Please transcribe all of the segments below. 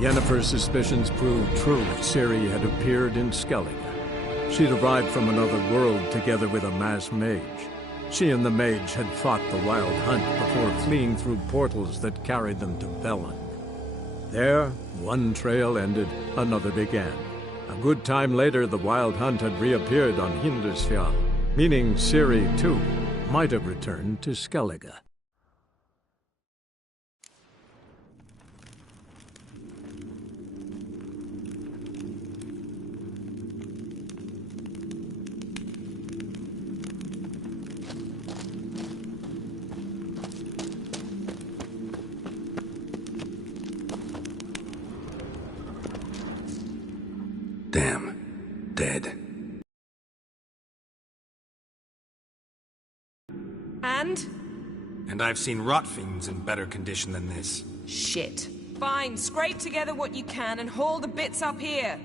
Yennefer's suspicions proved true. Ciri had appeared in Skellige. She'd arrived from another world together with a masked mage. She and the mage had fought the Wild Hunt before fleeing through portals that carried them to Velen. There, one trail ended, another began. A good time later, the Wild Hunt had reappeared on Hindarsfjall, meaning Ciri, too, might have returned to Skellige. Damn. Dead. And I've seen rot fiends in better condition than this. Shit. Fine, scrape together what you can and haul the bits up here.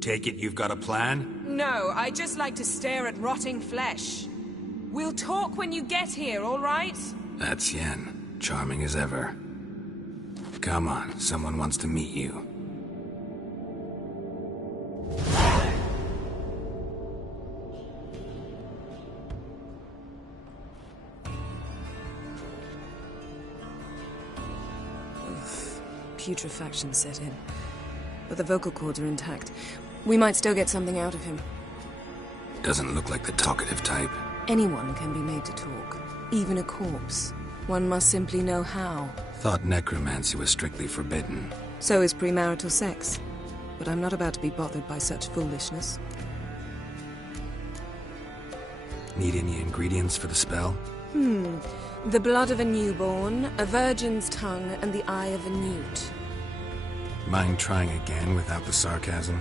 Take it you've got a plan? No, I just like to stare at rotting flesh. We'll talk when you get here, all right? That's Yen. Charming as ever. Come on, someone wants to meet you. Putrefaction set in. But the vocal cords are intact. We might still get something out of him. Doesn't look like the talkative type. Anyone can be made to talk. Even a corpse. One must simply know how. Thought necromancy was strictly forbidden. So is premarital sex. But I'm not about to be bothered by such foolishness. Need any ingredients for the spell? The blood of a newborn, a virgin's tongue, and the eye of a newt. Mind trying again without the sarcasm?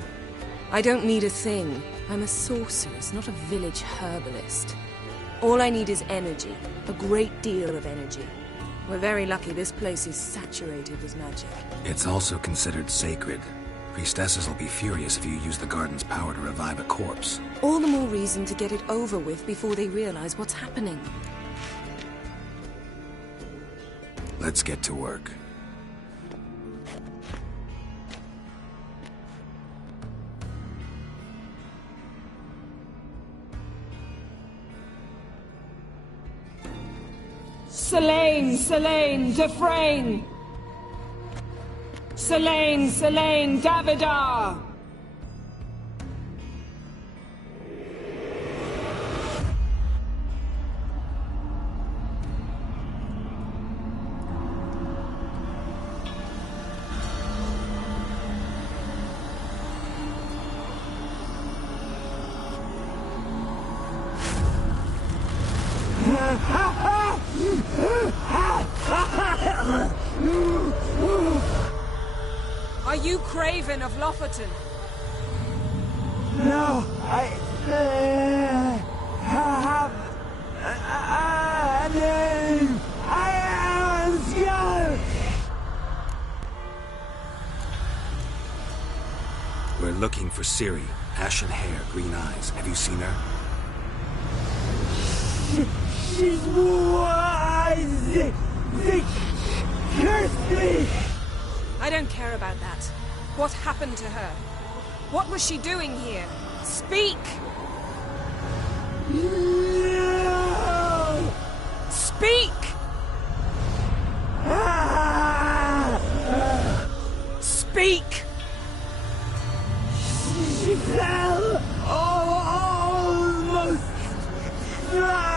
I don't need a thing. I'm a sorceress, not a village herbalist. All I need is energy. A great deal of energy. We're very lucky this place is saturated with magic. It's also considered sacred. Priestesses will be furious if you use the garden's power to revive a corpse. All the more reason to get it over with before they realize what's happening. Let's get to work. Selene, Selene, Dufresne! Selene, Selene, Davidar! Are you Craven of Lofoten? No, I have a name. I am Skjall. We're looking for Ciri. Ashen hair, green eyes. Have you seen her? She's wise. They cursed me. I don't care about that. What happened to her? What was she doing here? Speak! No. Speak! Speak! She fell almost drowned.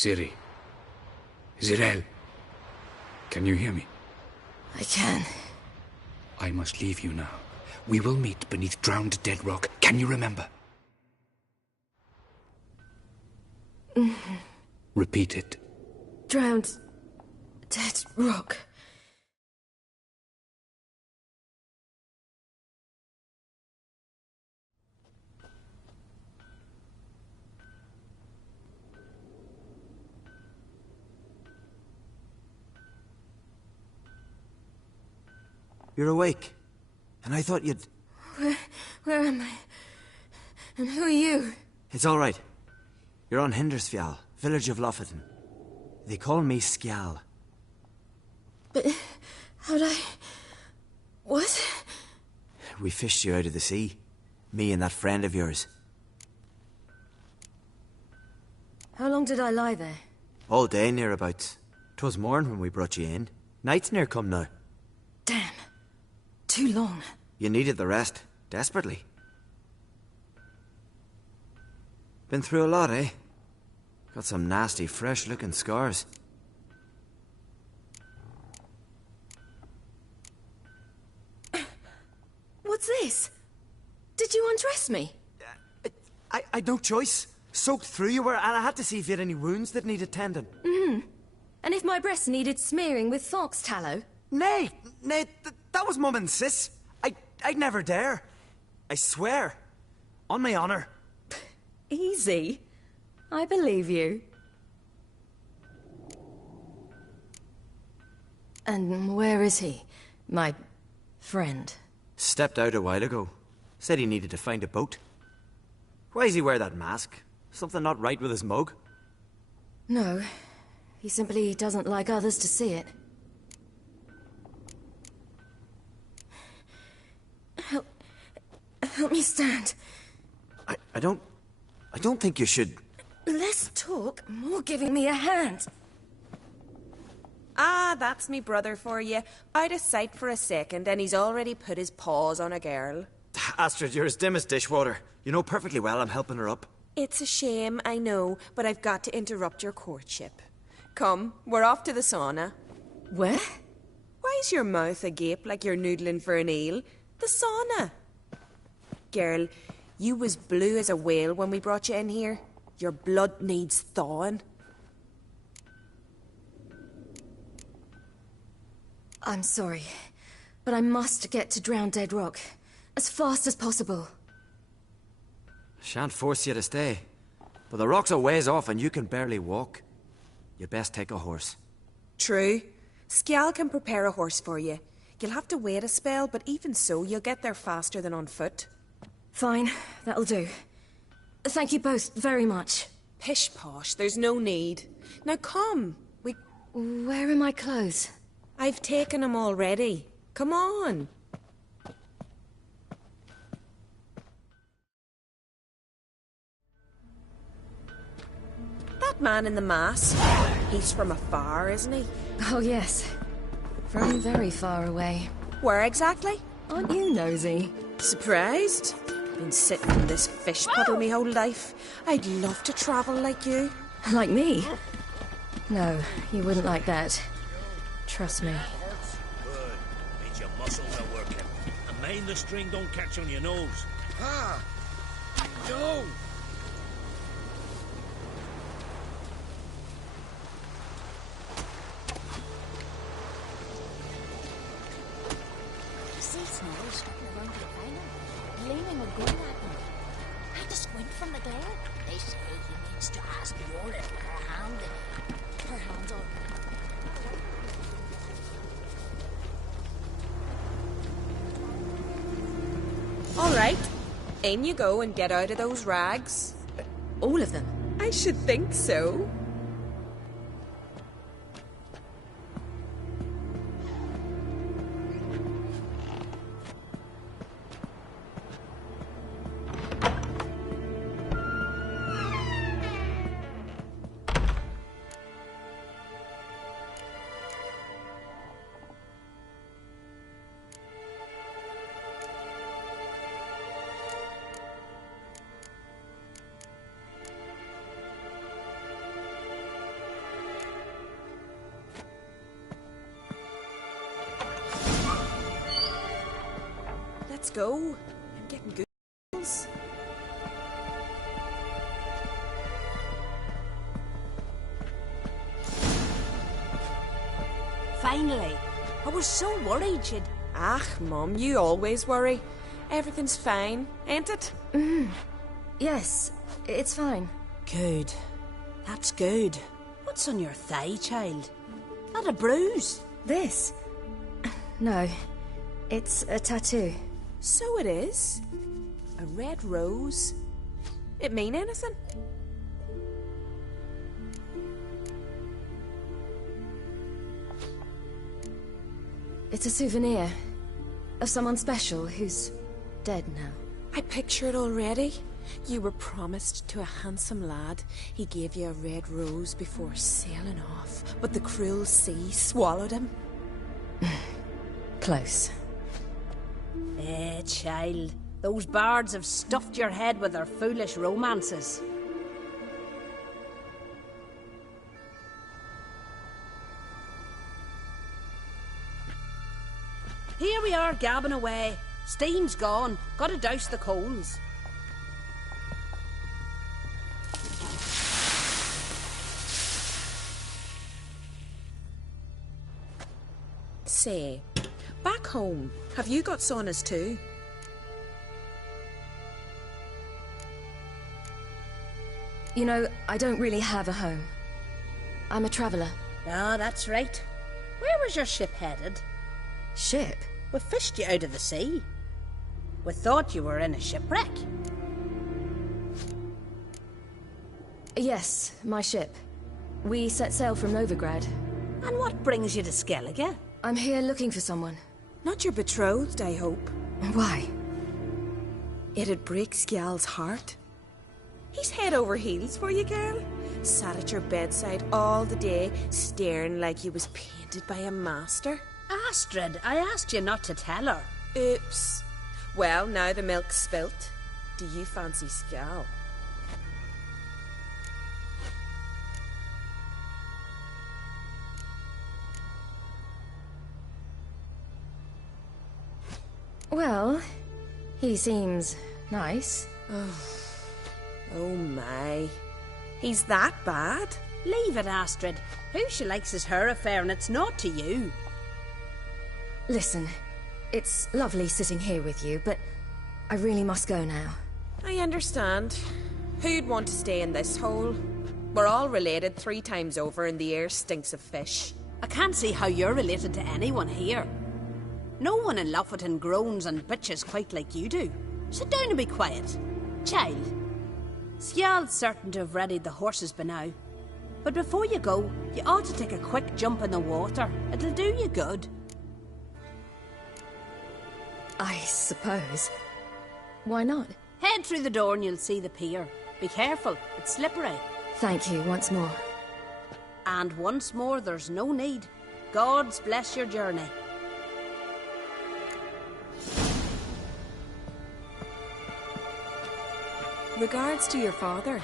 Ciri. Zirael. Can you hear me? I can. I must leave you now. We will meet beneath drowned dead rock. Can you remember? Repeat it. Drowned... dead rock. You're awake. And I thought you'd... Where am I? And who are you? It's all right. You're on Hindersfjall, village of Lofoten. They call me Skjal. But... how'd I... what? We fished you out of the sea. Me and that friend of yours. How long did I lie there? All day nearabouts. 'Twas morn when we brought you in. Night's near come now. Damn. Too long. You needed the rest. Desperately. Been through a lot, eh? Got some nasty, fresh-looking scars. What's this? Did you undress me? I'd no choice. Soaked through you were, and I had to see if you had any wounds that needed tending. And if my breasts needed smearing with fox tallow? Nay, that was Mum and Sis. I'd never dare. I swear. On my honor. Easy. I believe you. And where is he? My... friend? Stepped out a while ago. Said he needed to find a boat. Why does he wear that mask? Something not right with his mug? No. He simply doesn't like others to see it. Help me stand. I don't think you should... Less talk, more giving me a hand. Ah, that's me brother for you. Out of sight for a second, and he's already put his paws on a girl. Astrid, you're as dim as dishwater. You know perfectly well I'm helping her up. It's a shame, I know, but I've got to interrupt your courtship. Come, we're off to the sauna. Where? Why's your mouth agape like you're noodling for an eel? The sauna. Girl, you was blue as a whale when we brought you in here. Your blood needs thawing. I'm sorry, but I must get to Drowned Dead Rock. As fast as possible. Shan't force you to stay. But the rock's a ways off and you can barely walk. You'd best take a horse. True. Skjal can prepare a horse for you. You'll have to wait a spell, but even so, you'll get there faster than on foot. Fine, that'll do. Thank you both very much. Pish posh, there's no need. Now come, Where are my clothes? I've taken them already. Come on. That man in the mask, he's from afar, isn't he? Oh yes. From very far away. Where exactly? Aren't you nosy? Surprised? Been sitting in this fish puddle me whole life. I'd love to travel like you. Like me? No, you wouldn't like that. Trust me. Good. Means your muscles are working. And mind the string don't catch on your nose. Ah! No! You see Snorri strutting around the island, leaning a gun at them. Had to squint from the glare. They say he needs to ask Yola for her hand in it. Her hand's all right. All right. In you go and get out of those rags. All of them? I should think so. let's go. I'm getting good. Finally. I was so worried you'd... Ach, Mum, you always worry. Everything's fine, ain't it? Yes, it's fine. Good. That's good. What's on your thigh, child? Not a bruise? This? No. It's a tattoo. So it is. A red rose. It mean anything? It's a souvenir of someone special who's dead now. I picture it already. You were promised to a handsome lad. He gave you a red rose before sailing off, but the cruel sea swallowed him. Close. Child. Those bards have stuffed your head with their foolish romances. Here we are, gabbing away. Steam's gone. Gotta douse the coals. Say, back home, have you got saunas too? You know, I don't really have a home. I'm a traveller. Ah, that's right. Where was your ship headed? Ship? We fished you out of the sea. We thought you were in a shipwreck. Yes, my ship. We set sail from Novigrad. And what brings you to Skellige? I'm here looking for someone. Not your betrothed, I hope. Why? It'd break Skjal's heart. He's head over heels for you, girl. Sat at your bedside all the day, staring like you was painted by a master. Astrid, I asked you not to tell her. Oops. Well, now the milk's spilt. Do you fancy Skjal? Well, he seems nice. Oh my. He's that bad? Leave it, Astrid. Who she likes is her affair and it's not to you. Listen, it's lovely sitting here with you, but I really must go now. I understand. Who'd want to stay in this hole? We're all related 3 times over and the air stinks of fish. I can't see how you're related to anyone here. No one in Lofoten groans and bitches quite like you do. Sit down and be quiet. Child, Skjal's certain to have readied the horses by now. But before you go, you ought to take a quick jump in the water. It'll do you good. I suppose. Why not? Head through the door and you'll see the pier. Be careful, it's slippery. Thank you once more. And once more, there's no need. God's bless your journey. Regards to your father.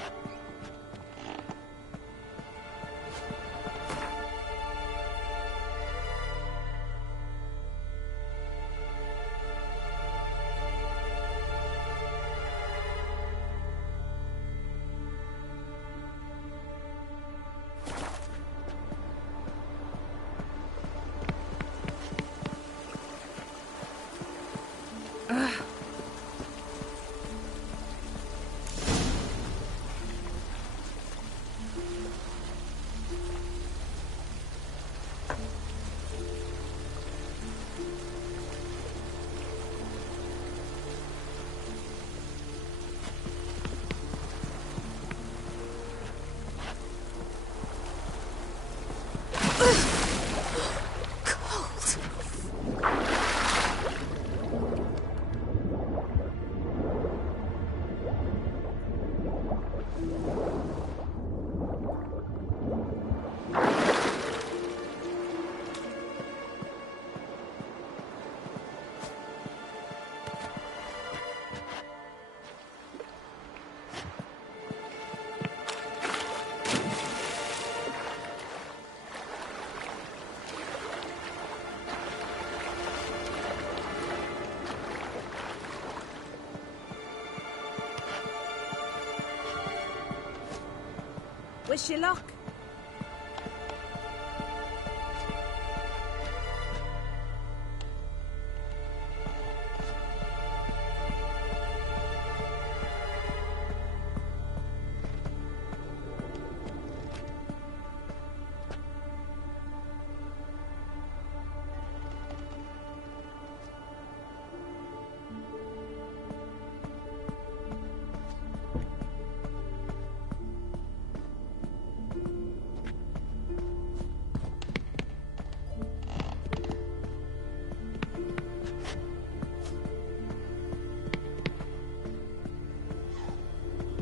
Wish you luck.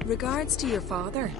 Regards to your father.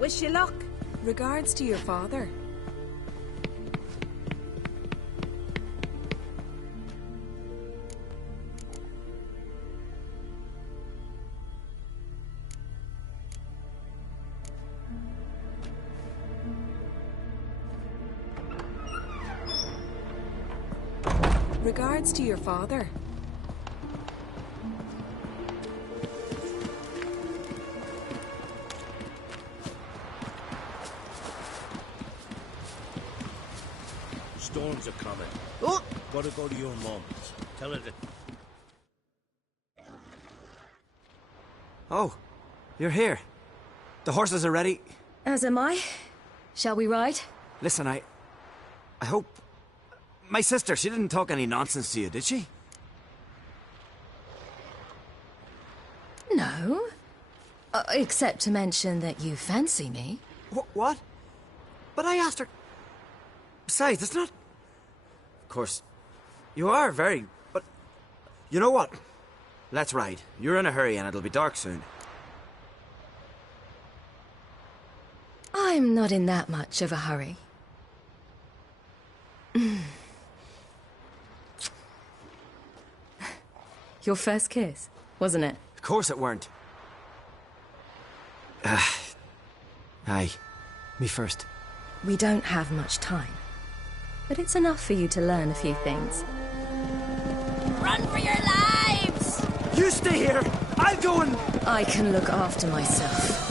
Wish you luck. Regards to your father. Regards to your father. Storms are coming. Oh! Gotta go to your mum. Tell her that... Oh, you're here. The horses are ready. As am I. Shall we ride? Listen, I hope... My sister, she didn't talk any nonsense to you, did she? No. Except to mention that you fancy me. What? But I asked her... Besides, it's not... Of course, you are very... But... You know what? Let's ride. You're in a hurry and it'll be dark soon. I'm not in that much of a hurry. Your first kiss, wasn't it? Of course it weren't. Aye. Me first. We don't have much time. But it's enough for you to learn a few things. Run for your lives! You stay here! I'll go and... I can look after myself.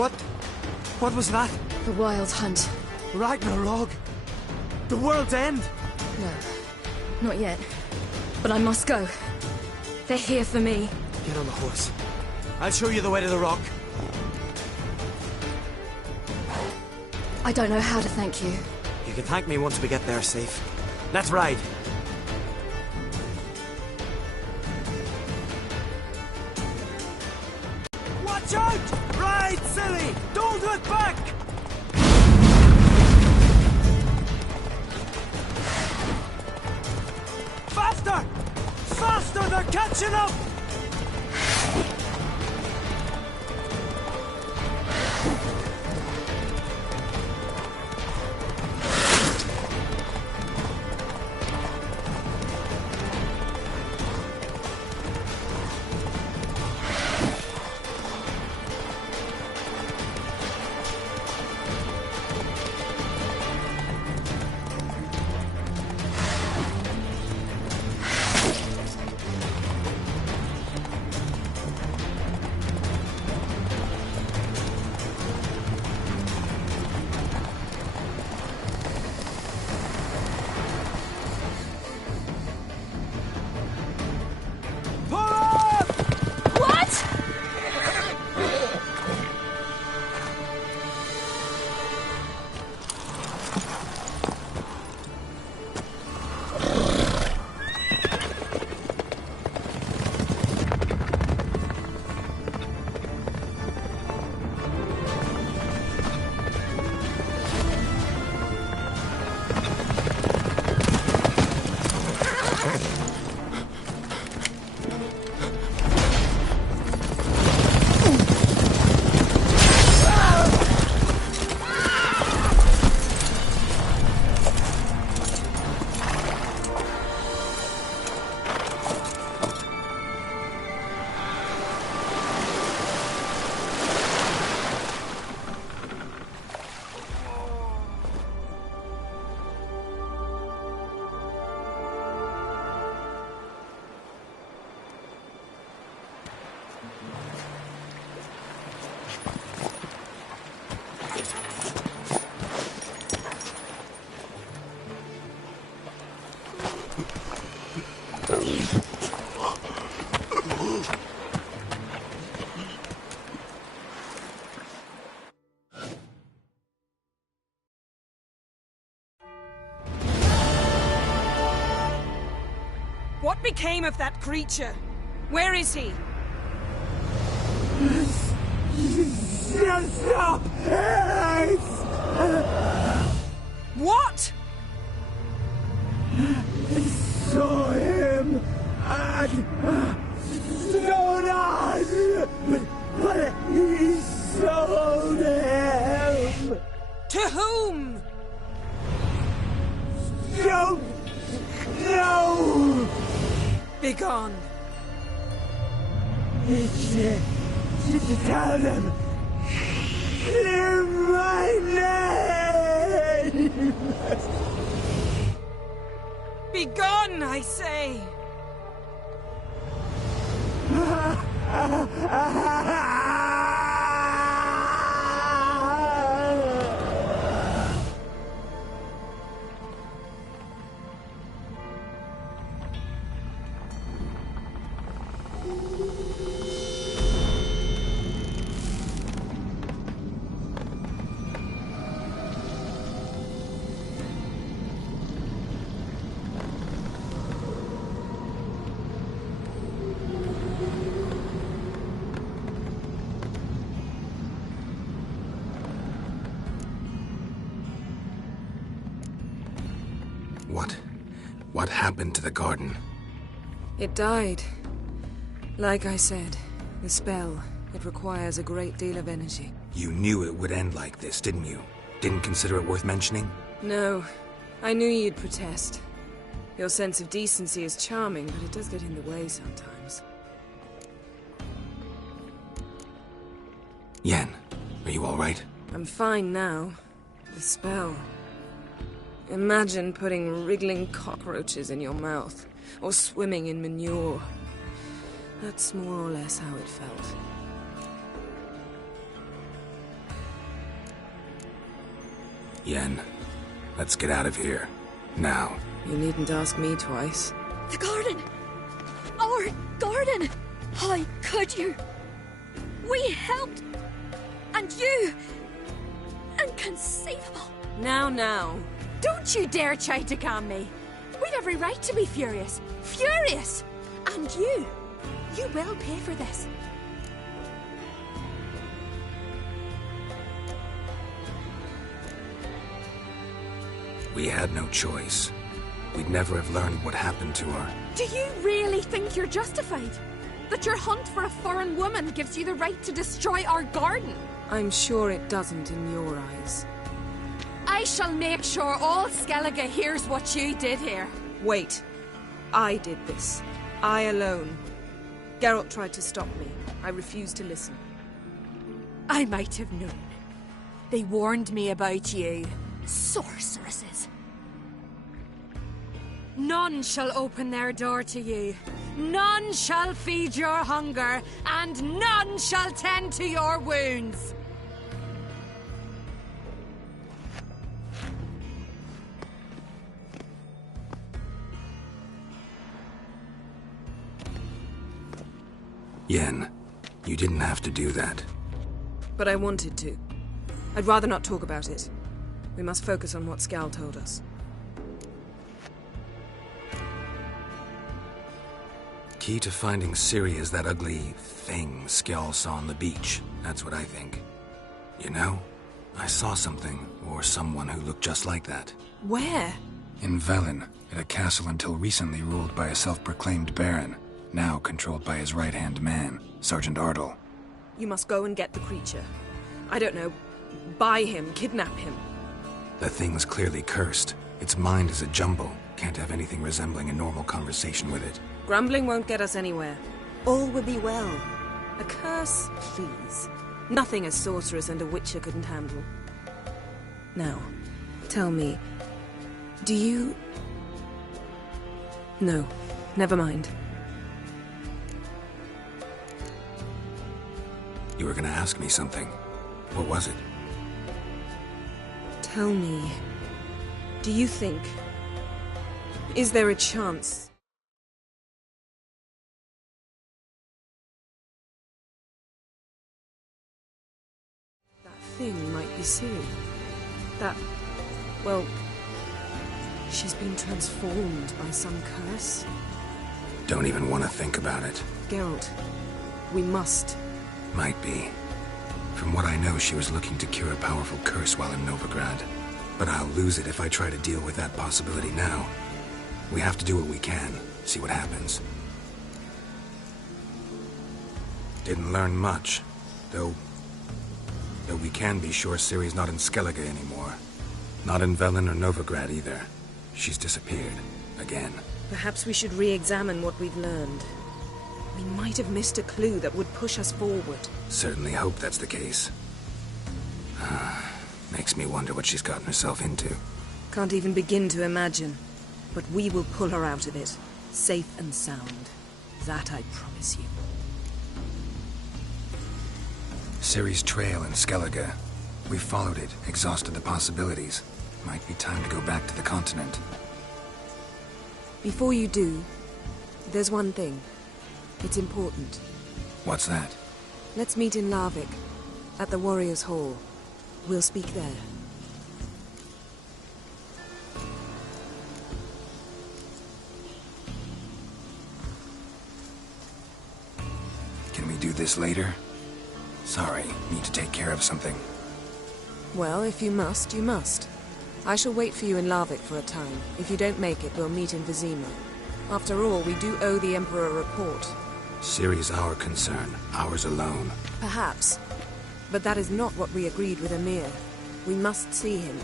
What was that? The Wild Hunt. Ragnarok? The world's end? No, not yet. But I must go. They're here for me. Get on the horse. I'll show you the way to the rock. I don't know how to thank you. You can thank me once we get there safe. Let's ride. Watch out! Ride, silly! Don't look back! Faster! Faster! They're catching up! What became of that creature? Where is he? Stop! What? Saw him at Stonas, but he sold him. To whom? Don't know. Begone. Tell them. Clear my name. Begone, I say! What happened to the garden? It died. Like I said, the spell, it requires a great deal of energy. You knew it would end like this, didn't you? Didn't consider it worth mentioning? No. I knew you'd protest. Your sense of decency is charming, but it does get in the way sometimes. Yen, are you all right? I'm fine now. The spell. Imagine putting wriggling cockroaches in your mouth, or swimming in manure. That's more or less how it felt. Yen, let's get out of here. Now. You needn't ask me twice. The garden! Our garden! How could you? We helped! And you! Inconceivable! Now. Don't you dare try to calm me! We'd every right to be furious! Furious! And you will pay for this. We had no choice. We'd never have learned what happened to her. Do you really think you're justified? That your hunt for a foreign woman gives you the right to destroy our garden? I'm sure it doesn't in your eyes. I shall make sure all Skellige hears what you did here. Wait. I did this. I alone. Geralt tried to stop me. I refused to listen. I might have known. They warned me about you. Sorceresses. None shall open their door to you. None shall feed your hunger, and none shall tend to your wounds. Yen, you didn't have to do that. But I wanted to. I'd rather not talk about it. We must focus on what Scal told us. Key to finding Ciri is that ugly thing Skjall saw on the beach. That's what I think. You know, I saw something, or someone who looked just like that. Where? In Velen, at a castle until recently ruled by a self-proclaimed baron, now controlled by his right-hand man, Sergeant Ardle. You must go and get the creature. I don't know, buy him, kidnap him. The thing's clearly cursed. Its mind is a jumble. Can't have anything resembling a normal conversation with it. Grumbling won't get us anywhere. All will be well. A curse, please. Nothing a sorceress and a witcher couldn't handle. Now, tell me, do you... No, never mind. You were gonna ask me something. What was it? Tell me, do you think... Is there a chance... thing might be Ciri. That, well, she's been transformed by some curse. Don't even want to think about it. Geralt, we must. Might be. From what I know, she was looking to cure a powerful curse while in Novigrad. But I'll lose it if I try to deal with that possibility now. We have to do what we can, see what happens. Didn't learn much, though we can be sure Ciri's not in Skellige anymore. Not in Velen or Novigrad either. She's disappeared. Again. Perhaps we should re-examine what we've learned. We might have missed a clue that would push us forward. Certainly hope that's the case. Makes me wonder what she's gotten herself into. Can't even begin to imagine. But we will pull her out of it. Safe and sound. That I promise you. Ciri's trail in Skellige. We followed it, exhausted the possibilities. Might be time to go back to the continent. Before you do, there's one thing. It's important. What's that? Let's meet in Larvik, at the Warriors' Hall. We'll speak there. Can we do this later? Sorry, need to take care of something. Well, if you must, you must. I shall wait for you in Larvik for a time. If you don't make it, we'll meet in Vizima. After all, we do owe the Emperor a report. Ciri's our concern, ours alone. Perhaps. But that is not what we agreed with Emir. We must see him.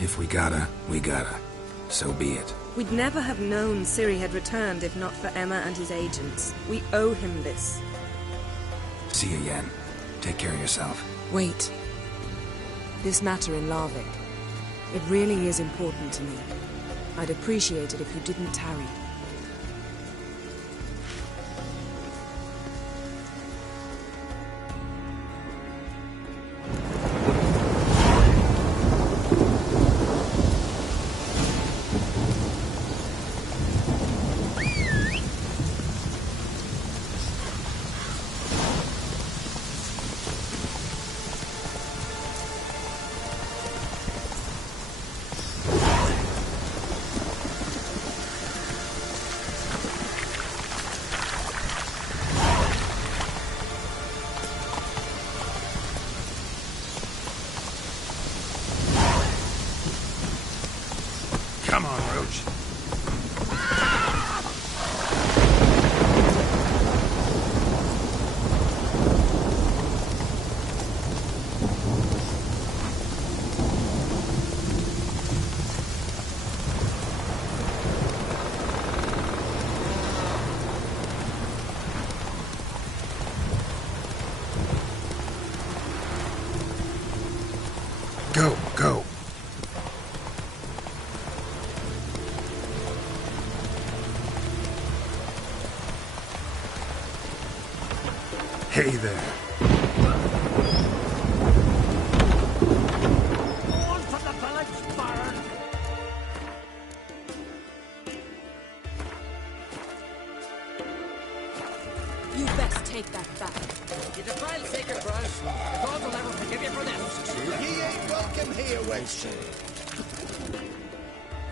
If we gotta, we gotta. So be it. We'd never have known Ciri had returned if not for Emma and his agents. We owe him this. See you, Yen. Take care of yourself. Wait. This matter in Larvik. It really is important to me. I'd appreciate it if you didn't tarry. charge. Go, go. Hey there. You best take that back. You defile sacred grouse. The gods will never forgive you for this. Ye ain't welcome here, wench.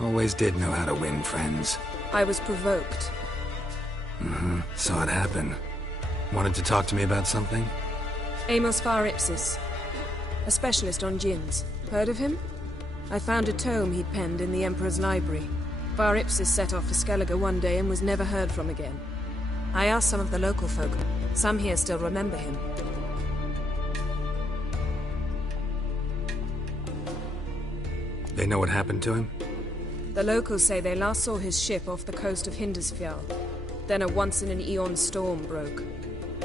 Always did know how to win friends. I was provoked. Saw it happen. Wanted to talk to me about something? Amos Far Ipsis. A specialist on djinns. Heard of him? I found a tome he'd penned in the Emperor's library. Far Ipsis set off for Skellige one day and was never heard from again. I asked some of the local folk. Some here still remember him. They know what happened to him? The locals say they last saw his ship off the coast of Hindersfjall. Then a once-in-an-eon storm broke.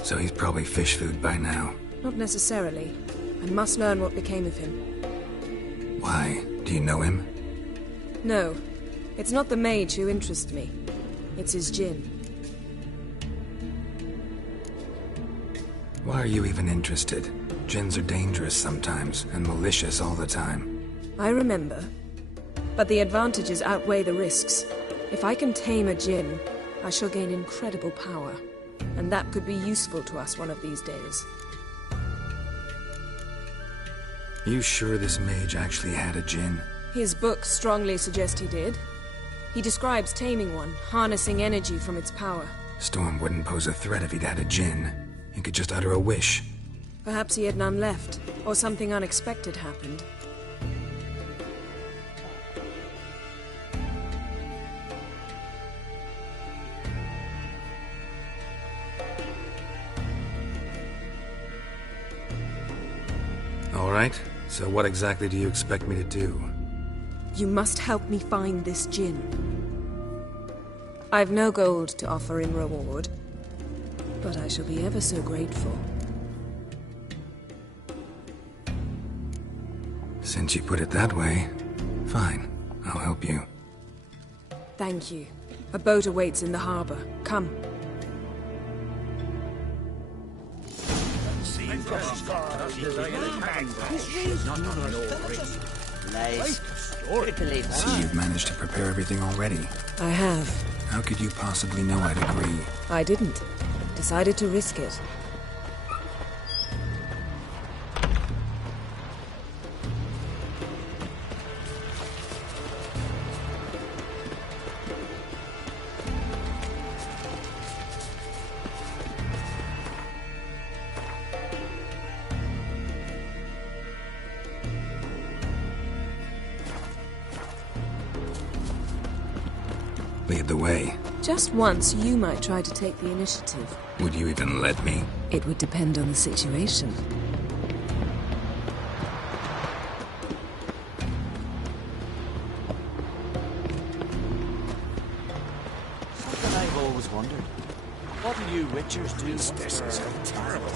So he's probably fish food by now. Not necessarily. I must learn what became of him. Why? Do you know him? No. It's not the mage who interests me. It's his djinn. Why are you even interested? Djinns are dangerous sometimes, and malicious all the time. I remember. But the advantages outweigh the risks. If I can tame a djinn, I shall gain incredible power. And that could be useful to us one of these days. You sure this mage actually had a djinn? His books strongly suggest he did. He describes taming one, harnessing energy from its power. Storm wouldn't pose a threat if he'd had a djinn. He could just utter a wish. Perhaps he had none left, or something unexpected happened. All right, so what exactly do you expect me to do? You must help me find this djinn. I've no gold to offer in reward, but I shall be ever so grateful. Since you put it that way, fine. I'll help you. Thank you. A boat awaits in the harbor. Come. See, you've managed to prepare everything already. I have. How could you possibly know I'd agree? I didn't. Decided to risk it. Lead the way. Just once, you might try to take the initiative. Would you even let me? It would depend on the situation. Something I've always wondered. What do you witchers do? This is terrible.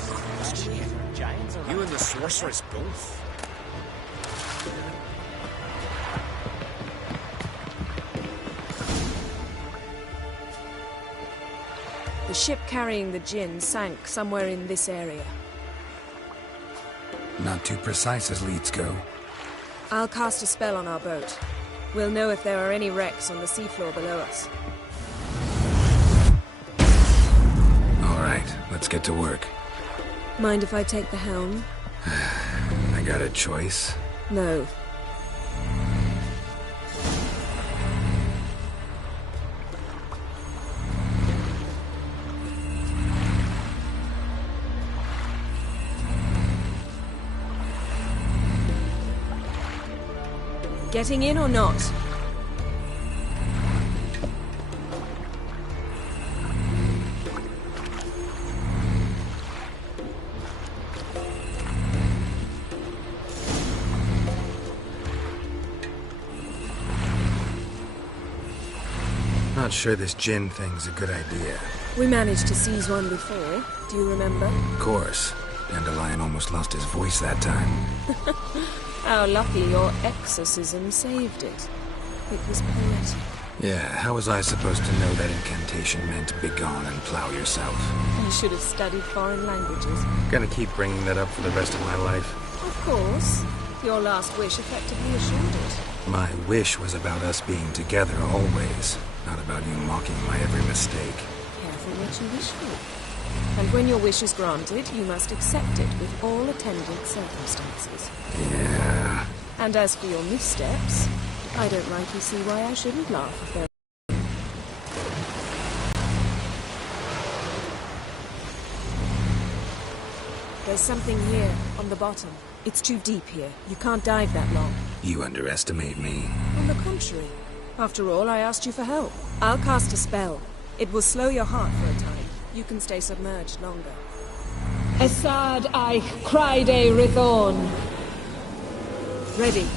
Giants are You and the sorceress both. The ship carrying the djinn sank somewhere in this area. Not too precise as leads go. I'll cast a spell on our boat. We'll know if there are any wrecks on the seafloor below us. All right, let's get to work. Mind if I take the helm? I got a choice. No. Getting in or not? Not sure this Jinn thing's a good idea. We managed to seize one before. Do you remember? Of course. Dandelion almost lost his voice that time. How lucky your exorcism saved it. It was poetic. Yeah, how was I supposed to know that incantation meant begone and plow yourself? You should have studied foreign languages. Gonna keep bringing that up for the rest of my life. Of course. Your last wish effectively assured it. My wish was about us being together always, not about you mocking my every mistake. Careful what you wish for. And when your wish is granted, you must accept it with all attendant circumstances. Yeah. And as for your missteps, I don't rightly see why I shouldn't laugh if they're... There's something here, on the bottom. It's too deep here. You can't dive that long. You underestimate me. On the contrary. After all, I asked you for help. I'll cast a spell. It will slow your heart for a time. You can stay submerged longer. Assad I Cryde Rithorn. Ready.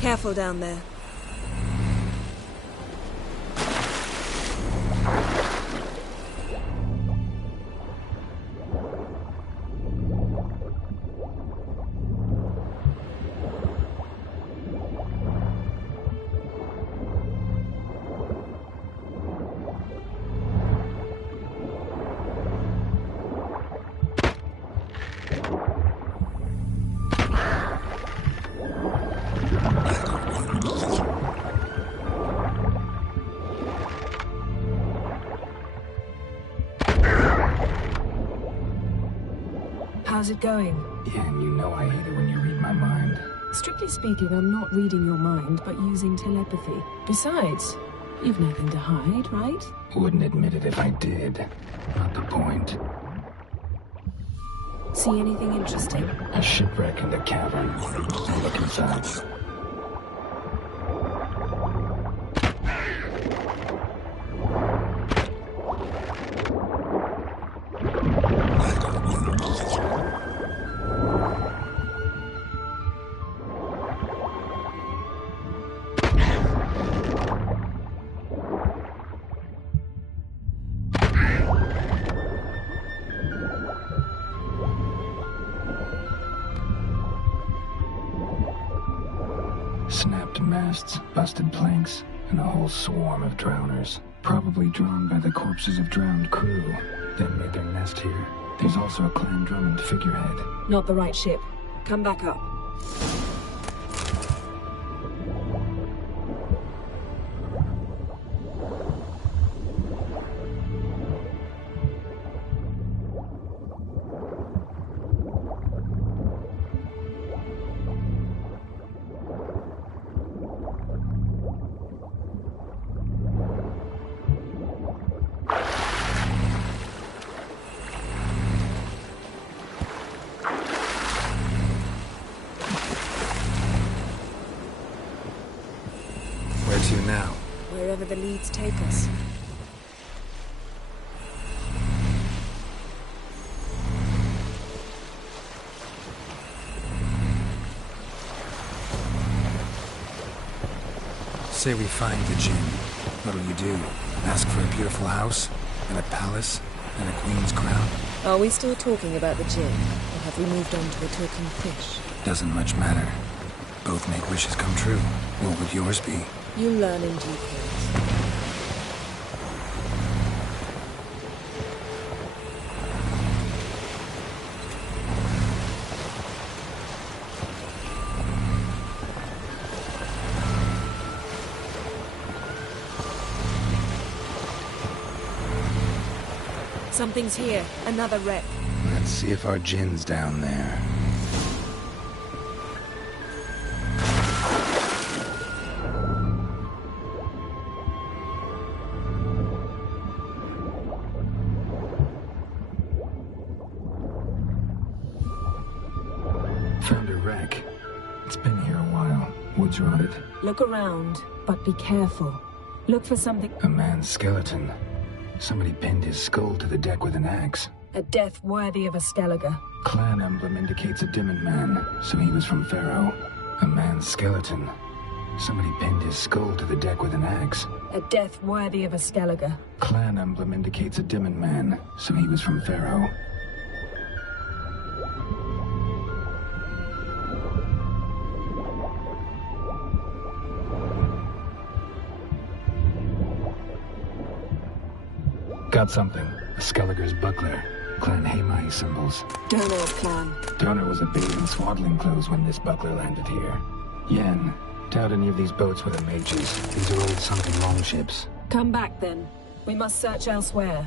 Careful down there. How's it going? Yeah, and you know I hate it when you read my mind. Strictly speaking, I'm not reading your mind, but using telepathy. Besides, you've nothing to hide, right? Wouldn't admit it if I did. Not the point. See anything interesting? A shipwreck in the cavern. I'll look inside. Snapped masts, busted planks, and a whole swarm of drowners. Probably drawn by the corpses of drowned crew, then made their nest here. There's also a Clan Drummond figurehead. Not the right ship. Come back up. Where to now? Wherever the leads take us. Say we find the Jinn. What'll you do? Ask for a beautiful house? And a palace? And a queen's crown? Are we still talking about the Jinn? Or have we moved on to a talking fish? Doesn't much matter. Both make wishes come true. What would yours be? You'll learn in due course. Something's here. Another wreck. Let's see if our Jinn's down there. Found a wreck. It's been here a while. Wood's rotted. Look around, but be careful. Look for something... A man's skeleton. Somebody pinned his skull to the deck with an axe. A death worthy of a Skellige. Clan emblem indicates a Dimmen man, so he was from Pharaoh. A man's skeleton. Somebody pinned his skull to the deck with an axe. A death worthy of a Skellige. Clan emblem indicates a Dimmen man, so he was from Pharaoh. Got something. A Skellige's buckler. Clan Hamai symbols. Donor's clan. Donor was a babe in swaddling clothes when this buckler landed here. Yen, doubt any of these boats were the mages. These are old sunken longships. Come back then. We must search elsewhere.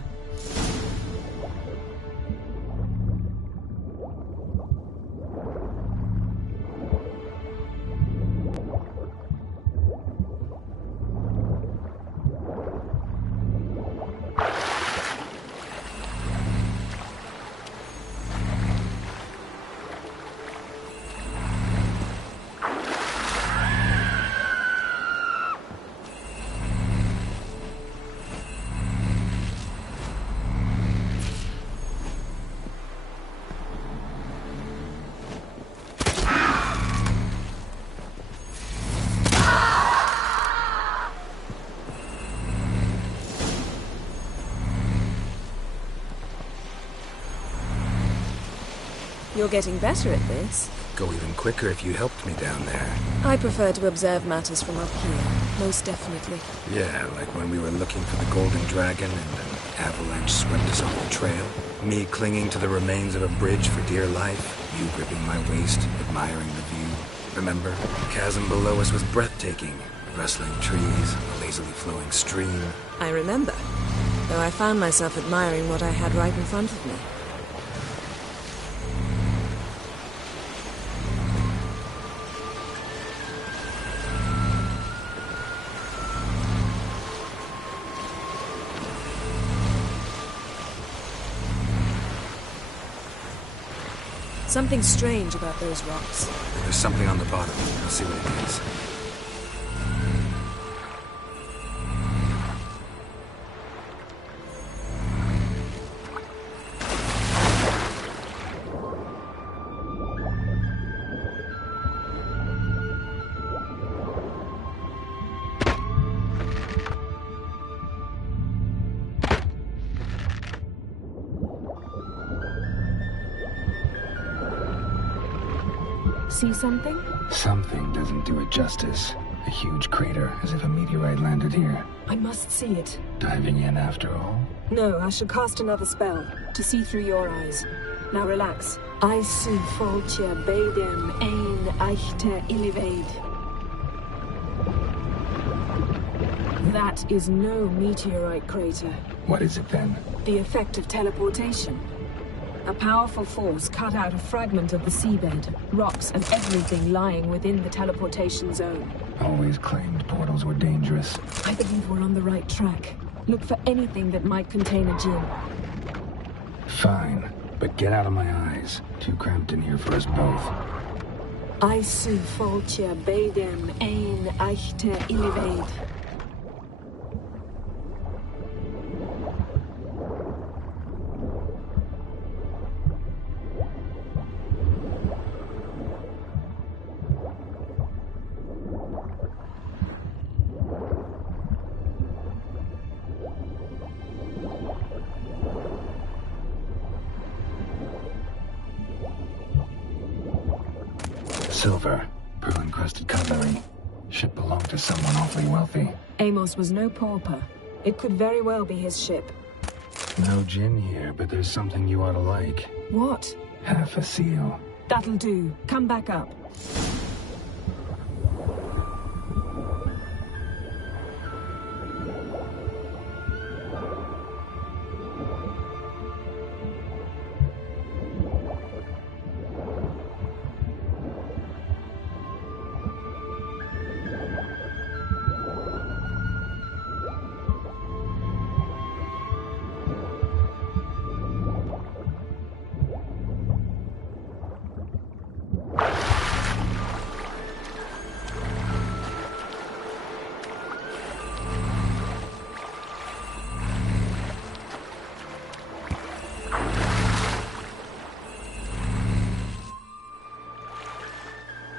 You're getting better at this. Go even quicker if you helped me down there. I prefer to observe matters from up here, most definitely. Yeah, like when we were looking for the Golden Dragon and an avalanche swept us off the trail. Me clinging to the remains of a bridge for dear life. You gripping my waist, admiring the view. Remember? The chasm below us was breathtaking. Rustling trees, a lazily flowing stream. I remember, though I found myself admiring what I had right in front of me. Something strange about those rocks. There's something on the bottom. I'll see what it is. See something? Something doesn't do it justice. A huge crater, as if a meteorite landed here. I must see it. Diving in after all? No, I shall cast another spell, to see through your eyes. Now relax. I su foltje bedem ein eichte illivaid. That is no meteorite crater. What is it then? The effect of teleportation. A powerful force cut out a fragment of the seabed, rocks and everything lying within the teleportation zone. Always claimed portals were dangerous. I believe we're on the right track. Look for anything that might contain a djinn. Fine, but get out of my eyes. Too cramped in here for us both. I su foltje bedem ein eichte illivaid. Silver, pearl-encrusted cutlery. Ship belonged to someone awfully wealthy. Amos was no pauper. It could very well be his ship. No gin here, but there's something you ought to like. What? Half a seal. That'll do. Come back up.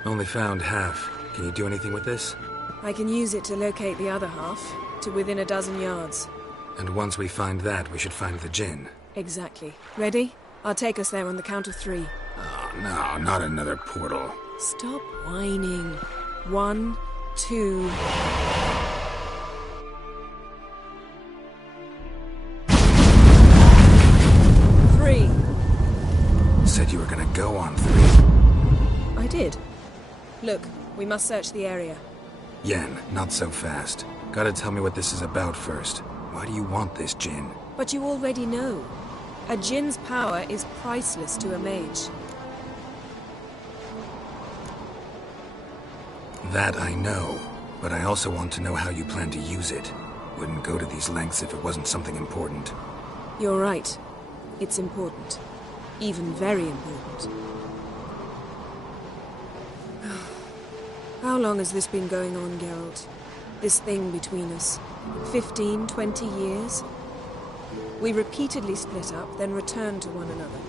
Only found half. Can you do anything with this? I can use it to locate the other half, to within a dozen yards. And once we find that, we should find the Jinn. Exactly. Ready? I'll take us there on the count of 3. Oh, no, not another portal. Stop whining. 1, 2... Said you were gonna go on 3. I did. Look, we must search the area. Yen, not so fast. Gotta tell me what this is about first. Why do you want this Jinn? But you already know. A Jinn's power is priceless to a mage. That I know, but I also want to know how you plan to use it. Wouldn't go to these lengths if it wasn't something important. You're right. It's important. Even very important. How long has this been going on, Geralt? This thing between us? 15, 20 years? We repeatedly split up, then return to one another.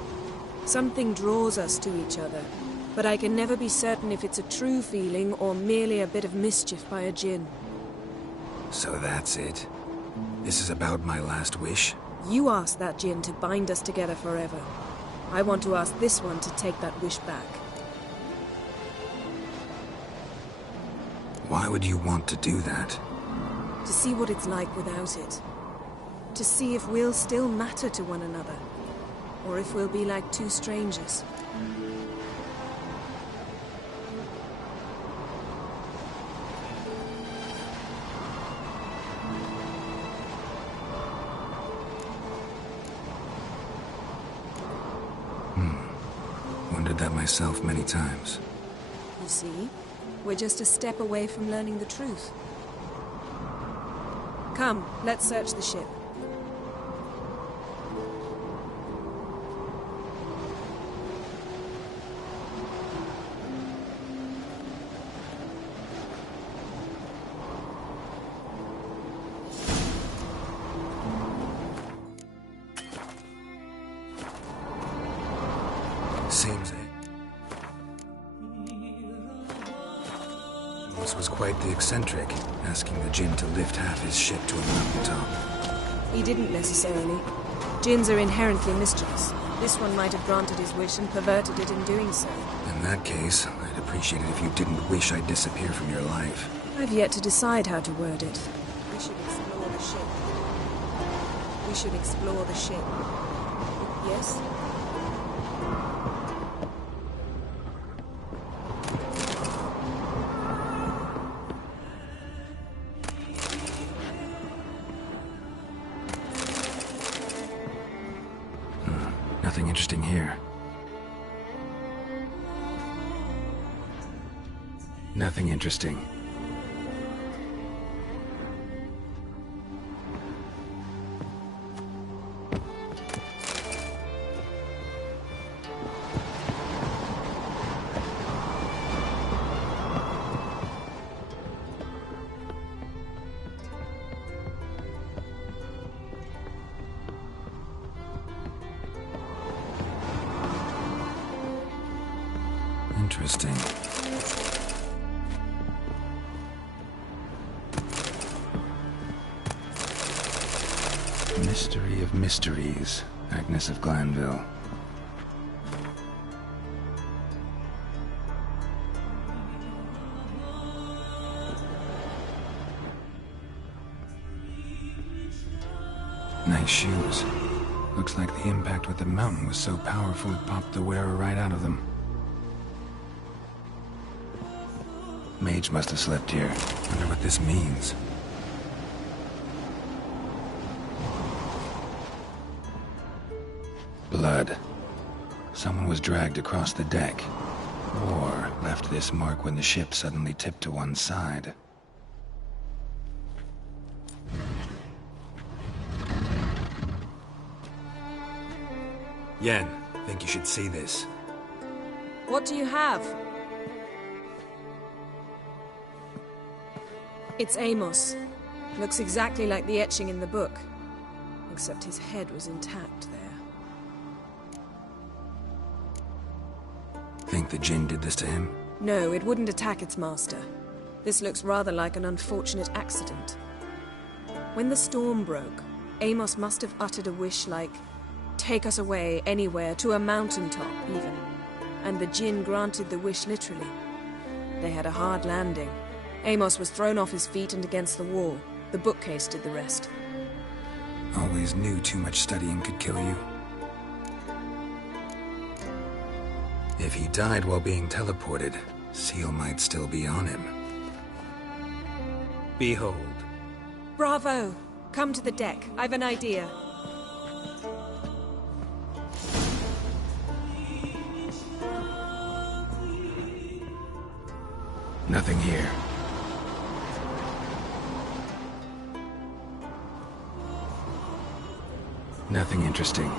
Something draws us to each other, but I can never be certain if it's a true feeling or merely a bit of mischief by a Jinn. So that's it? This is about my last wish? You asked that Jinn to bind us together forever. I want to ask this one to take that wish back. Why would you want to do that? To see what it's like without it. To see if we'll still matter to one another. Or if we'll be like two strangers. Wondered that myself many times. You see? We're just a step away from learning the truth. Come, let's search the ship. Seems it. This was quite the eccentric, asking the Jinn to lift half his ship to a mountaintop. He didn't necessarily. Jinns are inherently mischievous. This one might have granted his wish and perverted it in doing so. In that case, I'd appreciate it if you didn't wish I'd disappear from your life. I've yet to decide how to word it. We should explore the ship. We should explore the ship. Yes? Nothing interesting here. Nothing interesting. Interesting. Mystery of mysteries, Agnes of Glanville. Nice shoes. Looks like the impact with the mountain was so powerful it popped the wearer right out of them. Mage must have slept here. Wonder what this means. Blood. Someone was dragged across the deck. Or left this mark when the ship suddenly tipped to one side. Yen, think you should see this. What do you have? It's Amos. Looks exactly like the etching in the book. Except his head was intact there. Think the Jinn did this to him? No, it wouldn't attack its master. This looks rather like an unfortunate accident. When the storm broke, Amos must have uttered a wish like, "Take us away, anywhere, to a mountaintop, even." And the Jinn granted the wish literally. They had a hard landing. Amos was thrown off his feet and against the wall. The bookcase did the rest. Always knew too much studying could kill you. If he died while being teleported, Seal might still be on him. Behold. Bravo! Come to the deck. I've an idea. Nothing here. Nothing interesting.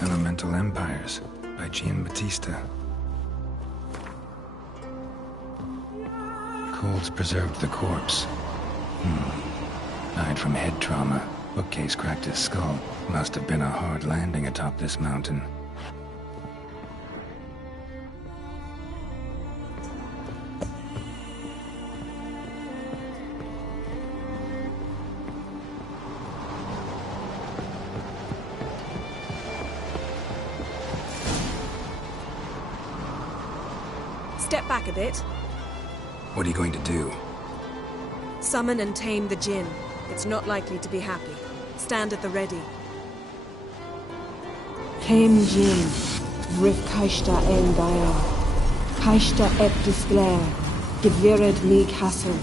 Elemental Empires by Giambattista. Colds preserved the corpse. Died from head trauma. Bookcase cracked his skull. Must have been a hard landing atop this mountain. Step back a bit. What are you going to do? Summon and tame the Jinn. It's not likely to be happy. Stand at the ready. Came Jin, Rif Kaishta en Gaia, Kaishta et Disglair, Gevired League Hassel.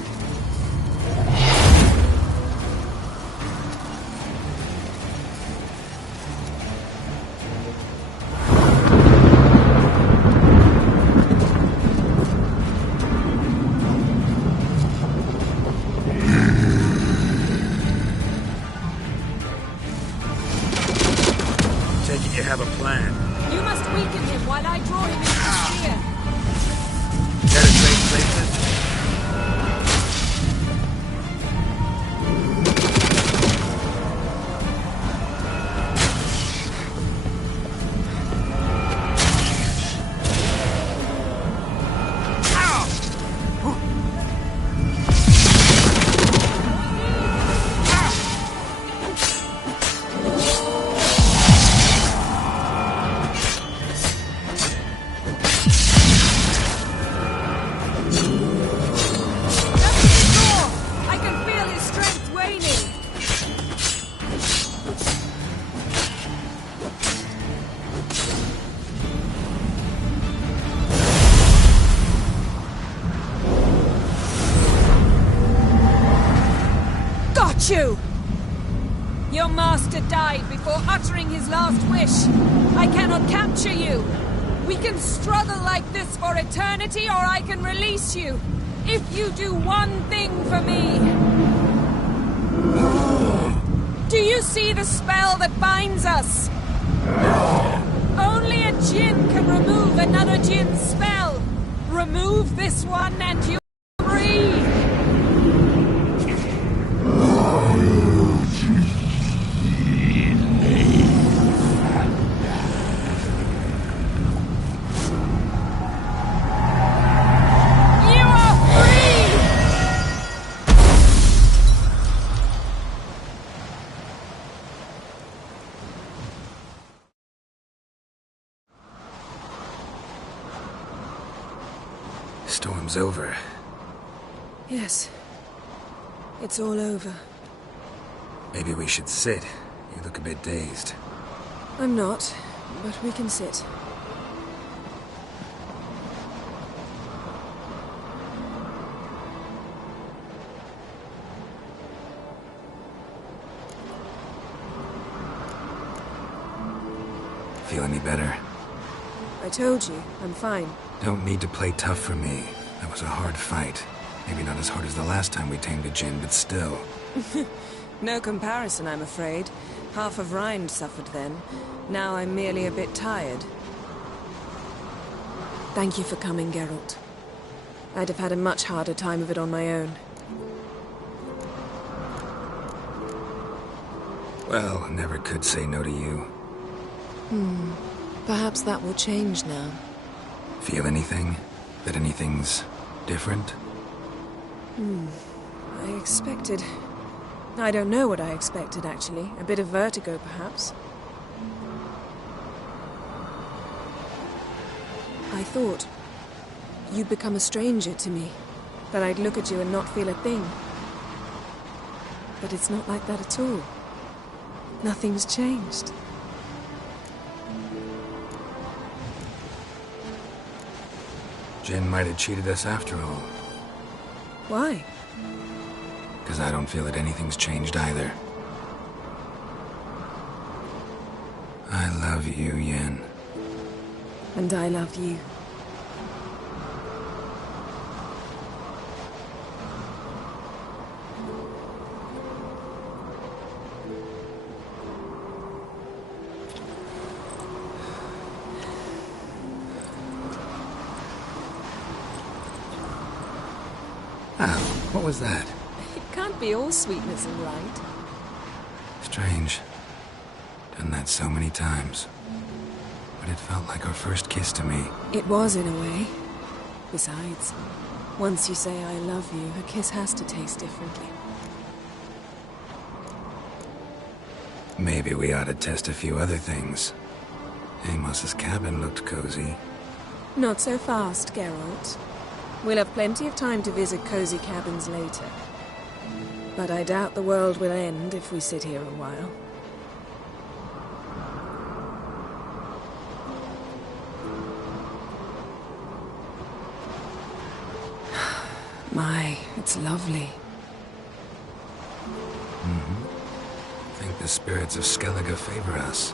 You have a plan. You must weaken him while I draw him into the sphere. Penetrate places. You! Your master died before uttering his last wish. I cannot capture you. We can struggle like this for eternity, or I can release you. If you do one thing for me. Do you see the spell that binds us? Only a Jinn can remove another Jinn's spell. Remove this one and you're free. Storm's over. Yes. It's all over. Maybe we should sit. You look a bit dazed. I'm not, but we can sit. Feel any better? I told you, I'm fine. Don't need to play tough for me. That was a hard fight. Maybe not as hard as the last time we tamed a Jinn, but still. No comparison, I'm afraid. Half of Rind suffered then. Now I'm merely a bit tired. Thank you for coming, Geralt. I'd have had a much harder time of it on my own. Well, never could say no to you. Perhaps that will change now. Feel anything? That anything's different? I expected... I don't know what I expected, actually. A bit of vertigo, perhaps. I thought you'd become a stranger to me, that I'd look at you and not feel a thing. But it's not like that at all. Nothing's changed. Jinn might have cheated us after all. Why? Because I don't feel that anything's changed either. I love you, Yen. And I love you. What was that? It can't be all sweetness and light. Strange. Done that so many times. But it felt like our first kiss to me. It was, in a way. Besides, once you say I love you, a kiss has to taste differently. Maybe we ought to test a few other things. Amos's cabin looked cozy. Not so fast, Geralt. We'll have plenty of time to visit cozy cabins later. But I doubt the world will end if we sit here a while. My, it's lovely. I think the spirits of Skellige favor us.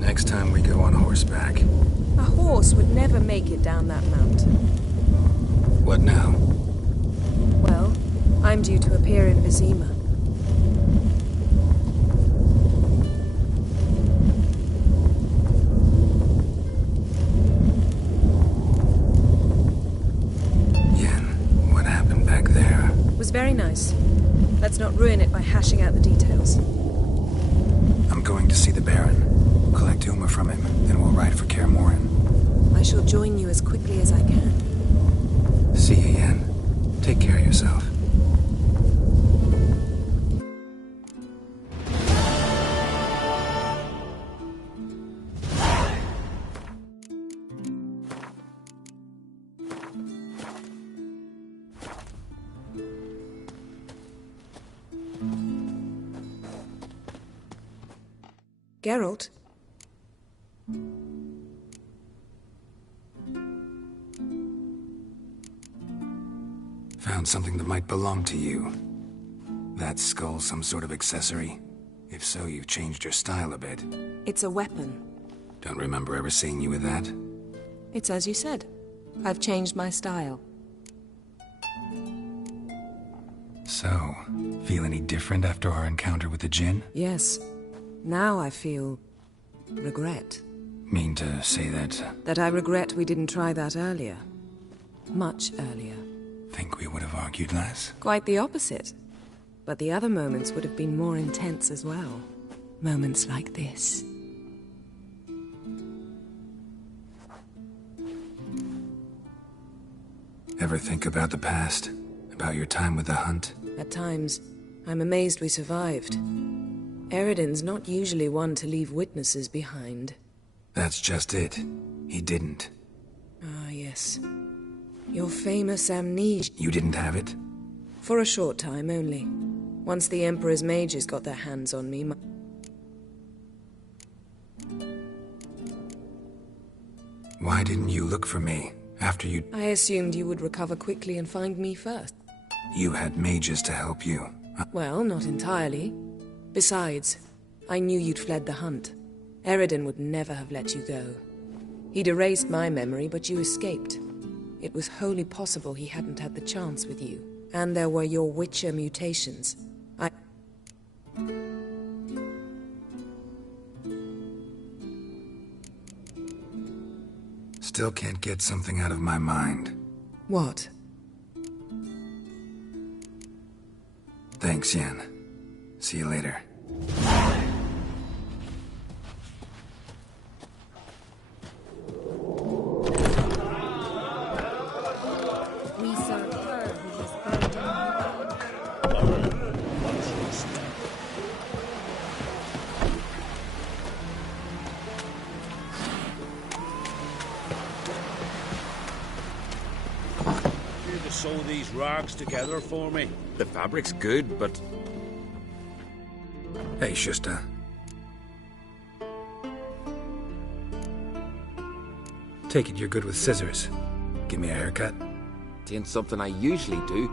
Next time we go on horseback. A horse would never make it down that mountain. What now? Well, I'm due to appear in Vizima. Yen, what happened back there? It was very nice. Let's not ruin it by hashing out the details. I'm going to see the Baron. Collect Uma from him, then we'll ride for Kaer Morhen. I shall join you as quickly as I can. See you, Yen. Take care of yourself. Geralt? Found something that might belong to you. That skull some sort of accessory? If so, you've changed your style a bit. It's a weapon. Don't remember ever seeing you with that. It's as you said. I've changed my style. So, feel any different after our encounter with the Jinn? Yes. Now I feel... regret. Mean to say that... That I regret we didn't try that earlier. Much earlier. Think we would have argued less? Quite the opposite. But the other moments would have been more intense as well. Moments like this. Ever think about the past? About your time with the Hunt? At times, I'm amazed we survived. Eredin's not usually one to leave witnesses behind. That's just it. He didn't. Ah, yes. Your famous amnesia. You didn't have it? For a short time only. Once the Emperor's mages got their hands on me, Why didn't you look for me after you... I assumed you would recover quickly and find me first. You had mages to help you. Well, not entirely. Besides, I knew you'd fled the Hunt. Eredin would never have let you go. He'd erased my memory, but you escaped. It was wholly possible he hadn't had the chance with you. And there were your Witcher mutations. Still can't get something out of my mind. What? Thanks, Yen. See you later. We serve her who has burned You to sew these rags together for me. The fabric's good, but... Hey, Shusta. Take it you're good with scissors. Give me a haircut. It ain't something I usually do.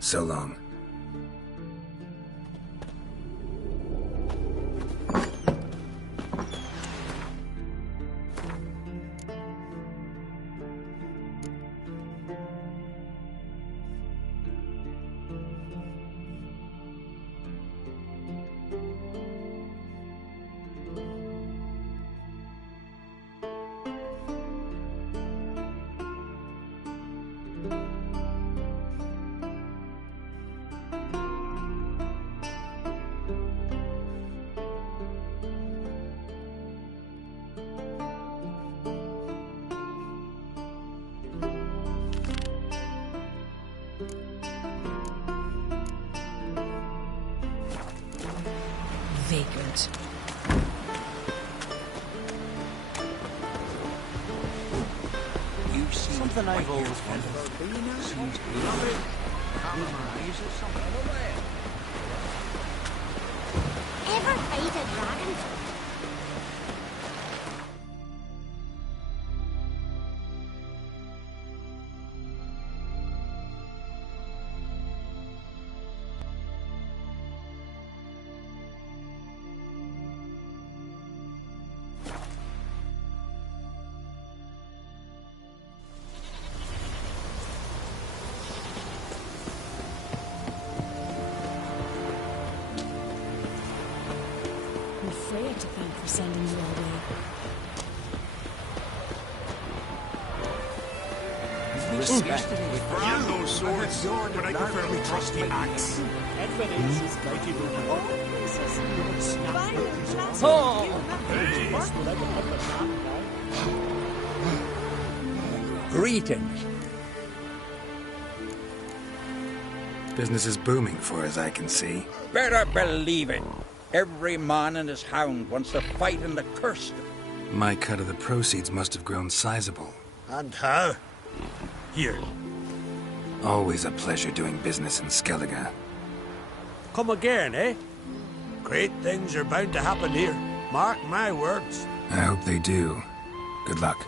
So long. Vagrant. You see Something I've always wondered. Ever fight a dragon? Freya to thank for sending you our way. Respect. With those swords, but I prefer the trusty axe. Greetings. Business is booming for as I can see. Better believe it. Every man and his hound wants to fight in the Curse. My cut of the proceeds must have grown sizable. And how? Here. Always a pleasure doing business in Skellige. Come again, eh? Great things are bound to happen here. Mark my words. I hope they do. Good luck.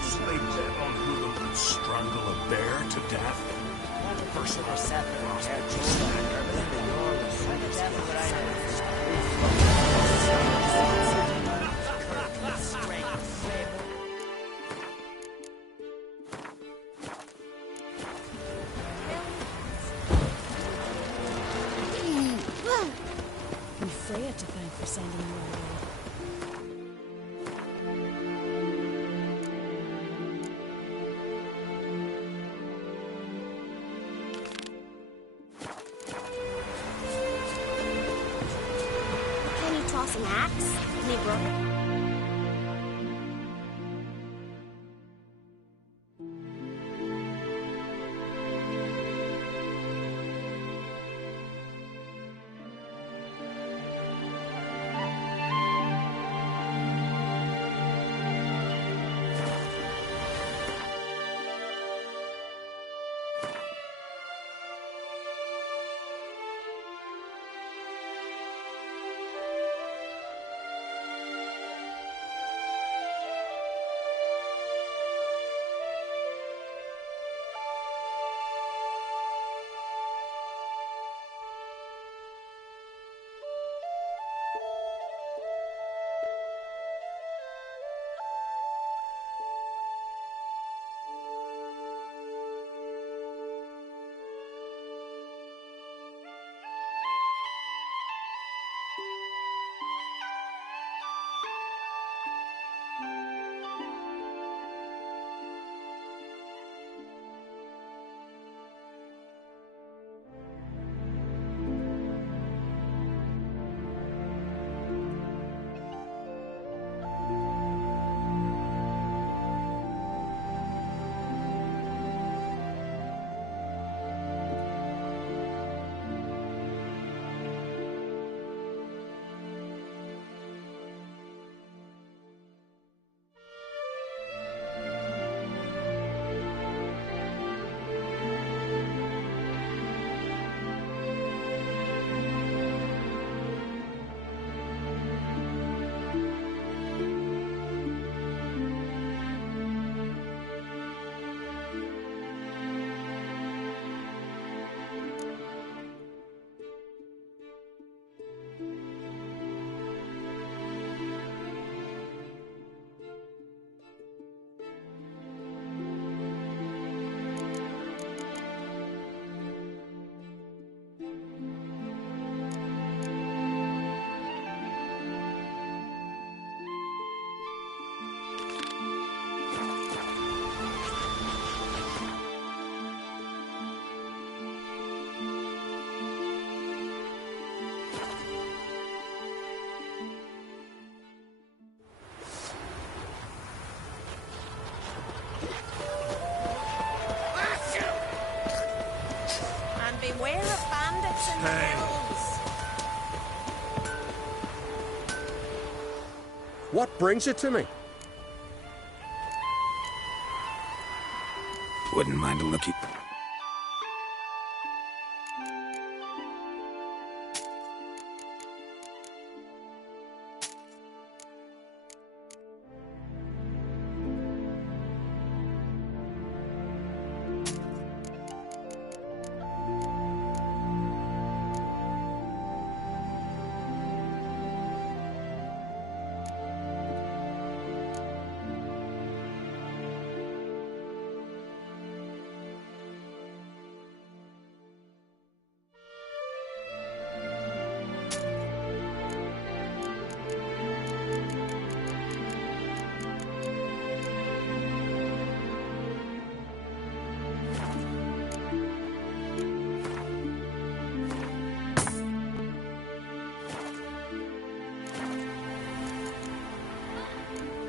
Sleep on who would strangle a bear to death. And Freya to thank for sending you away. Can you toss an axe, me brother? Beware of bandits and gnolls. What brings you to me? Wouldn't mind a looky.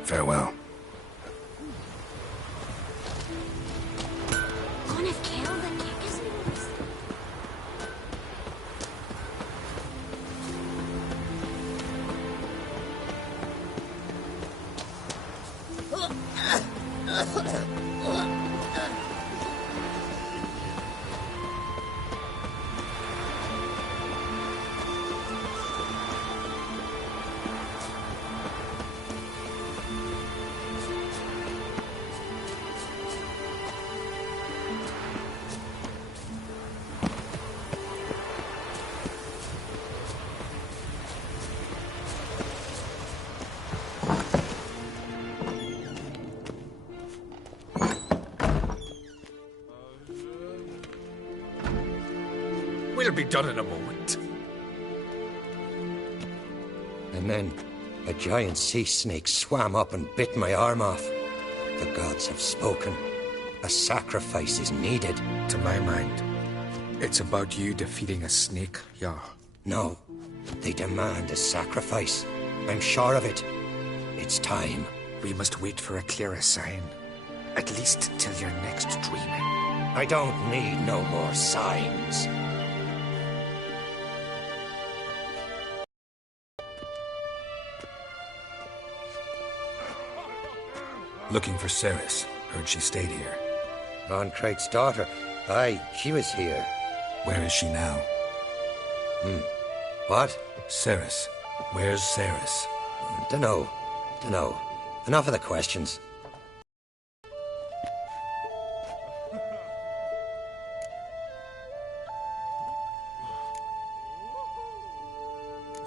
Farewell. Gonna kill the Kikisnos. done in a moment. And then a giant sea snake swam up and bit my arm off. The gods have spoken. A sacrifice is needed. To my mind, it's about you defeating a snake, Jarl. No, they demand a sacrifice. I'm sure of it. It's time. We must wait for a clearer sign. At least till your next dreaming. I don't need no more signs. Looking for Cerys. Heard she stayed here. Von Crate's daughter. Aye, she was here. Where is she now? What? Cerys. Where's Cerys? Dunno. Enough of the questions.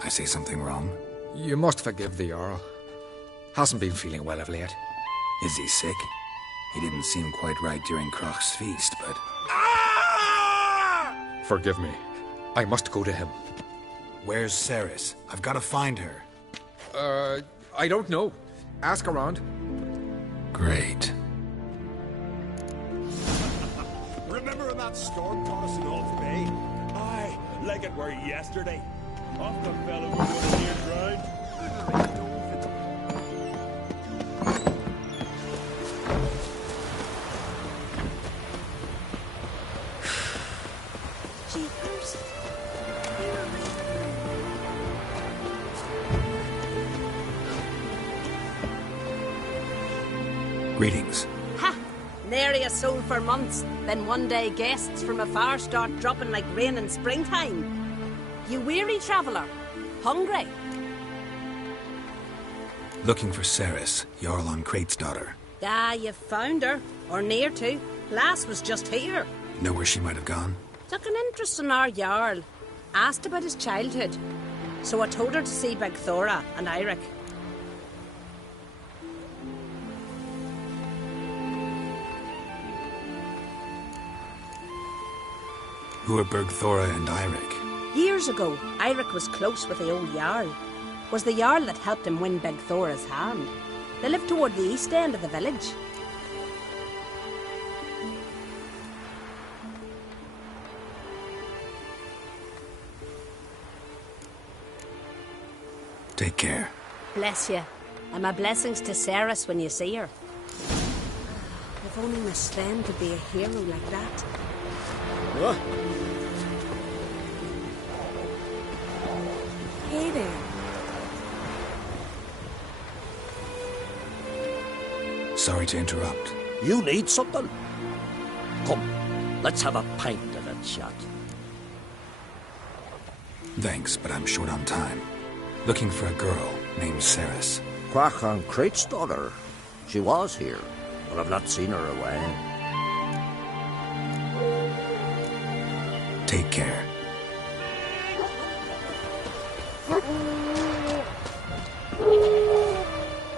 I say something wrong? You must forgive the Jarl. Hasn't been feeling well of late. Is he sick? He didn't seem quite right during Krach's feast, but... Forgive me. I must go to him. Where's Cerys? I've got to find her. I don't know. Ask around. Great. Remember when that storm caught us in Old Bay? Aye, like it were yesterday. Off the fellow who was near drowned. Jeepers. Greetings. Ha! Nary a soul for months. Then one day guests from afar start dropping like rain in springtime. You weary traveller? Hungry? Looking for Cerys, Jarl on Crate's daughter. Ah, you've found her. Or near to. Lass was just here. Know where she might have gone? Took an interest in our Jarl. Asked about his childhood. So I told her to see Beg Thora and Eirik. Who are Bergthora and Eirik? Years ago, Eirik was close with the old Jarl. Was the Jarl that helped him win Beg Thora's hand. They lived toward the east end of the village. Take care. Bless you. And my blessings to Cerys when you see her. If only Miss Sven could be a hero like that. What? Hey there. Sorry to interrupt. You need something? Come, let's have a pint of it, shot. Thanks, but I'm short on time. Looking for a girl named Cerys. Crach on Crate's daughter. She was here, but I've not seen her away. Take care.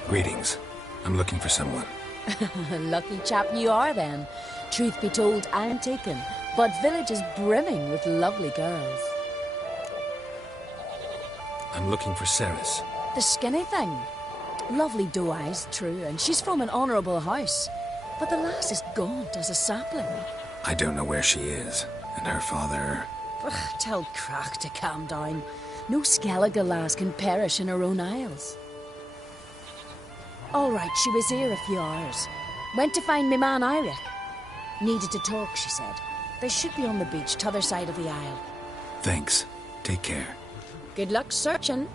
Greetings. I'm looking for someone. Lucky chap you are then. Truth be told, I'm taken, but village is brimming with lovely girls. I'm looking for Cerys. The skinny thing. Lovely doe eyes, true, and she's from an honourable house. But the lass is gaunt as a sapling. I don't know where she is, and her father... Ugh, tell Crach to calm down. No Skellige lass can perish in her own isles. All right, she was here a few hours. Went to find me man Eirik. Needed to talk, she said. They should be on the beach, t'other side of the isle. Thanks. Take care. Good luck searching.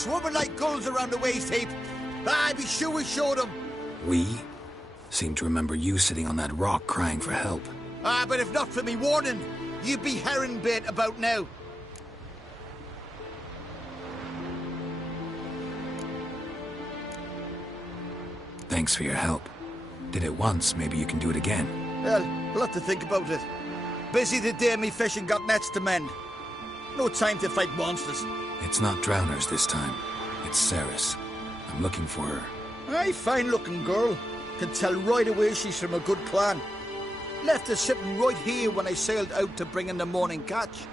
swimming like gulls around the waist heap. Ah, be sure we showed them. We? Seem to remember you sitting on that rock crying for help. Ah, but if not for me warning, you'd be herring bait about now. Thanks for your help. Did it once, maybe you can do it again. Well, we'll have to think about it. Busy the day me fishing got nets to mend. No time to fight monsters. It's not drowners this time. It's Ceres. I'm looking for her. Aye, fine-looking girl. Can tell right away she's from a good clan. Left her sitting right here when I sailed out to bring in the morning catch.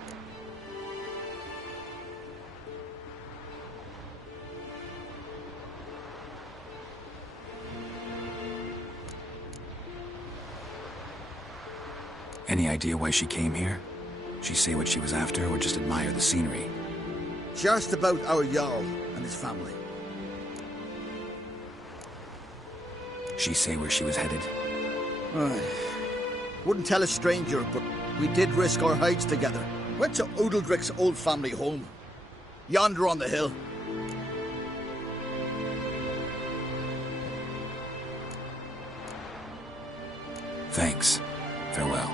Any idea why she came here? She say what she was after, or just admire the scenery? Just about our Jarl and his family. She say where she was headed? Wouldn't tell a stranger, but we did risk our hides together. Went to Udaldric's old family home. Yonder on the hill. Thanks. Farewell.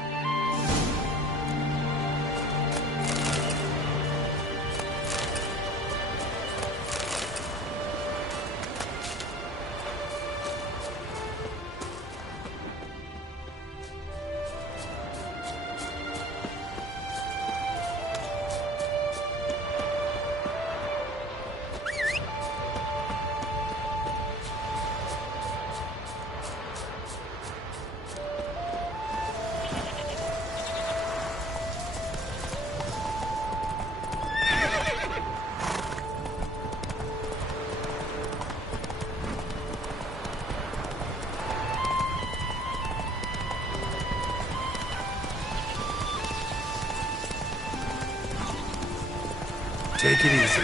Take it easy.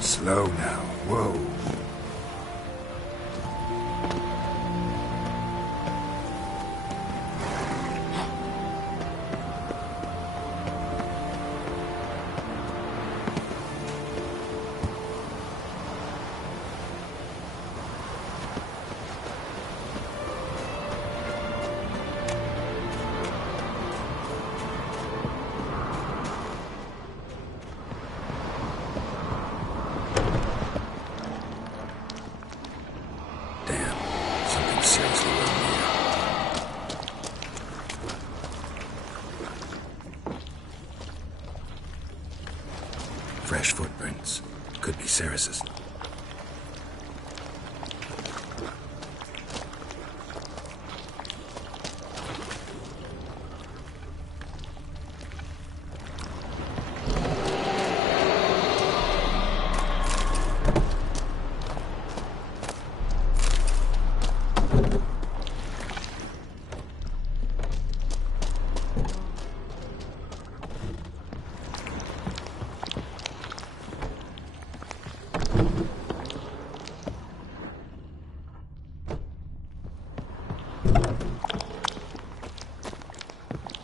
Slow now. Whoa. Fresh footprints. Could be Ceres's.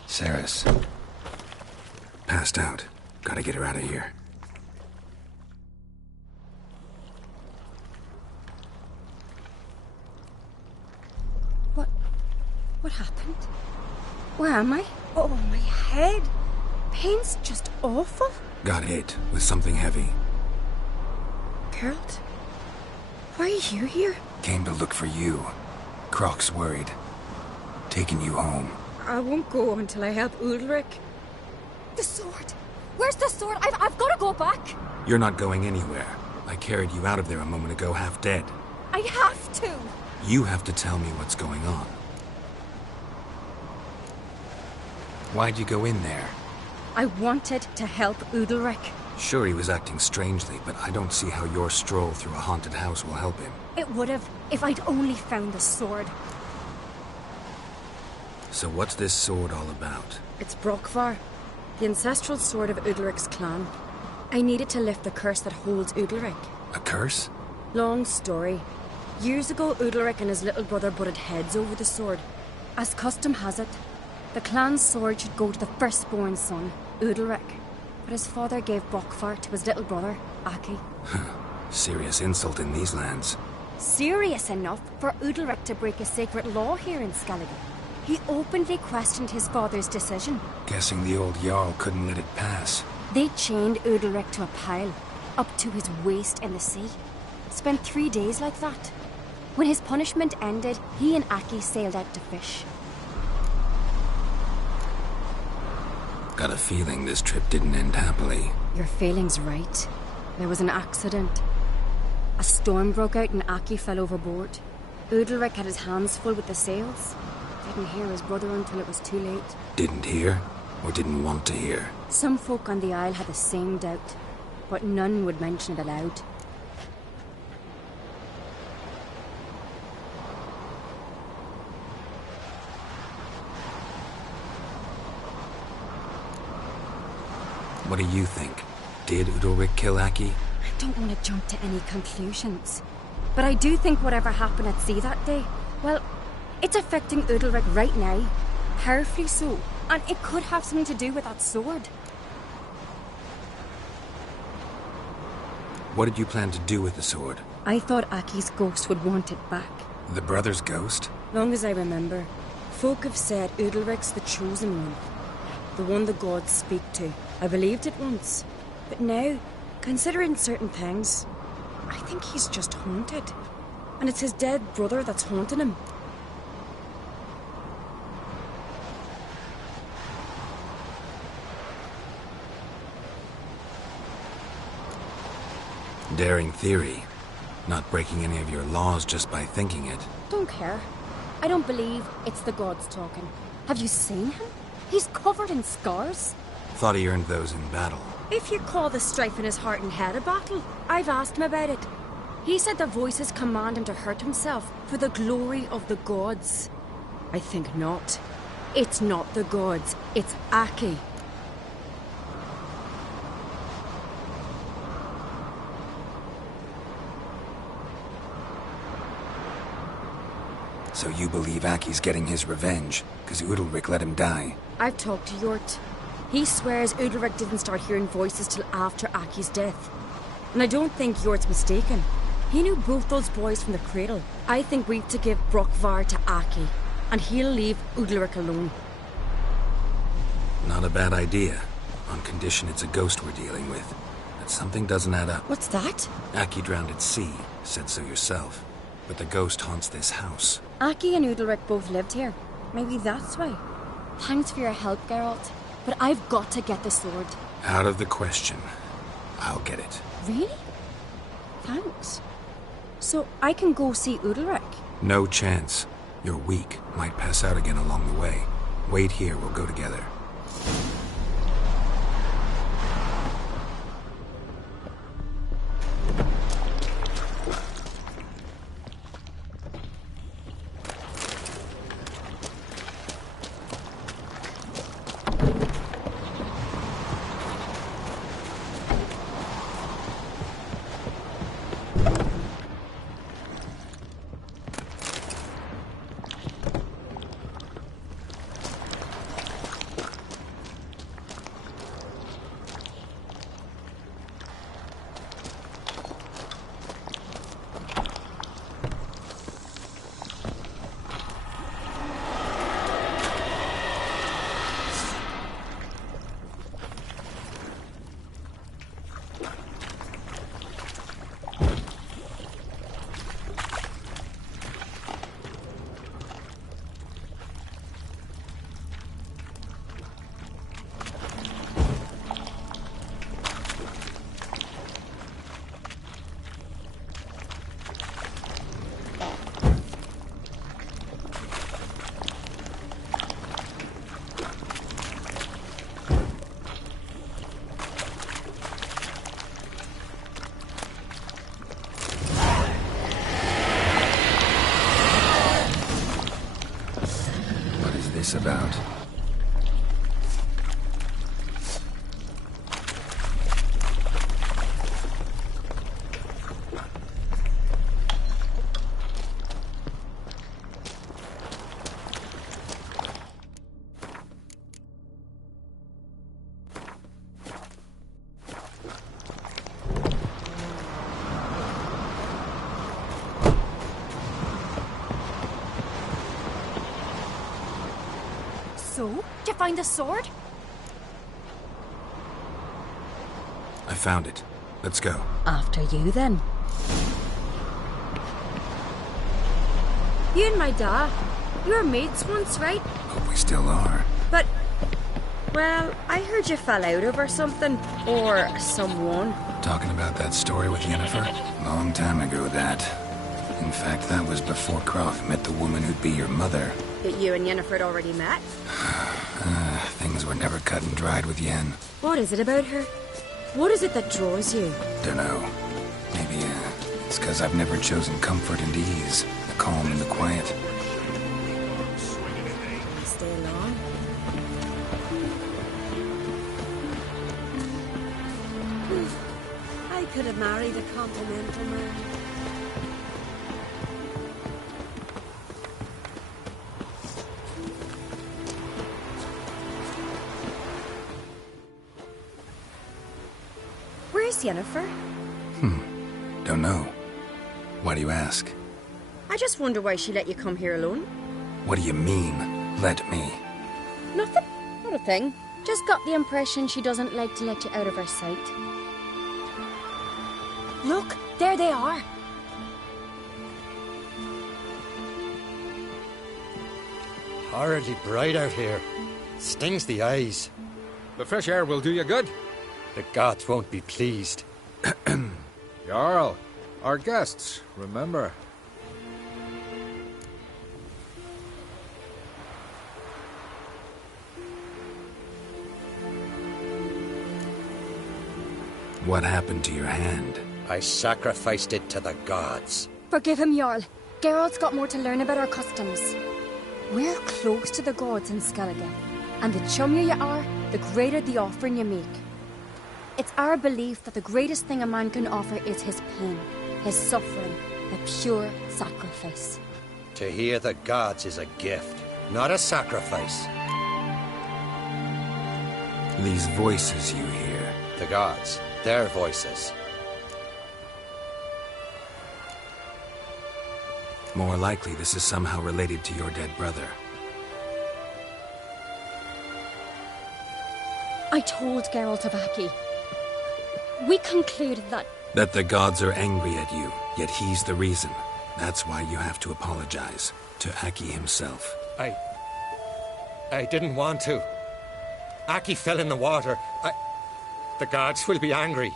Ceres. Passed out. Gotta get her out of here. What happened? Where am I? Oh, my head. Pain's just awful. Got hit with something heavy. Geralt? Why are you here? Came to look for you. Croc's worried. Taking you home. I won't go until I help Udalric. The sword! Where's the sword? I've got to go back! You're not going anywhere. I carried you out of there a moment ago, half dead. I have to! You have to tell me what's going on. Why'd you go in there? I wanted to help Udalric. Sure, he was acting strangely, but I don't see how your stroll through a haunted house will help him. It would have, if I'd only found the sword. So what's this sword all about? It's Brokvar, the ancestral sword of Udalric's clan. I needed to lift the curse that holds Udalric. A curse? Long story. Years ago, Udalric and his little brother butted heads over the sword. As custom has it, The clan's sword should go to the firstborn son, Udalric. But his father gave Brokvar to his little brother, Aki. Serious insult in these lands. Serious enough for Udalric to break a sacred law here in Skellige. He openly questioned his father's decision. Guessing the old Jarl couldn't let it pass. They chained Udalric to a pile, up to his waist in the sea. Spent 3 days like that. When his punishment ended, he and Aki sailed out to fish. Got a feeling this trip didn't end happily. Your feeling's right. There was an accident. A storm broke out and Aki fell overboard. Udalric had his hands full with the sails. Didn't hear his brother until it was too late. Didn't hear? Or didn't want to hear? Some folk on the Isle had the same doubt, but none would mention it aloud. What do you think? Did Udalric kill Aki? I don't want to jump to any conclusions. But I do think whatever happened at sea that day, well, it's affecting Udalric right now. Powerfully so. And it could have something to do with that sword. What did you plan to do with the sword? I thought Aki's ghost would want it back. The brother's ghost? Long as I remember, folk have said Udalric's the chosen one. The one the gods speak to. I believed it once. But now, considering certain things, I think he's just haunted. And it's his dead brother that's haunting him. Daring theory. Not breaking any of your laws just by thinking it. Don't care. I don't believe it's the gods talking. Have you seen him? He's covered in scars. Thought he earned those in battle. If you call the strife in his heart and head a battle, I've asked him about it. He said the voices command him to hurt himself for the glory of the gods. I think not. It's not the gods, it's Aki. So you believe Aki's getting his revenge, because Udalric let him die? I've talked to Yort. He swears Udalric didn't start hearing voices till after Aki's death. And I don't think Yort's mistaken. He knew both those boys from the cradle. I think we've to give Brokvar to Aki, and he'll leave Udalric alone. Not a bad idea, on condition it's a ghost we're dealing with. But something doesn't add up. What's that? Aki drowned at sea, said so yourself. But the ghost haunts this house. Aki and Udalric both lived here. Maybe that's why. Thanks for your help, Geralt. But I've got to get the sword. Out of the question. I'll get it. Really? Thanks. So I can go see Udalric? No chance. You're weak. Might pass out again along the way. Wait here, we'll go together. So? Did you find the sword? I found it. Let's go. After you, then. You and my dad, you were mates once, right? Hope we still are. But, well, I heard you fell out over something. Or someone. Talking about that story with Yennefer? Long time ago, that. In fact, that was before Croft met the woman who'd be your mother. That you and Yennefer had already met? Things were never cut and dried with Yen. What is it about her? What is it that draws you? Dunno. Maybe, it's because I've never chosen comfort and ease. The calm and the quiet. Stay along. I could have married a continental man. Where's Yennefer? Don't know. Why do you ask? I just wonder why she let you come here alone. What do you mean, let me? Nothing. Not a thing. Just got the impression she doesn't like to let you out of her sight. Look, there they are. Horridly bright out here. Stings the eyes. The fresh air will do you good. The gods won't be pleased. Jarl, our guests, remember. What happened to your hand? I sacrificed it to the gods. Forgive him, Jarl. Geralt's got more to learn about our customs. We're close to the gods in Skellige, and the chummier you are, the greater the offering you make. It's our belief that the greatest thing a man can offer is his pain, his suffering, the pure sacrifice. To hear the gods is a gift, not a sacrifice. These voices you hear. The gods, their voices. More likely this is somehow related to your dead brother. I told Geralt of Aki. We concluded that... That the gods are angry at you, yet he's the reason. That's why you have to apologize. To Aki himself. I didn't want to. Aki fell in the water. The gods will be angry.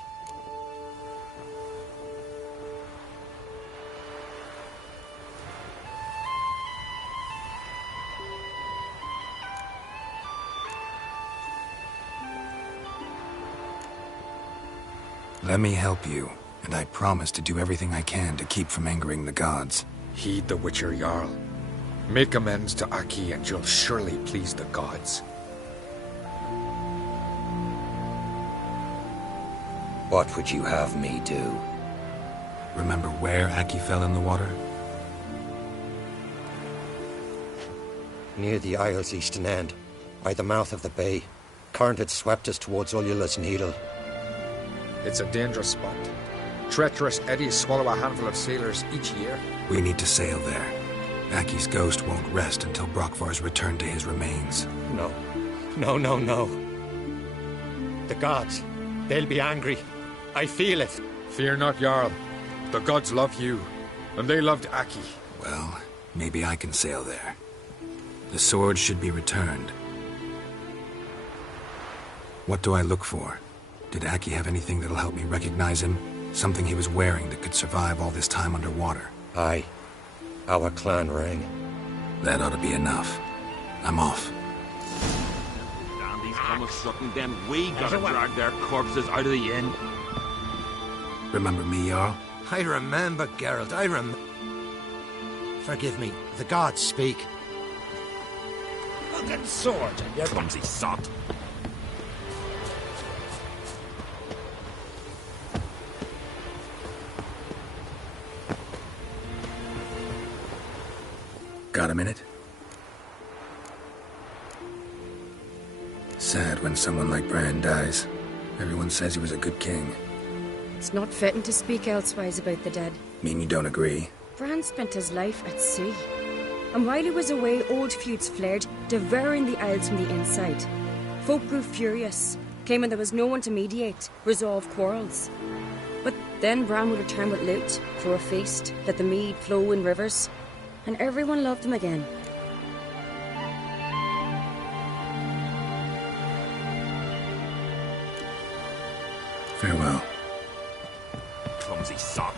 Let me help you, and I promise to do everything I can to keep from angering the gods. Heed the Witcher Jarl. Make amends to Aki and you'll surely please the gods. What would you have me do? Remember where Aki fell in the water? Near the Isle's eastern end, by the mouth of the bay. Current had swept us towards Ullula's Needle. It's a dangerous spot. Treacherous eddies swallow a handful of sailors each year. We need to sail there. Aki's ghost won't rest until Brokvar's returned to his remains. No. No. The gods, they'll be angry. I feel it. Fear not, Jarl. The gods love you, and they loved Aki. Well, maybe I can sail there. The sword should be returned. What do I look for? Did Aki have anything that'll help me recognize him? Something he was wearing that could survive all this time underwater? Aye. Our clan ring. That ought to be enough. I'm off. Damn these Hummus-sucking them. We gotta drag their corpses out of the inn. Remember me, Jarl? I remember, Geralt. Forgive me. The gods speak. Fucking sword, you clumsy sot. Got a minute? Sad when someone like Bran dies. Everyone says he was a good king. It's not fitting to speak elsewise about the dead. Mean you don't agree? Bran spent his life at sea. And while he was away, old feuds flared, devouring the Isles from the inside. Folk grew furious, claiming there was no one to mediate, resolve quarrels. But then Bran would return with loot, throw a feast, let the mead flow in rivers, and everyone loved him again. Farewell. Clumsy sot.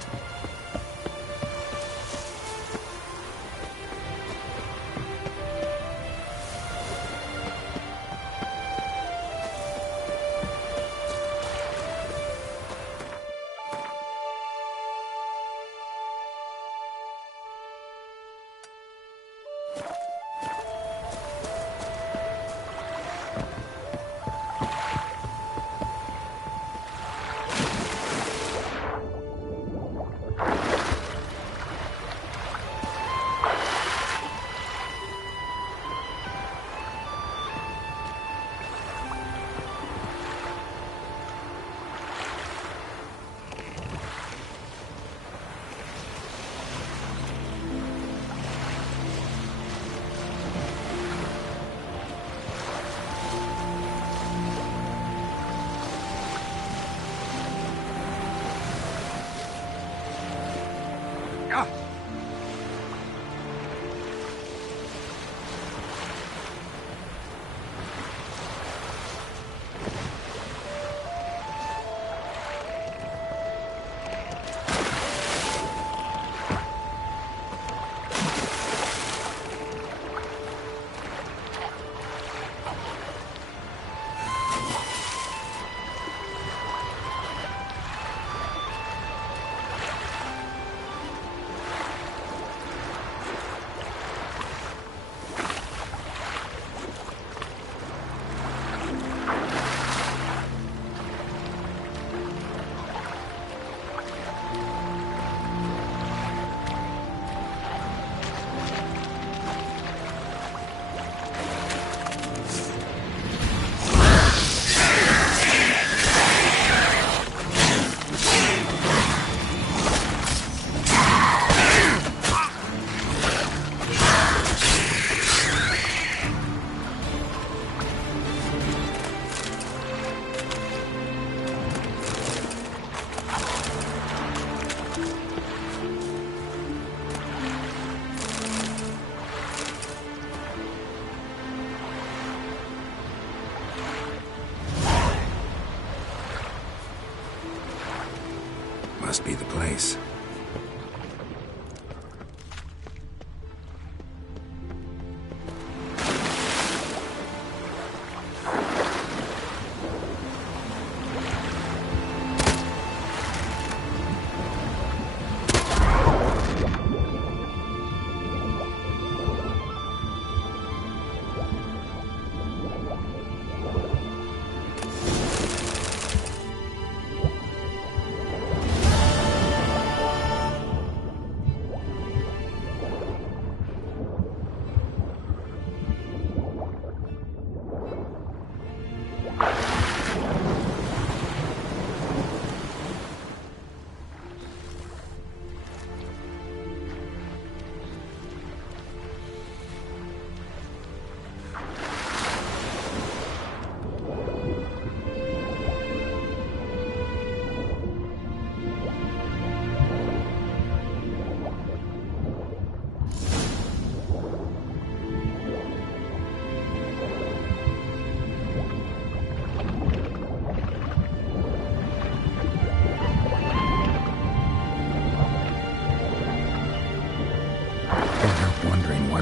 Must be the place.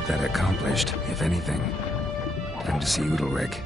That accomplished, if anything. Time to see Udalryk.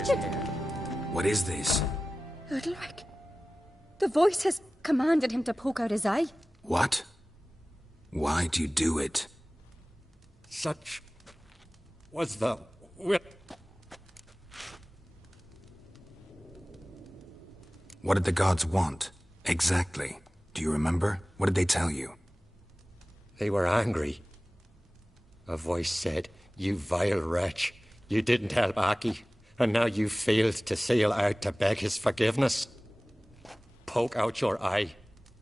Regent! What is this? Udalric. The voice has commanded him to poke out his eye. What? Why'd you do it? Such was the will. What did the gods want? Exactly. Do you remember? What did they tell you? They were angry. A voice said, "You vile wretch, you didn't help Aki, and now you failed to sail out to beg his forgiveness. Poke out your eye,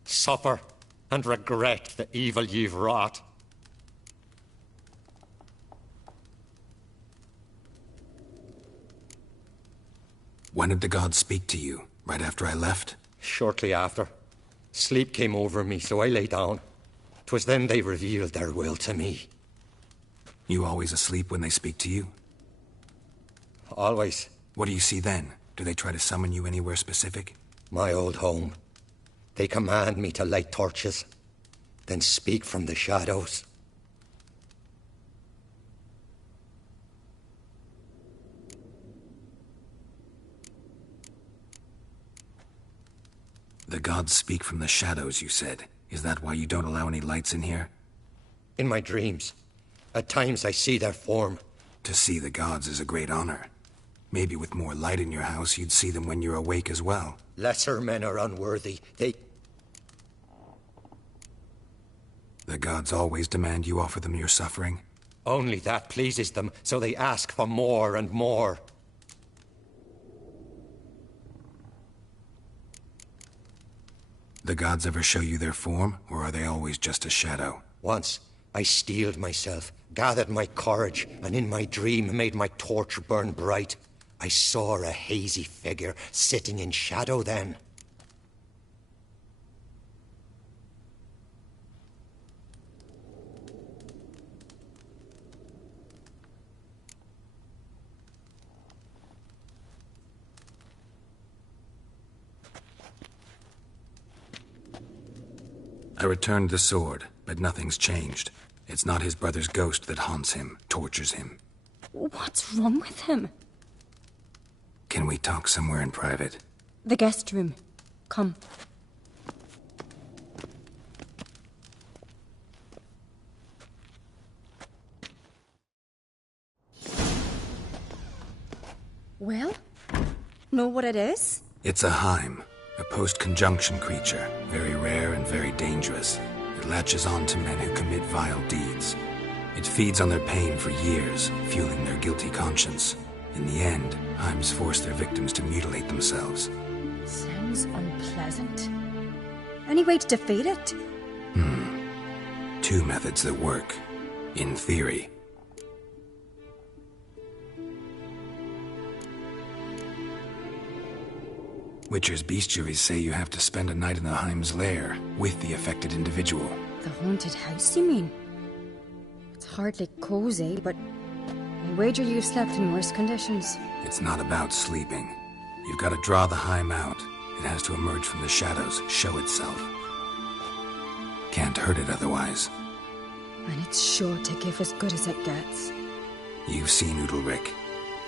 suffer, and regret the evil you've wrought." When did the gods speak to you? Right after I left? Shortly after. Sleep came over me, so I lay down. 'Twas then they revealed their will to me. You always asleep when they speak to you? Always. What do you see then? Do they try to summon you anywhere specific? My old home. They command me to light torches, then speak from the shadows. The gods speak from the shadows, you said. Is that why you don't allow any lights in here? In my dreams. At times I see their form. To see the gods is a great honor. Maybe with more light in your house, you'd see them when you're awake as well. Lesser men are unworthy. The gods always demand you offer them your suffering? Only that pleases them, so they ask for more and more. The gods ever show you their form, or are they always just a shadow? Once, I steeled myself, gathered my courage, and in my dream made my torch burn bright. I saw a hazy figure sitting in shadow then. I returned the sword, but nothing's changed. It's not his brother's ghost that haunts him, tortures him. What's wrong with him? Can we talk somewhere in private? The guest room. Come. Well? Know what it is? It's a Heim, a post-conjunction creature, very rare and very dangerous. It latches on to men who commit vile deeds. It feeds on their pain for years, fueling their guilty conscience. In the end, Heims force their victims to mutilate themselves. Sounds unpleasant. Any way to defeat it? Two methods that work. In theory. Witcher's bestiaries say you have to spend a night in the Heim's lair with the affected individual. The haunted house, you mean? It's hardly cozy, but I wager you've slept in worse conditions. It's not about sleeping. You've got to draw the Heim out. It has to emerge from the shadows, show itself. Can't hurt it otherwise. And it's sure to give as good as it gets. You've seen Udalric.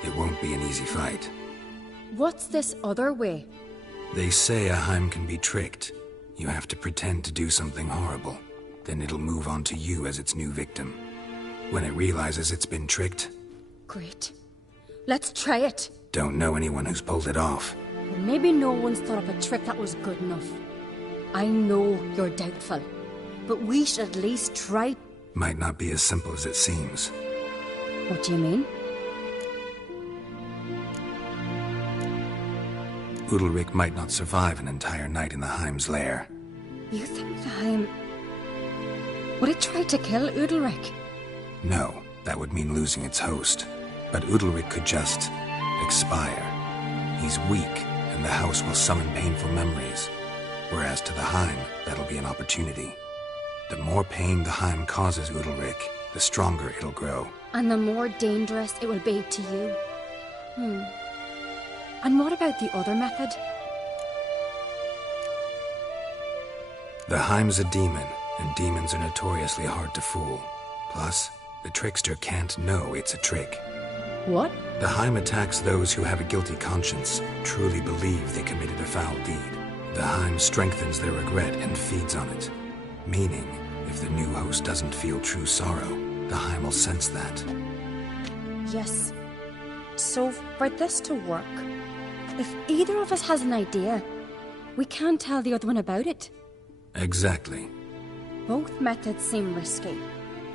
It won't be an easy fight. What's this other way? They say a Heim can be tricked. You have to pretend to do something horrible. Then it'll move on to you as its new victim. When it realizes it's been tricked... Great. Let's try it. Don't know anyone who's pulled it off. Well, maybe no one's thought of a trick that was good enough. I know you're doubtful, but we should at least try. Might not be as simple as it seems. What do you mean? Udalric might not survive an entire night in the Heim's lair. You think the Heim... Would it try to kill Udalric? No, that would mean losing its host. But Udalric could just... expire. He's weak, and the house will summon painful memories. Whereas to the Heim, that'll be an opportunity. The more pain the Heim causes Udalric, the stronger it'll grow. And the more dangerous it will be to you. And what about the other method? The Heim's a demon, and demons are notoriously hard to fool. Plus, the trickster can't know it's a trick. What? The Heim attacks those who have a guilty conscience, truly believe they committed a foul deed. The Heim strengthens their regret and feeds on it. Meaning, if the new host doesn't feel true sorrow, the Heim will sense that. Yes. So, for this to work, if either of us has an idea, we can tell the other one about it. Exactly. Both methods seem risky,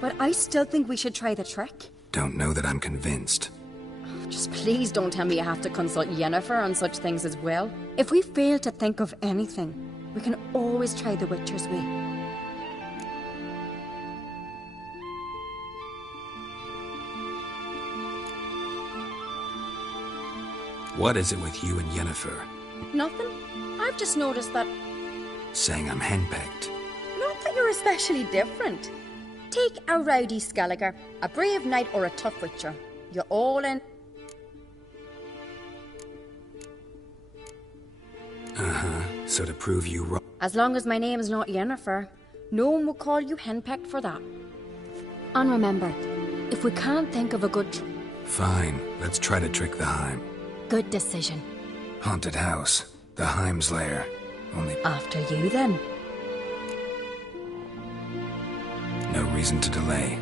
but I still think we should try the trick. Don't know that I'm convinced. Just please don't tell me you have to consult Yennefer on such things as well. If we fail to think of anything, we can always try the Witcher's way. What is it with you and Yennefer? Nothing. I've just noticed that... Saying I'm henpecked. Not that you're especially different. Take a rowdy Skelliger, a brave knight or a tough witcher. You're all in... Uh-huh. So to prove you wrong... As long as my name is not Yennefer, no one will call you henpecked for that. And remember, if we can't think of a good... Fine. Let's try to trick the Heim. Good decision. Haunted house. The Heim's lair. Only... After you, then. No reason to delay.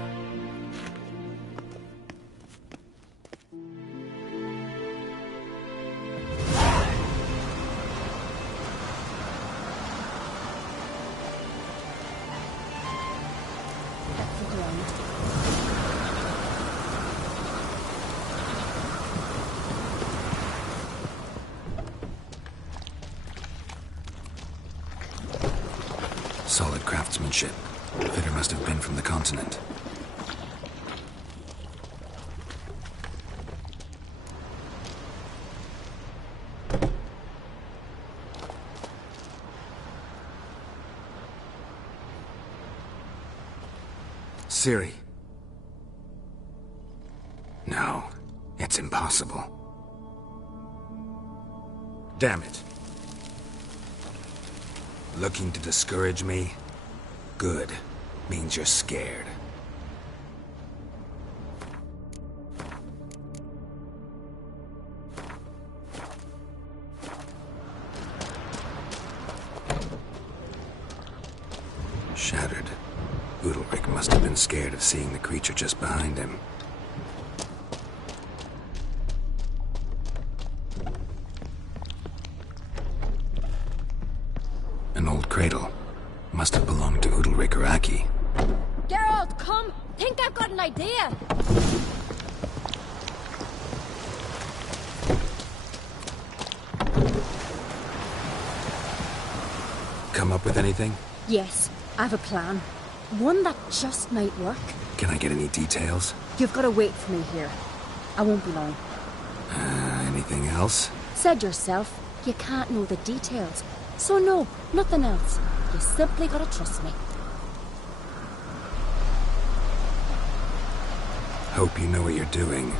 Solid craftsmanship. Fitter must have been from the continent. Ciri. No, it's impossible. Damn it. Looking to discourage me? Good. Means you're scared. Shattered. Udalryk must have been scared of seeing the creature just behind him. An old cradle. Must have belonged to Udalryk or Aki. Geralt, come! Think I've got an idea! Come up with anything? Yes, I have a plan. One that just might work. Can I get any details? You've got to wait for me here. I won't be long. Anything else? Said yourself, you can't know the details. So no, nothing else. You simply gotta trust me. Hope you know what you're doing.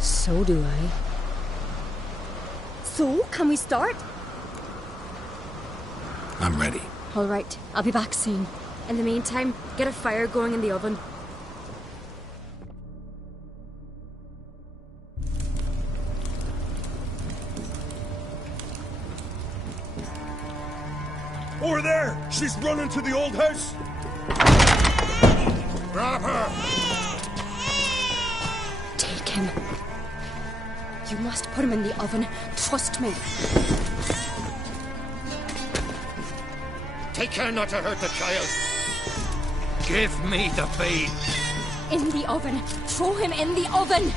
So do I. So, can we start? I'm ready. All right, I'll be back soon. In the meantime, get a fire going in the oven. Over there! She's running to the old house! Grab her! Take him. You must put him in the oven. Trust me. Take care not to hurt the child. Give me the babe. In the oven. Throw him in the oven.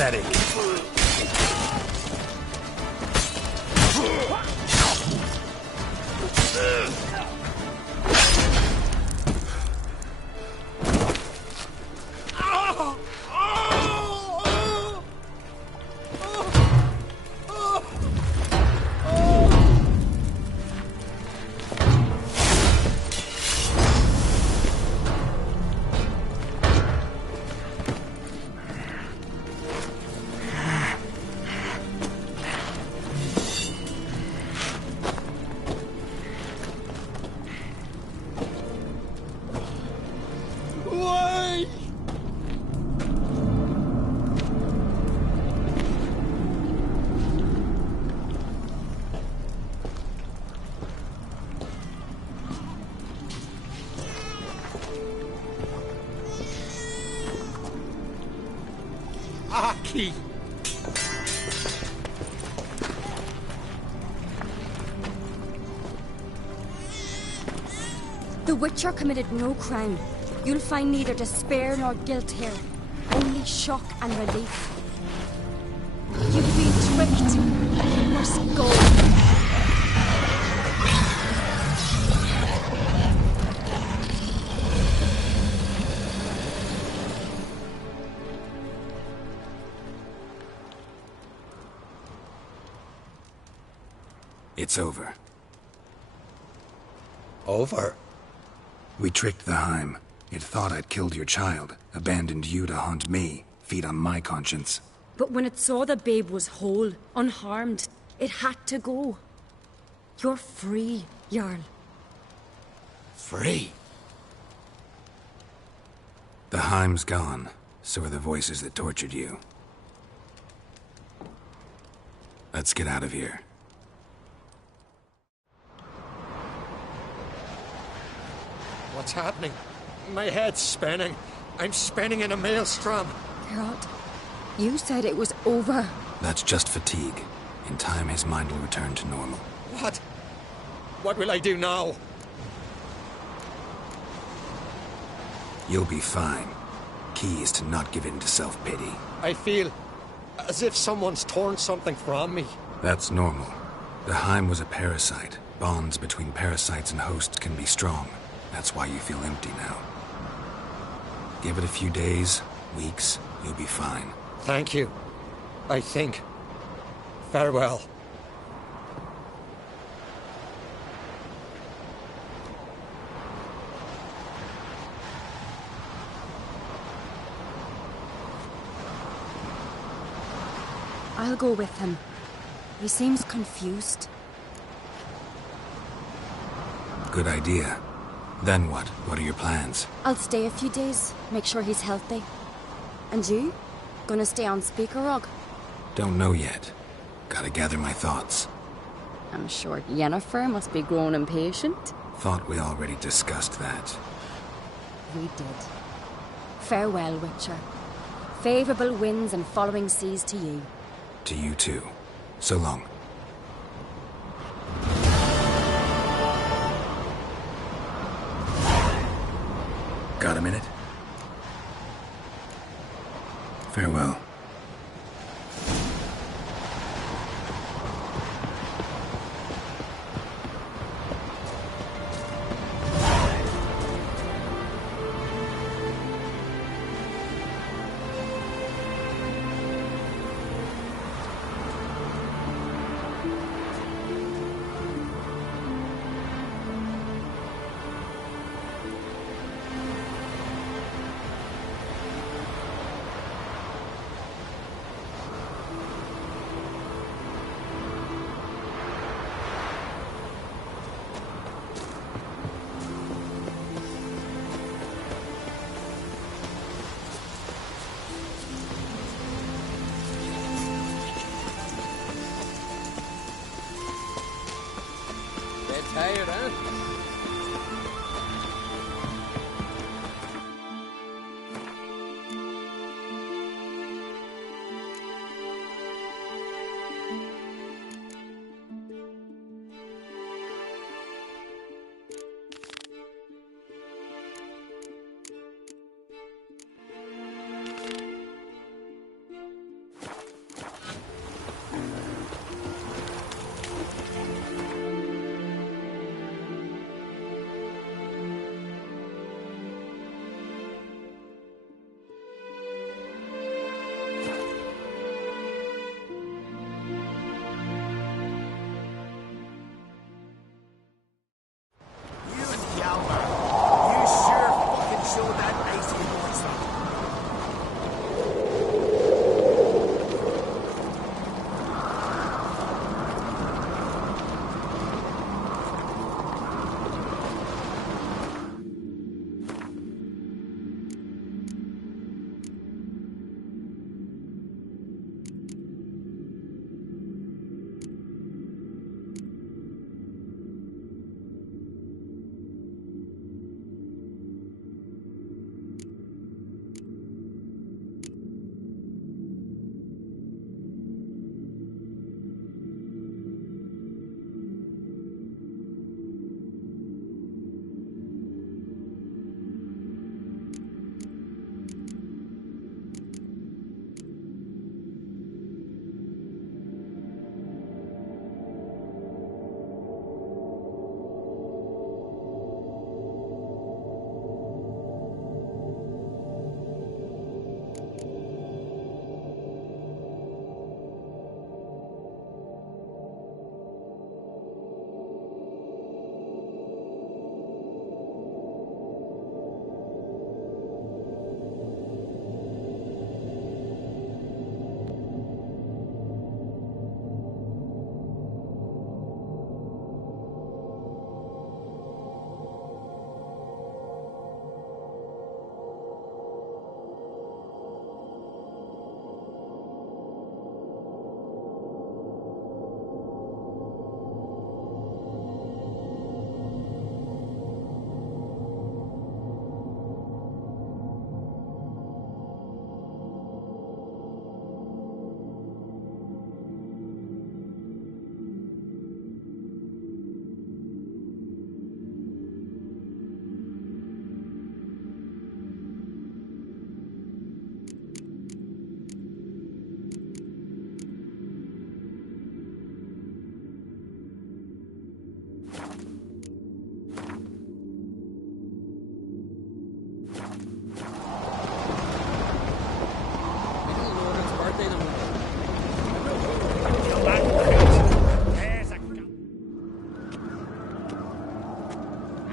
Pathetic. key. The Witcher committed no crime. You'll find neither despair nor guilt here. Only shock and relief. You've been tricked. You must go. It's over. Over? We tricked the Heim. It thought I'd killed your child, abandoned you to haunt me, feed on my conscience. But when it saw the babe was whole, unharmed, it had to go. You're free, Jarl. Free? The Heim's gone. So are the voices that tortured you. Let's get out of here. What's happening? My head's spinning. I'm spinning in a maelstrom. Geralt, you said it was over. That's just fatigue. In time, his mind will return to normal. What? What will I do now? You'll be fine. Key is to not give in to self-pity. I feel as if someone's torn something from me. That's normal. The Heim was a parasite. Bonds between parasites and hosts can be strong. That's why you feel empty now. Give it a few days, weeks, you'll be fine. Thank you. I think. Farewell. I'll go with him. He seems confused. Good idea. Then what? What are your plans? I'll stay a few days, make sure he's healthy. And you? Gonna stay on Speaker Rock? Don't know yet. Gotta gather my thoughts. I'm sure Yennefer must be grown impatient. Thought we already discussed that. We did. Farewell, Witcher. Favourable winds and following seas to you. To you too. So long. Got a minute? Farewell. Tired, huh?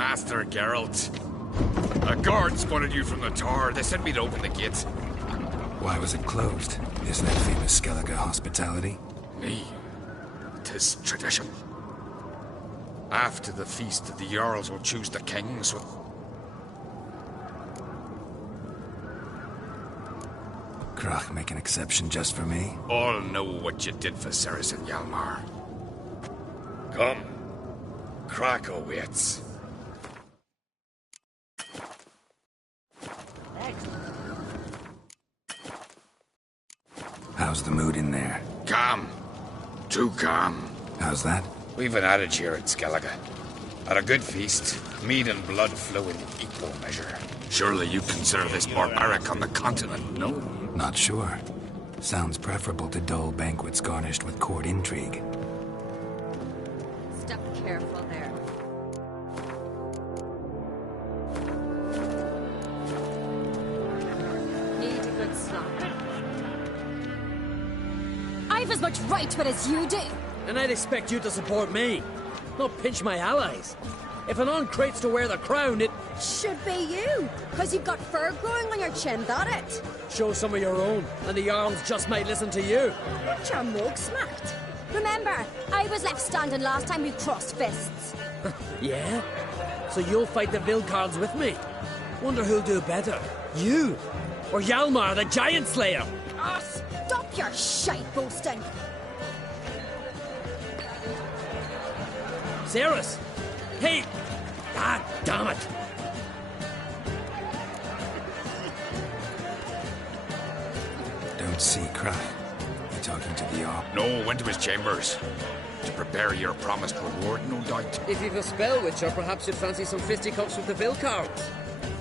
Master Geralt. A guard spotted you from the tower. They sent me to open the gate. Why was it closed? Isn't that famous Skellige hospitality? Me. 'Tis tradition. After the feast, the Jarls will choose the kings with... Crach make an exception just for me? All know what you did for Cerys and Hjalmar. Come. Crach awaits. How's the mood in there? Calm. Too calm. How's that? We've an adage here at Skellige. At a good feast, mead and blood flow in equal measure. Surely you consider this barbaric on the continent, no? Not sure. Sounds preferable to dull banquets garnished with court intrigue. Step careful there. Need a good slap. I've as much right to it as you do. And I'd expect you to support me, not pinch my allies. If an uncrate's to wear the crown, it should be you, because you've got fur growing on your chin, that it? Show some of your own, and the Jarls just might listen to you. Get your mug smacked. Remember, I was left standing last time we crossed fists. Yeah? So you'll fight the Vilcards with me? Wonder who'll do better, you or Hjalmar, the Giant Slayer? Oh, stop your shite boasting. Cerys! Hey! Ah, damn it! Don't see Crach. You talking to the Jarl? No, went to his chambers. To prepare your promised reward, no doubt. If you've a spell witcher, perhaps you'd fancy some fisticuffs with the Vilcards.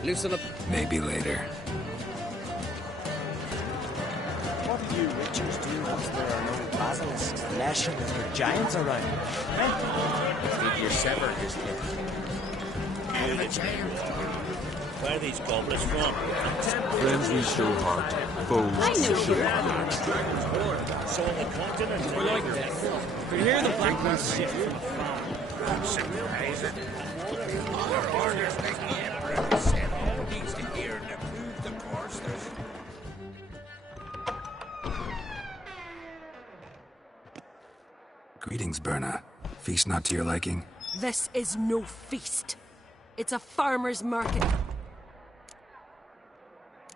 Loosen up. Maybe later. What do you witchers do once there are no basilisks, lashing or giants around? Did you sever his head? Where are these goblins from? Friends we show heart, foes we show heart. So on the continent, we're like this. We hear the black ones shift from surprising. Other orders make the Emperor send all these to here and approve the course. Greetings, Birna. Feast not to your liking? This is no feast. It's a farmer's market.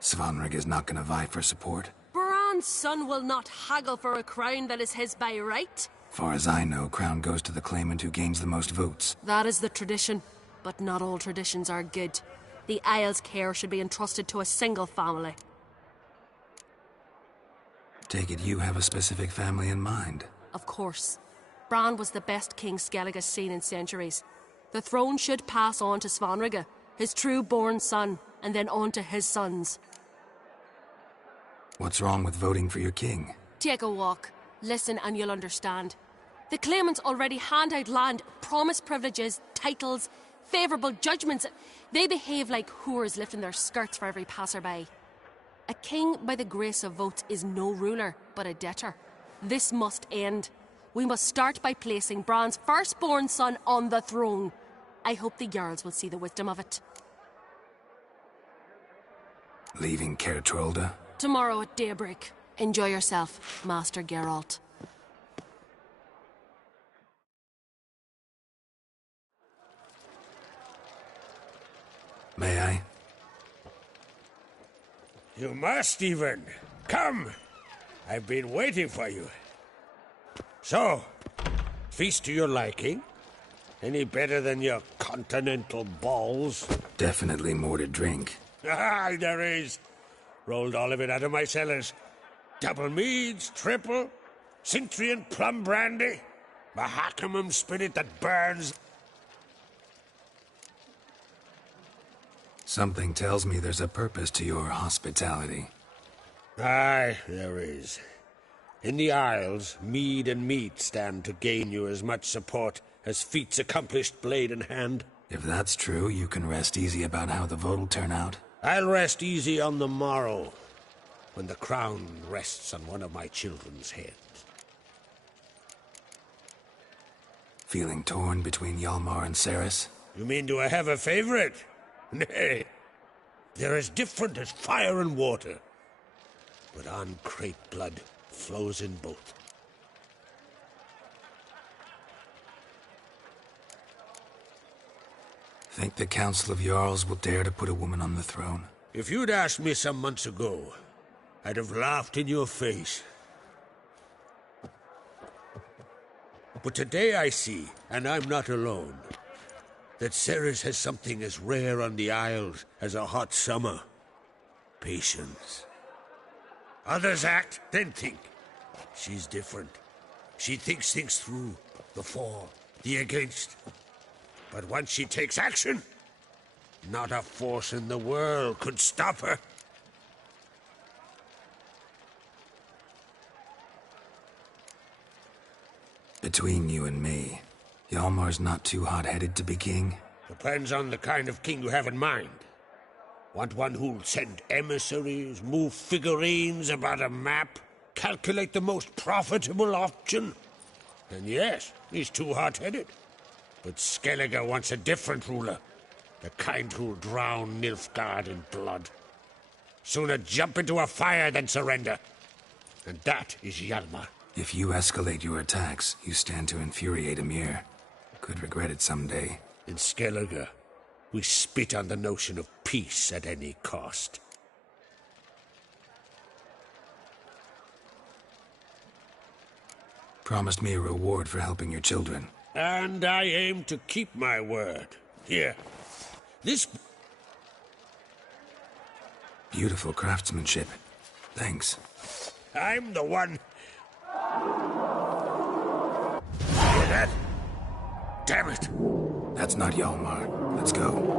Svanrig is not gonna vie for support? Bran's son will not haggle for a crown that is his by right. Far as I know, crown goes to the claimant who gains the most votes. That is the tradition, but not all traditions are good. The Isle's care should be entrusted to a single family. Take it you have a specific family in mind? Of course. Bran was the best king Skellige's seen in centuries. The throne should pass on to Svanrige, his true-born son, and then on to his sons. What's wrong with voting for your king? Take a walk. Listen and you'll understand. The claimants already hand out land, promise privileges, titles, favourable judgments. They behave like whores lifting their skirts for every passerby. A king by the grace of votes is no ruler, but a debtor. This must end. We must start by placing Bran's firstborn son on the throne. I hope the Jarls will see the wisdom of it. Leaving Caer Trolda? Tomorrow at daybreak. Enjoy yourself, Master Geralt. May I? You must even. Come! I've been waiting for you. So, feast to your liking? Any better than your continental balls? Definitely more to drink. Ah, there is. Rolled all of it out of my cellars. Double meads, triple, Cintrian plum brandy, Mahakimum spirit that burns. Something tells me there's a purpose to your hospitality. Aye, there is. In the Isles, mead and meat stand to gain you as much support as feats accomplished blade in hand. If that's true, you can rest easy about how the vote'll turn out. I'll rest easy on the morrow, when the crown rests on one of my children's heads. Feeling torn between Hjalmar and Cerys? You mean, do I have a favorite? Nay. They're as different as fire and water. But An-Krayt blood flows in both. Think the Council of Jarls will dare to put a woman on the throne? If you'd asked me some months ago, I'd have laughed in your face. But today I see, and I'm not alone, that Ceres has something as rare on the Isles as a hot summer. Patience. Others act, then think. She's different. She thinks things through, the for, the against. But once she takes action, not a force in the world could stop her. Between you and me, Hjalmar's not too hot-headed to be king? Depends on the kind of king you have in mind. Want one who'll send emissaries, move figurines about a map, calculate the most profitable option? Then yes, he's too hot-headed. But Skellige wants a different ruler. The kind who'll drown Nilfgaard in blood. Sooner jump into a fire than surrender. And that is Hjalmar. If you escalate your attacks, you stand to infuriate Emhyr. Could regret it someday. In Skellige, we spit on the notion of peace at any cost. Promised me a reward for helping your children. And I aim to keep my word. Here. This... Beautiful craftsmanship. Thanks. I'm the one... Hear that? Damn it! That's not Hjalmar. Let's go.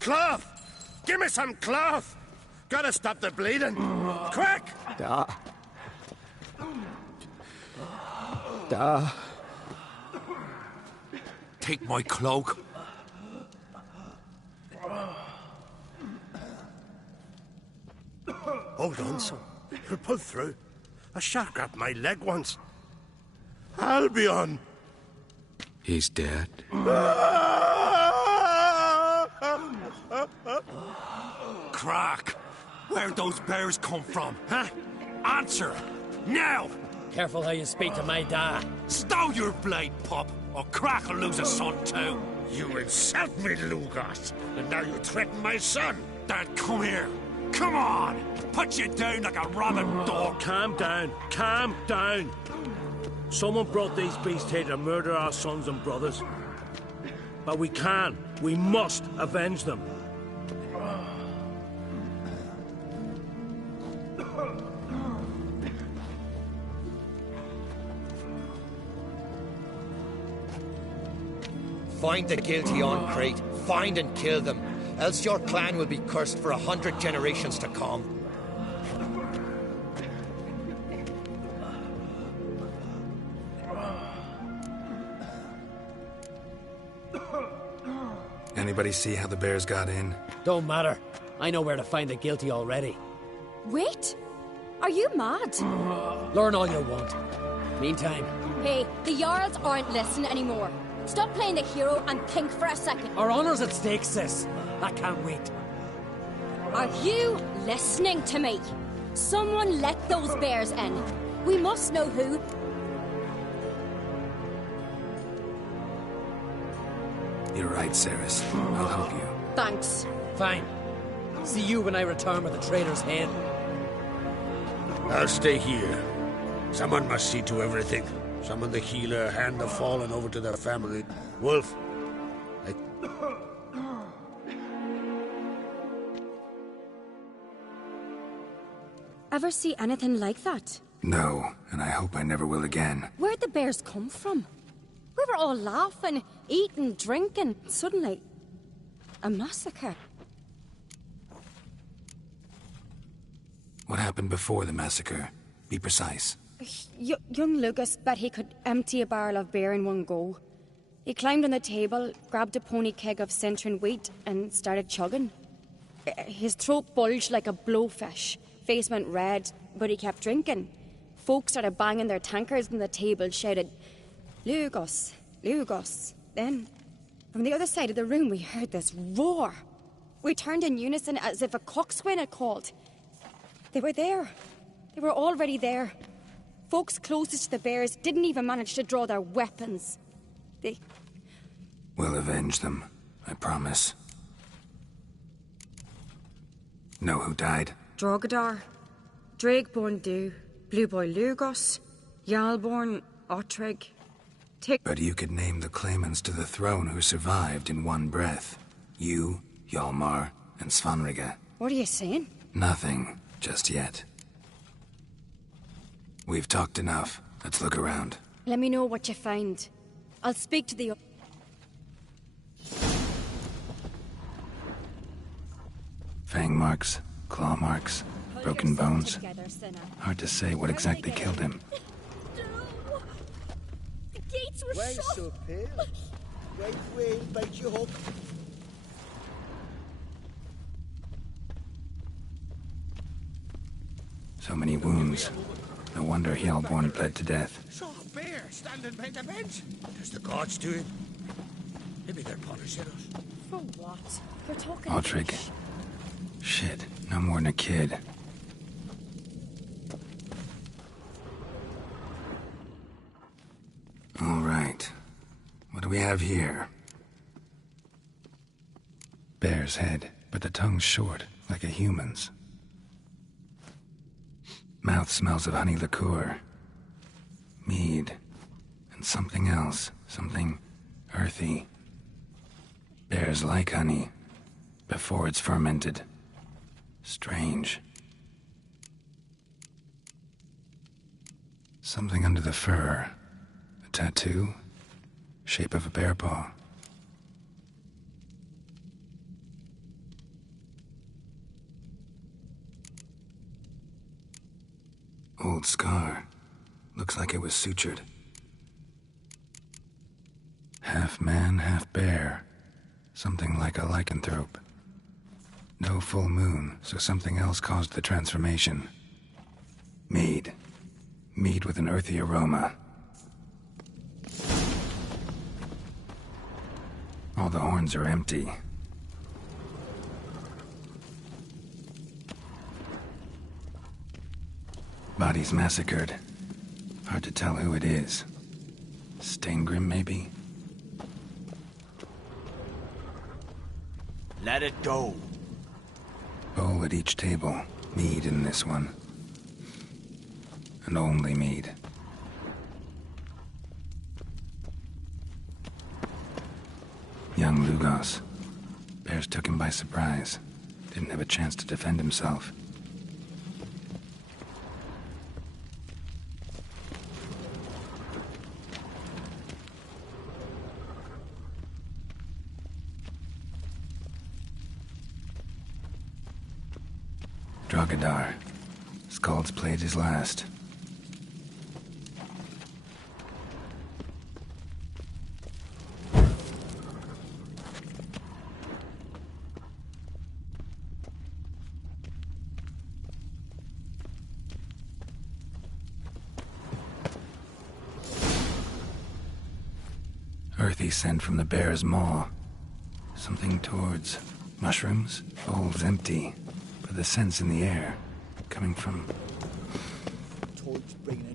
Cloth! Give me some cloth! Gotta stop the bleeding! Quick! Da. Da. Take my cloak. Hold on, son. You'll pull through. A shark grabbed my leg once. Albion! He's dead. Crack! Where'd those bears come from, huh? Answer! Now! Careful how you speak to my dad. Stow your blade, pup, or Crack will lose a son too. You insult me, Lugos, and now you threaten my son. Dad, come here. Come on! Put you down like a rabid dog. Calm down. Calm down. Someone brought these beasts here to murder our sons and brothers. But we must avenge them. Find the guilty An-Krayt. Find and kill them. Else your clan will be cursed for 100 generations to come. Anybody see how the bears got in? Don't matter. I know where to find the guilty already. Wait! Are you mad? Learn all you want. Meantime, Hey, the Jarls aren't listening anymore. Stop playing the hero and think for a second. our honour's at stake, sis. I can't wait. Are you listening to me? Someone let those bears in. We must know who. You're right, Ceres. I'll help you. Thanks. Fine. See you when I return with the traitor's head. I'll stay here. Someone must see to everything. Summon the healer, hand the fallen over to their family. Wolf, Ever see anything like that? No, and I hope I never will again. Where'd the bears come from? We were all laughing, eating, drinking. Suddenly, a massacre. What happened before the massacre? Be precise. Young Lucas bet he could empty a barrel of beer in one go. He climbed on the table, grabbed a pony keg of centering wheat, and started chugging. His throat bulged like a blowfish. Face went red, but he kept drinking. Folk started banging their tankards on the table, shouted, "Lugos, Lugos." Then, from the other side of the room, we heard this roar. We turned in unison as if a coxswain had called. They were there. They were already there. Folks closest to the bears didn't even manage to draw their weapons. They... We'll avenge them, I promise. Know who died? Drogadar, Drakeborn Du, Blue Boy Lugos, Jarlborn, Ottrig, But you could name the claimants to the throne who survived in one breath. You, Hjalmar, and Svanrige. What are you saying? Nothing, just yet. We've talked enough. Let's look around. Let me know what you find. I'll speak to the... Fang marks, claw marks, broken bones. Hard to say what exactly killed him. The gates were Why shut. so pale? Right way, bite you hook. So many wounds. No wonder Hjalborn bled to death. saw a bear standing by the bench. Does the gods do it? Maybe they're punishing us. For what? We're talking... Ottrig. Shit, no more than a kid. All right. What do we have here? Bear's head, but the tongue's short, like a human's. Mouth smells of honey liqueur. Mead. And something else. Something earthy. Bears like honey. Before it's fermented. Strange. Something under the fur. A tattoo? Shape of a bear paw. Old scar. Looks like it was sutured. Half man, half bear. Something like a lycanthrope. No full moon, so something else caused the transformation. Mead. Mead with an earthy aroma. All the horns are empty. Bodies massacred. Hard to tell who it is. Steingrim, maybe? Let it go. Bowl at each table. Mead in this one. And only mead. Young Lugos. Bears took him by surprise. Didn't have a chance to defend himself. Drogadar. Skald's played his last. earthy scent from the bear's maw. Something towards mushrooms? Bowl's empty, but the scent's in the air. Coming from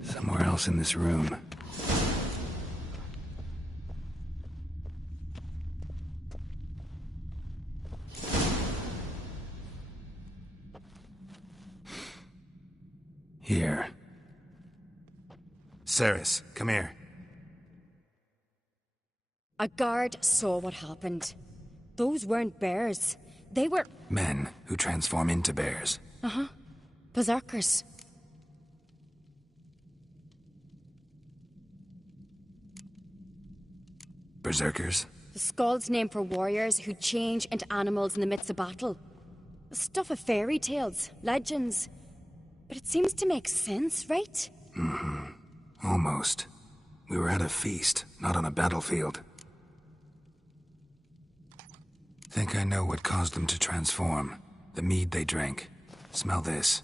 somewhere else in this room. Here. Cerys, come here. A guard saw what happened. Those weren't bears. They were... Men who transform into bears. Uh-huh. Berserkers. Berserkers? The Skald's name for warriors who change into animals in the midst of battle. The stuff of fairy tales, legends. But it seems to make sense, right? Mm-hmm. Almost. We were at a feast, not on a battlefield. Think I know what caused them to transform. The mead they drank. Smell this.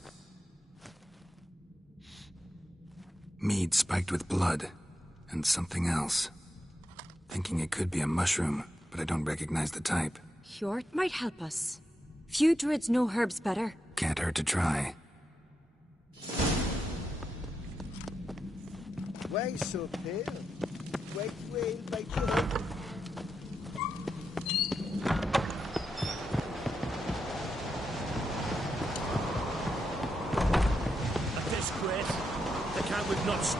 Mead spiked with blood. And something else. Thinking it could be a mushroom, but I don't recognize the type. Hjort might help us. Few druids know herbs better. Can't hurt to try. Why so pale? Wait, wait, hope. A disgrace. The count would not...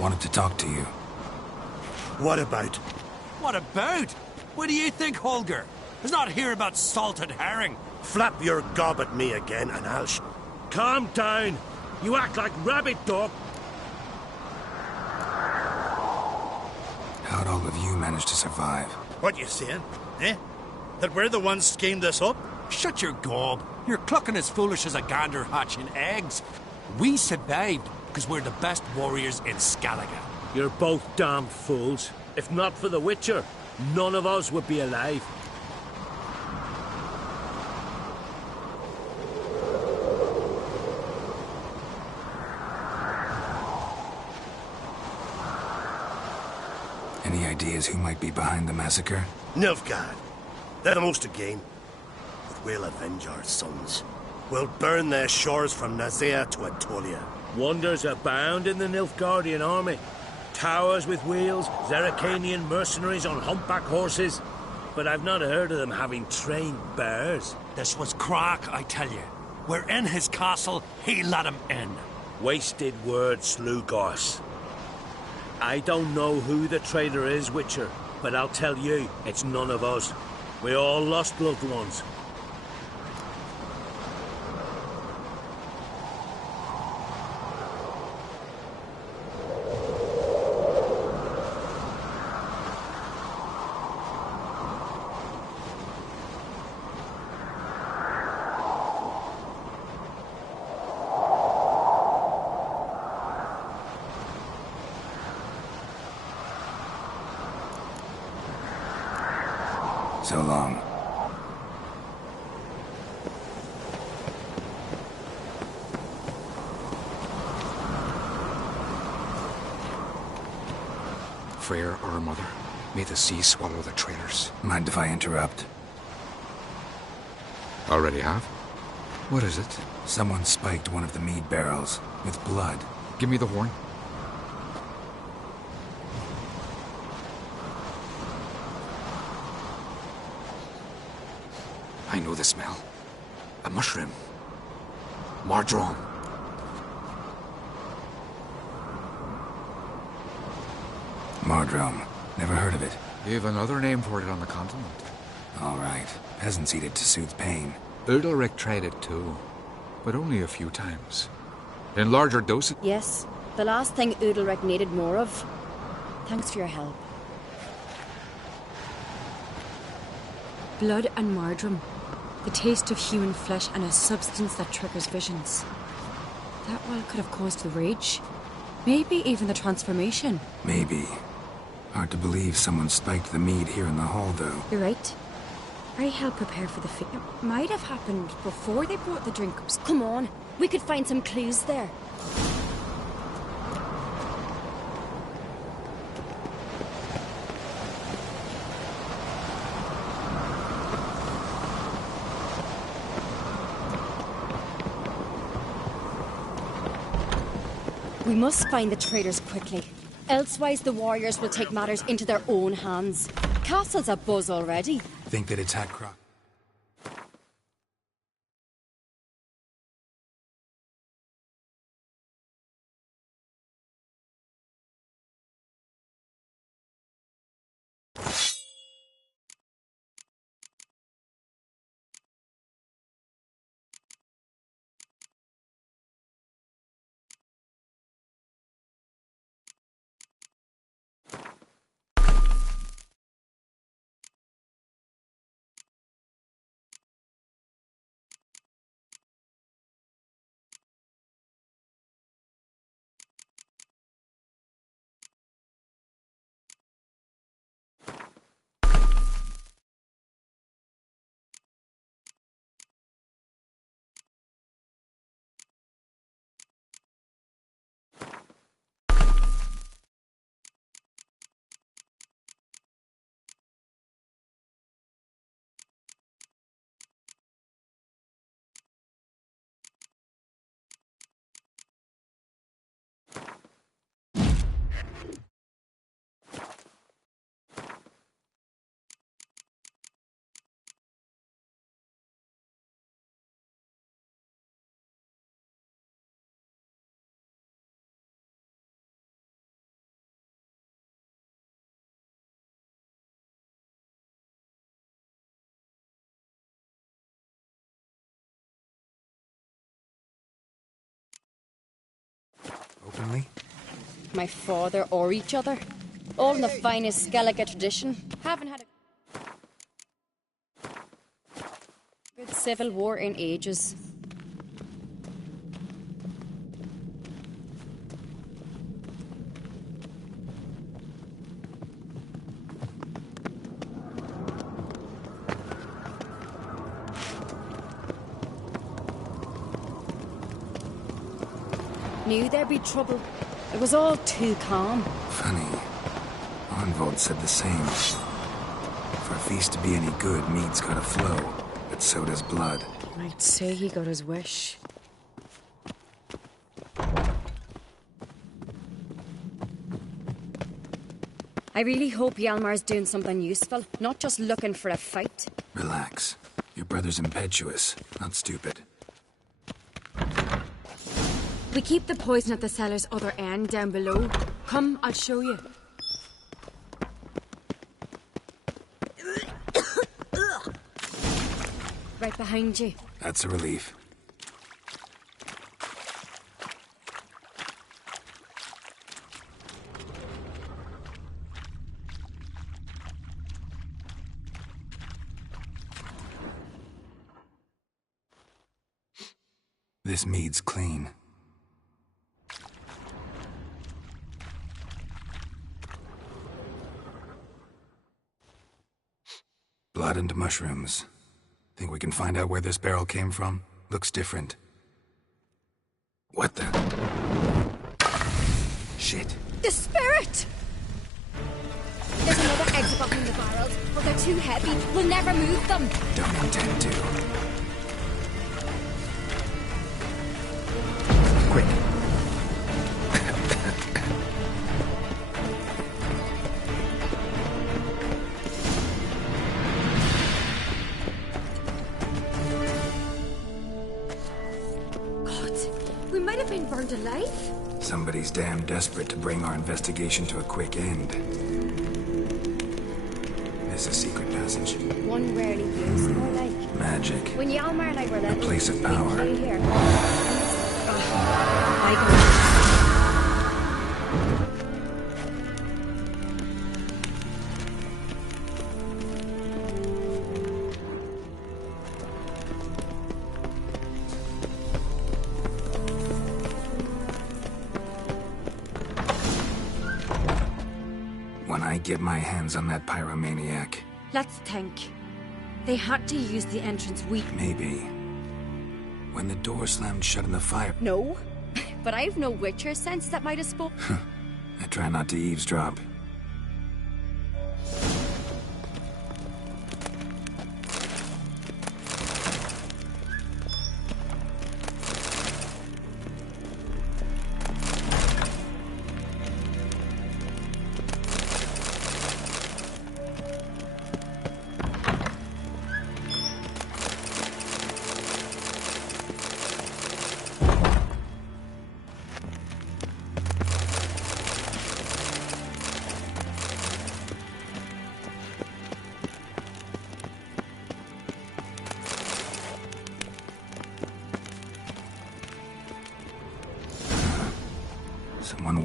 Wanted to talk to you. What about? What about? What do you think, Holger? It's not here about salted herring. Flap your gob at me again and I'll Calm down. You act like rabbit dog. How'd all of you manage to survive? What you saying? Eh? That we're the ones schemed this up? Shut your gob. You're clucking as foolish as a gander hatching eggs. We survived because we're the best warriors in Skellige. You're both damn fools. If not for the Witcher, none of us would be alive. Any ideas who might be behind the massacre? Nilfgaard. They're the most again. But we'll avenge our sons. We'll burn their shores from Nazea to Atolia. Wonders abound in the Nilfgaardian army. Towers with wheels, Zerrikanian mercenaries on humpback horses. But I've not heard of them having trained bears. This was Crach, I tell you. We're in his castle, he let him in. Wasted words, Slugos. I don't know who the traitor is, Witcher, but I'll tell you, it's none of us. We all lost loved ones. So long. Freyr, our mother, may the sea swallow the traitors. Mind if I interrupt? Already have? What is it? Someone spiked one of the mead barrels with blood. Give me the horn. I know the smell. A mushroom. Mardrome. Mardrome. Never heard of it. You've another name for it on the continent. All right. Peasants eat it to soothe pain. Udalric tried it too, but only a few times. In larger doses. Yes, the last thing Udalric needed more of. Thanks for your help. Blood and Mardrome. The taste of human flesh and a substance that triggers visions. That well could have caused the rage. Maybe even the transformation. Maybe. Hard to believe someone spiked the mead here in the hall, though. You're right. I helped prepare for the feat. It might have happened before they brought the drink ups. Come on, we could find some clues there. We must find the traitors quickly. Elsewise, the warriors will take matters into their own hands. Castle's abuzz already. Think that it's Hackcroft. Openly? My father or each other. All in the finest Skellige tradition. Haven't had a good civil war in ages. Knew there'd be trouble. It was all too calm. Funny. Arnvold said the same. For a feast to be any good, mead's gotta flow, but so does blood. I'd say he got his wish. I really hope Hjalmar's doing something useful, not just looking for a fight. Relax. Your brother's impetuous, not stupid. We keep the poison at the cellar's other end, down below. Come, I'll show you. Right behind you. That's a relief. This mead's clean. Blood and mushrooms. Think we can find out where this barrel came from? Looks different. What the? Shit. The spirit! There's another exit behind the barrels, but they're too heavy. We'll never move them. Don't intend to. Quick. We might have been burned alive. Somebody's damn desperate to bring our investigation to a quick end. There's a secret passage. One rarely used, more like. Magic. When Hjalmar and I were little, A place of power. we'd play here. I got When I get my hands on that pyromaniac, Let's think. They had to use the entrance we... maybe. When the door slammed shut in the fire, No. But I've no Witcher sense that might have spoke. I try not to eavesdrop.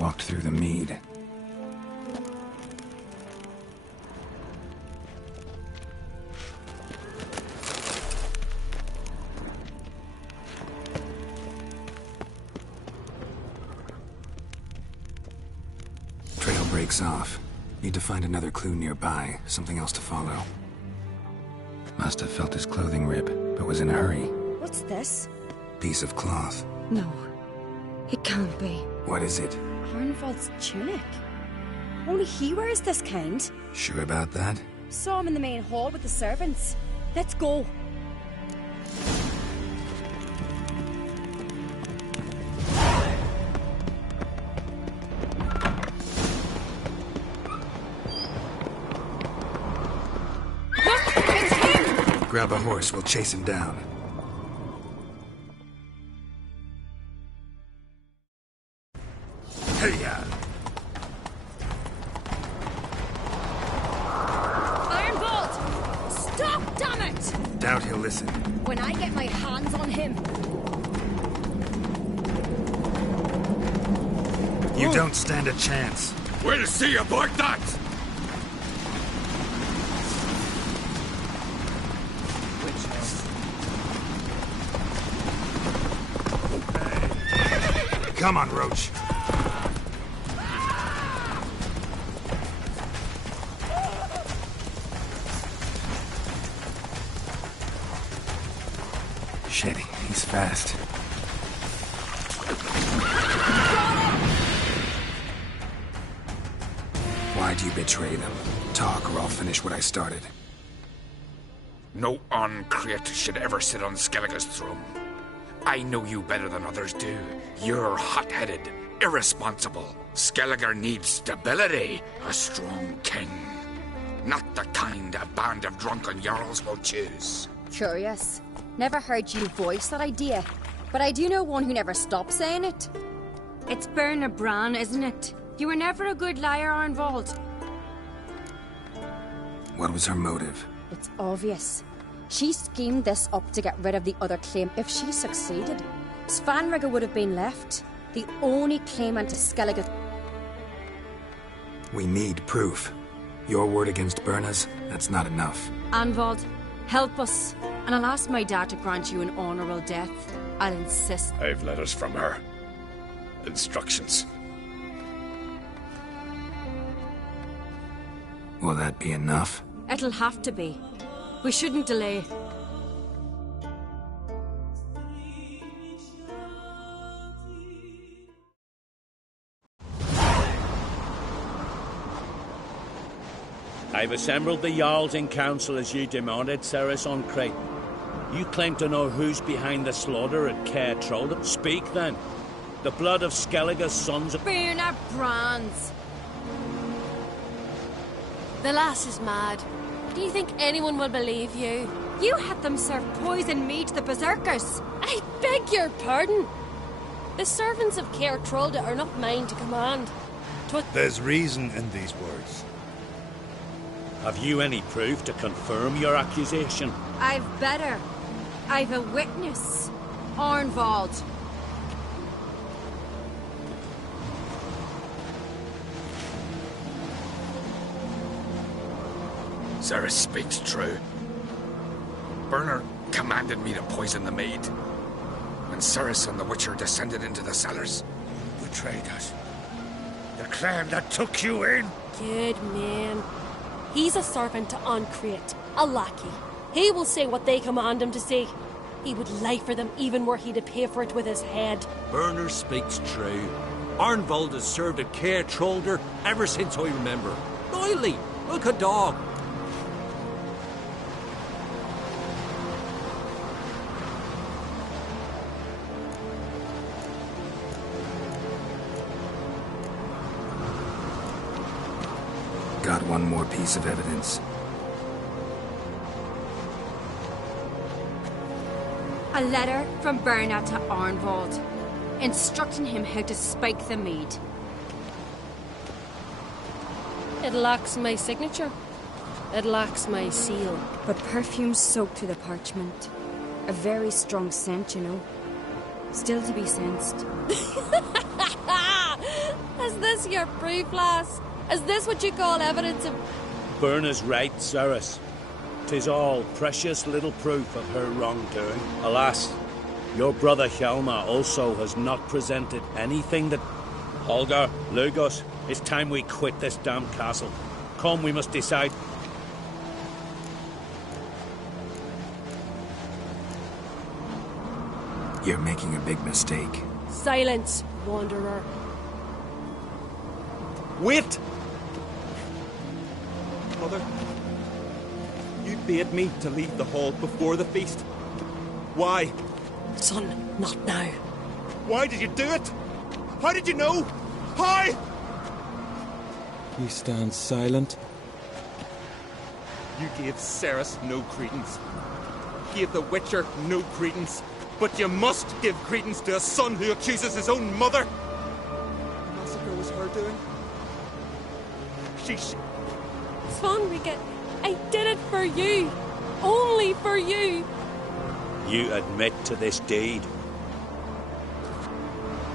walked through the mead. Trail breaks off. Need to find another clue nearby, something else to follow. Must have felt his clothing rip, but was in a hurry. What's this? Piece of cloth. No. It can't be. What is it? Arnvald's tunic. Only he wears this kind. Sure about that? Saw him in the main hall with the servants. Let's go. Grab a horse, we'll chase him down. Hey-ya! Ironbolt! Stop, damn it! Doubt he'll listen. When I get my hands on him... You don't stand a chance. We'll see about that! Come on, Roach. Shit, he's fast. Why'd you betray them? Talk or I'll finish what I started. No Ancrete should ever sit on Skellige's throne. I know you better than others do. You're hot-headed, irresponsible. Skellige needs stability, a strong king. Not the kind a band of drunken jarls will choose. Curious. Never heard you voice that idea, but I do know one who never stops saying it. It's Berna Bran, isn't it? You were never a good liar, Arnvald. What was her motive? It's obvious. She schemed this up to get rid of the other claim. If she succeeded, Svanrige would have been left. The only claimant to Skellige. We need proof. Your word against Berna's, that's not enough. Arnvald, help us. And I'll ask my dad to grant you an honourable death. I'll insist. I've letters from her. Instructions. Will that be enough? It'll have to be. We shouldn't delay. I've assembled the Jarls in council as you demanded, Cerys Ancrete. You claim to know who's behind the slaughter at Caer Trolde. Speak then. The blood of Skellige's sons... Berna Brands. The lass is mad. Do you think anyone will believe you? You had them serve poison mead to the berserkers. I beg your pardon. The servants of Caer Trolde are not mine to command. There's reason in these words. Have you any proof to confirm your accusation? I've better. I've a witness. Arnvald. Cerys speaks true. Berna commanded me to poison the maid. When Cerys and the Witcher descended into the cellars. Betrayed us. The clan that took you in. Good man. He's a servant to Ancrete, a lackey. He will say what they command him to say. He would lie for them even were he to pay for it with his head. Berner speaks true. Arnvald has served at Caer Trolde ever since I remember. Loyally, like a dog. Got one more piece of evidence. A letter from Berna to Arnvald, instructing him how to spike the mead. It lacks my signature. It lacks my seal. But perfume soaked through the parchment. A very strong scent, you know. Still to be sensed. Has this your proof, lass? Is this what you call evidence of... Berna's right, Cerys. 'Tis all precious little proof of her wrongdoing. Alas, your brother Hjalmar also has not presented anything that... Holger, Lugos, it's time we quit this damn castle. Come, we must decide. You're making a big mistake. Silence, wanderer. Wait! Mother, you bade me to leave the hall before the feast. Why? Son, not now. Why did you do it? How did you know? How? You stand silent. You gave Cerys no credence. Gave the Witcher no credence. But you must give credence to a son who accuses his own mother. The massacre was her doing. Svanrige, I did it for you. Only for you. You admit to this deed.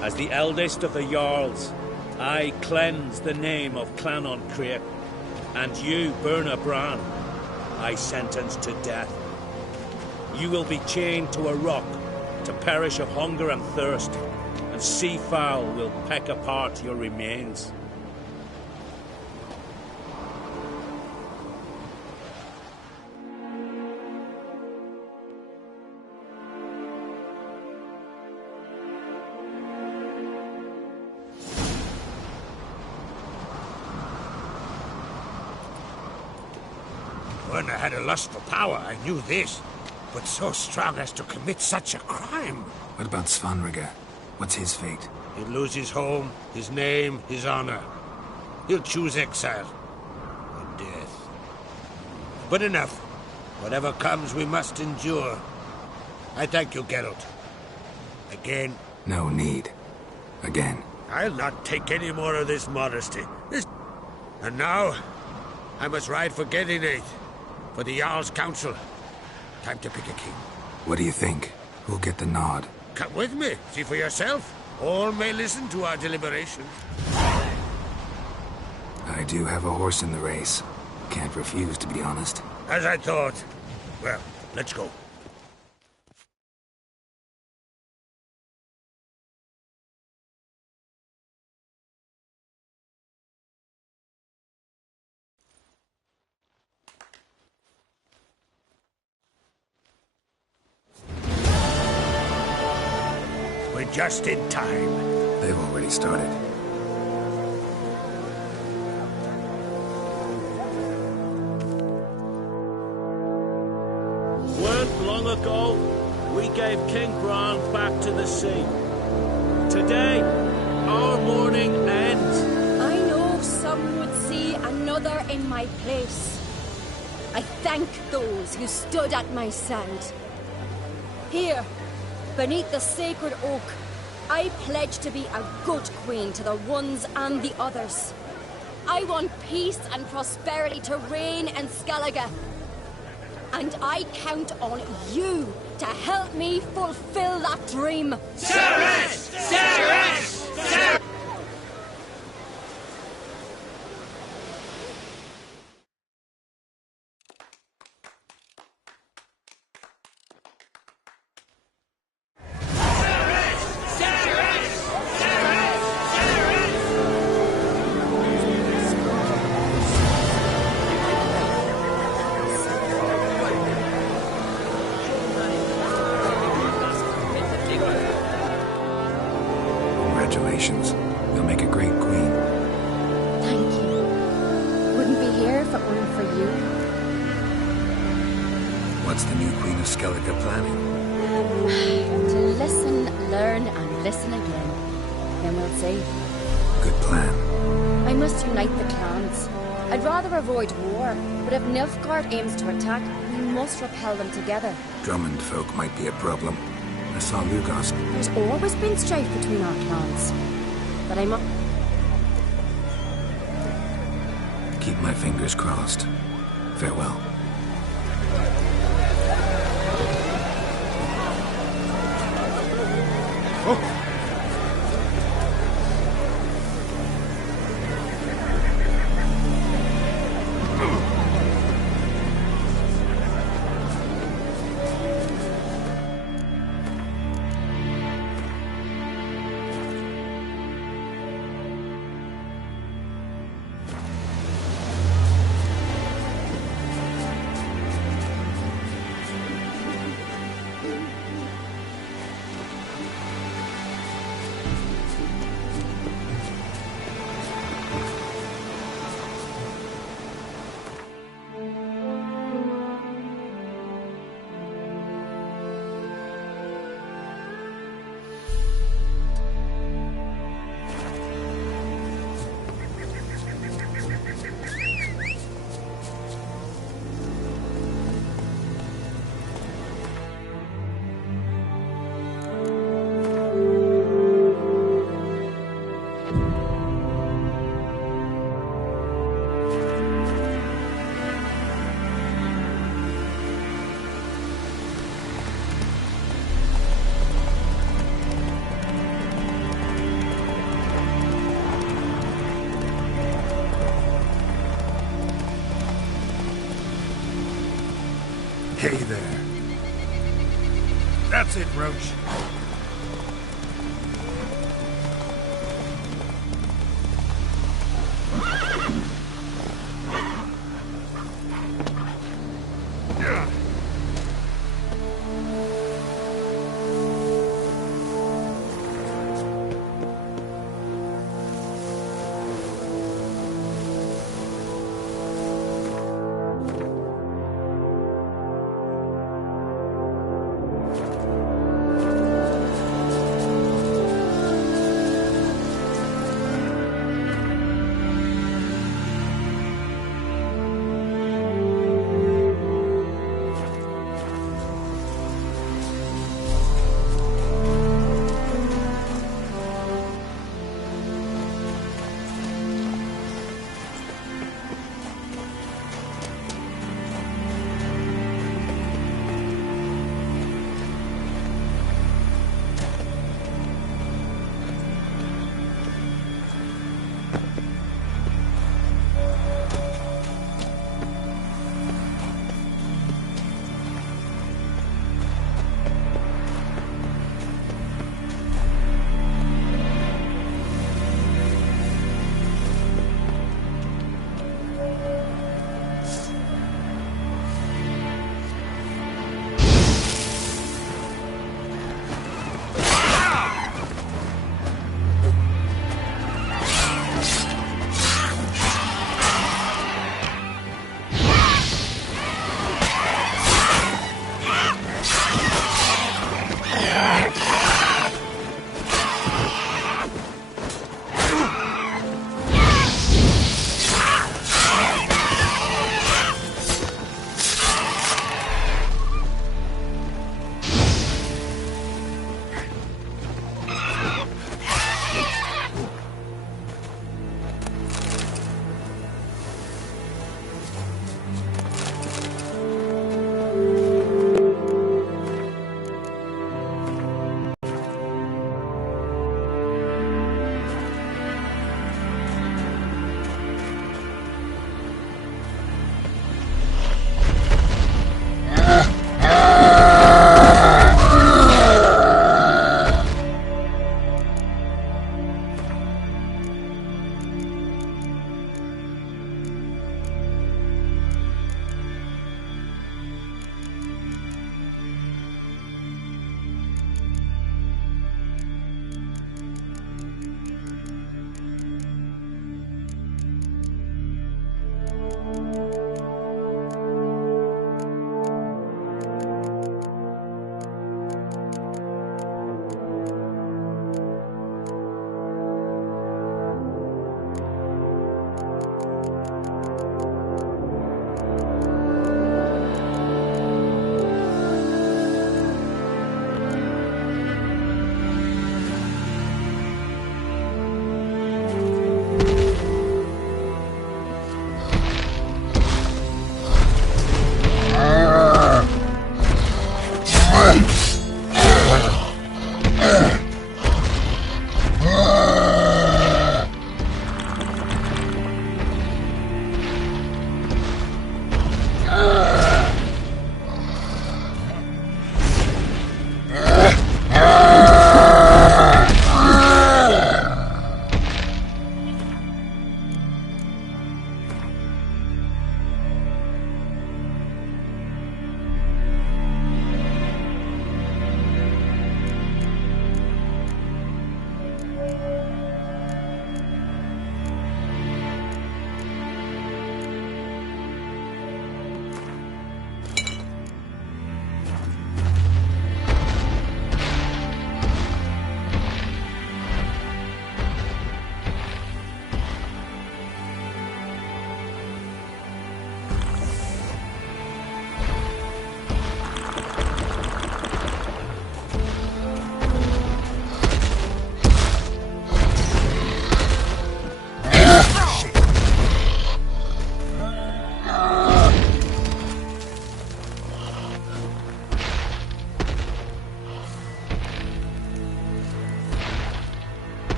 As the eldest of the Jarls, I cleanse the name of Clan Creath, and you, Berna Bran, I sentence to death. You will be chained to a rock to perish of hunger and thirst, and sea fowl will peck apart your remains. When I had a lust for power, I knew this. But so strong as to commit such a crime. What about Svanrige? What's his fate? He'll lose his home, his name, his honor. He'll choose exile. Or death. But enough. Whatever comes, we must endure. I thank you, Geralt. Again. No need. Again. I'll not take any more of this modesty. And now, I must ride for Gedinate, for the Jarl's Council. Time to pick a king. What do you think? Who'll get the nod? Come with me. See for yourself. All may listen to our deliberations. I do have a horse in the race. Can't refuse, to be honest. As I thought. Well, let's go. Just in time. They've already started. Weren't long ago, we gave King Bran back to the sea. Today, our mourning ends. I know some would see another in my place. I thank those who stood at my side. Here, beneath the sacred oak, I pledge to be a good queen to the ones and the others. I want peace and prosperity to reign in Skellige. And I count on you to help me fulfill that dream. Cerys! Cerys! Cerys! Congratulations. You'll make a great queen. Thank you. Wouldn't be here if it weren't for you. What's the new Queen of Skellige planning? To listen, learn, and listen again. Then we'll see. Good plan. I must unite the clans. I'd rather avoid war, but if Nilfgaard aims to attack, we must repel them together. Drummond folk might be a problem. I saw Lugos. There's always been strife between our clans. But I must... Keep my fingers crossed. Farewell. Hey there. That's it, Roach.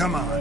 Come on.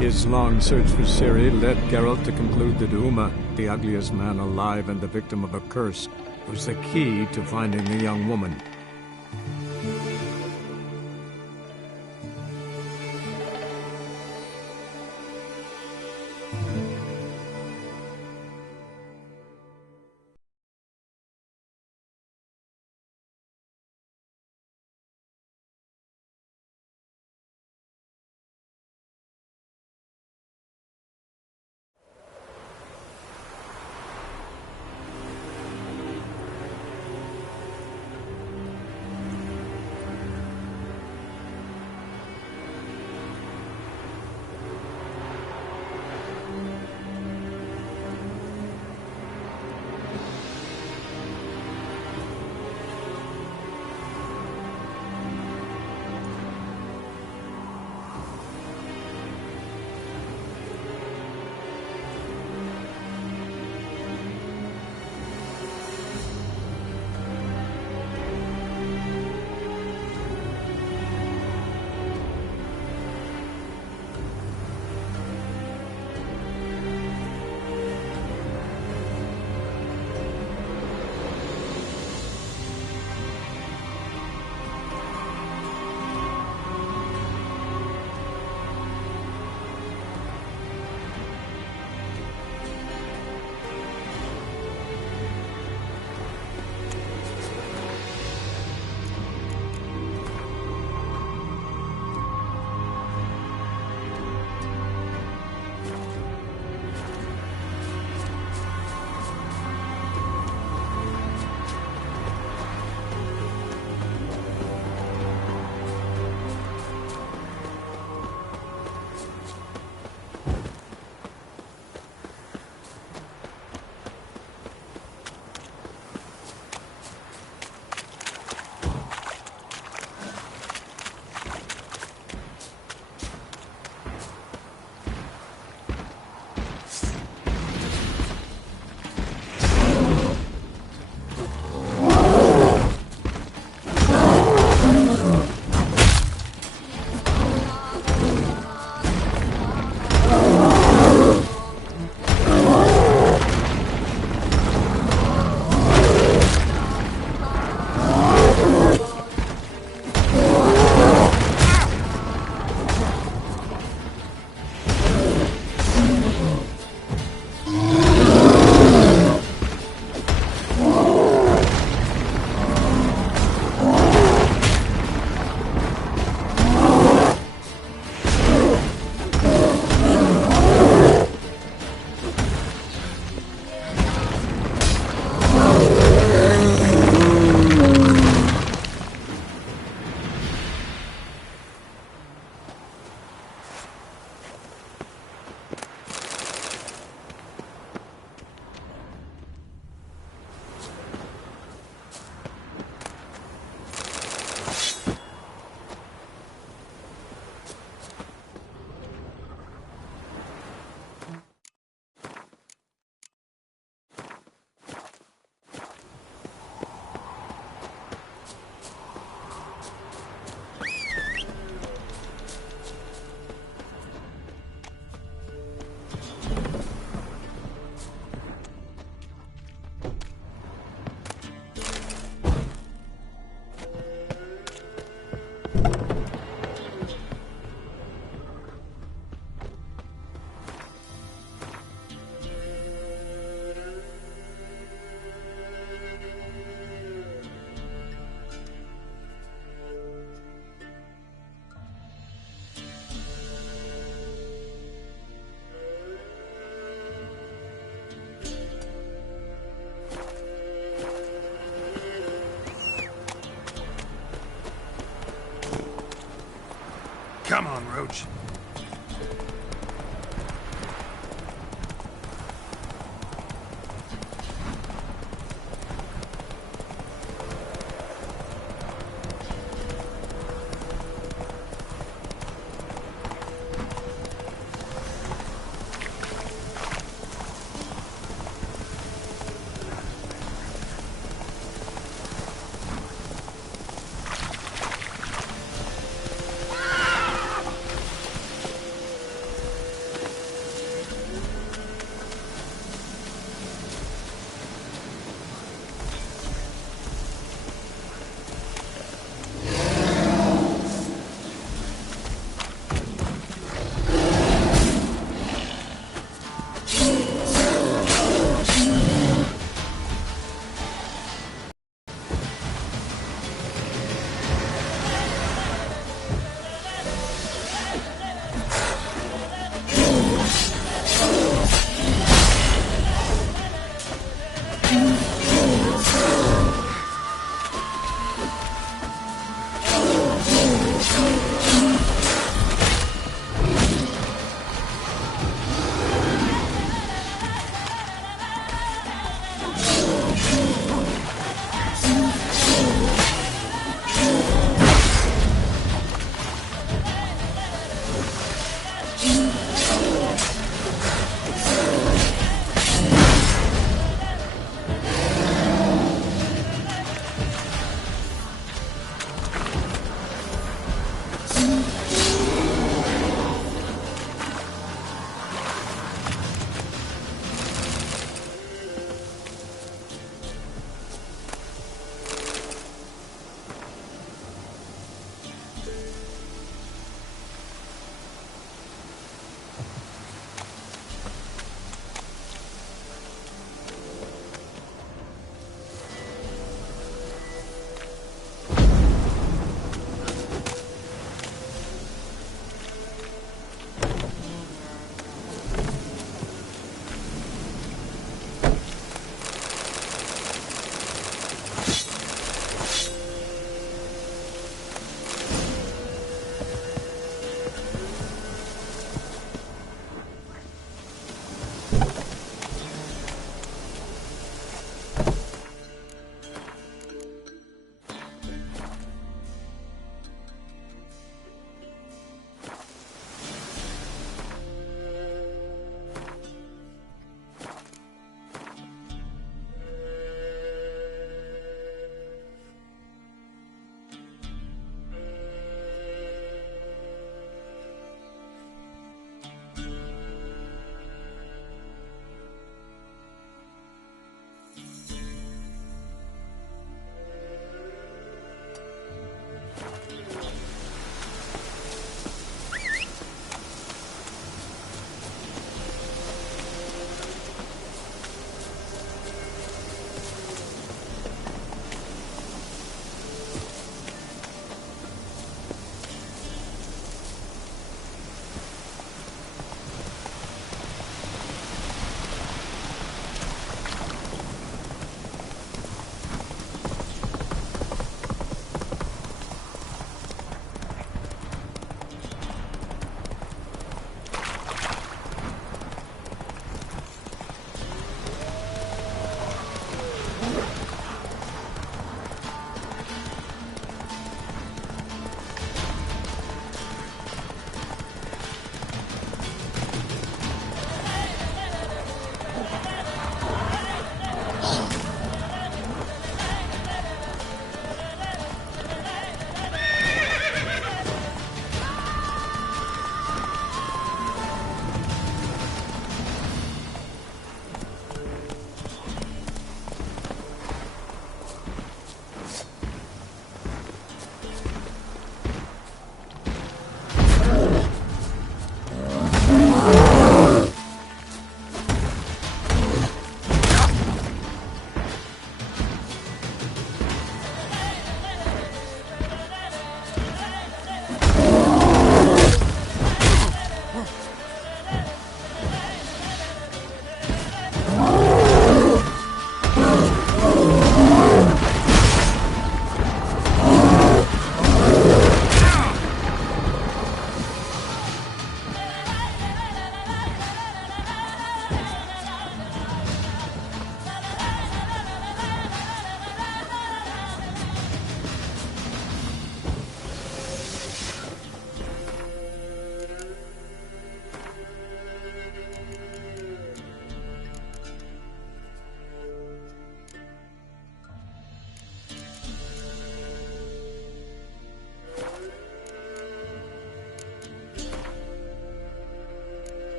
His long search for Ciri led Geralt to conclude that Uma, the ugliest man alive and the victim of a curse, was the key to finding the young woman. Come on, Roach.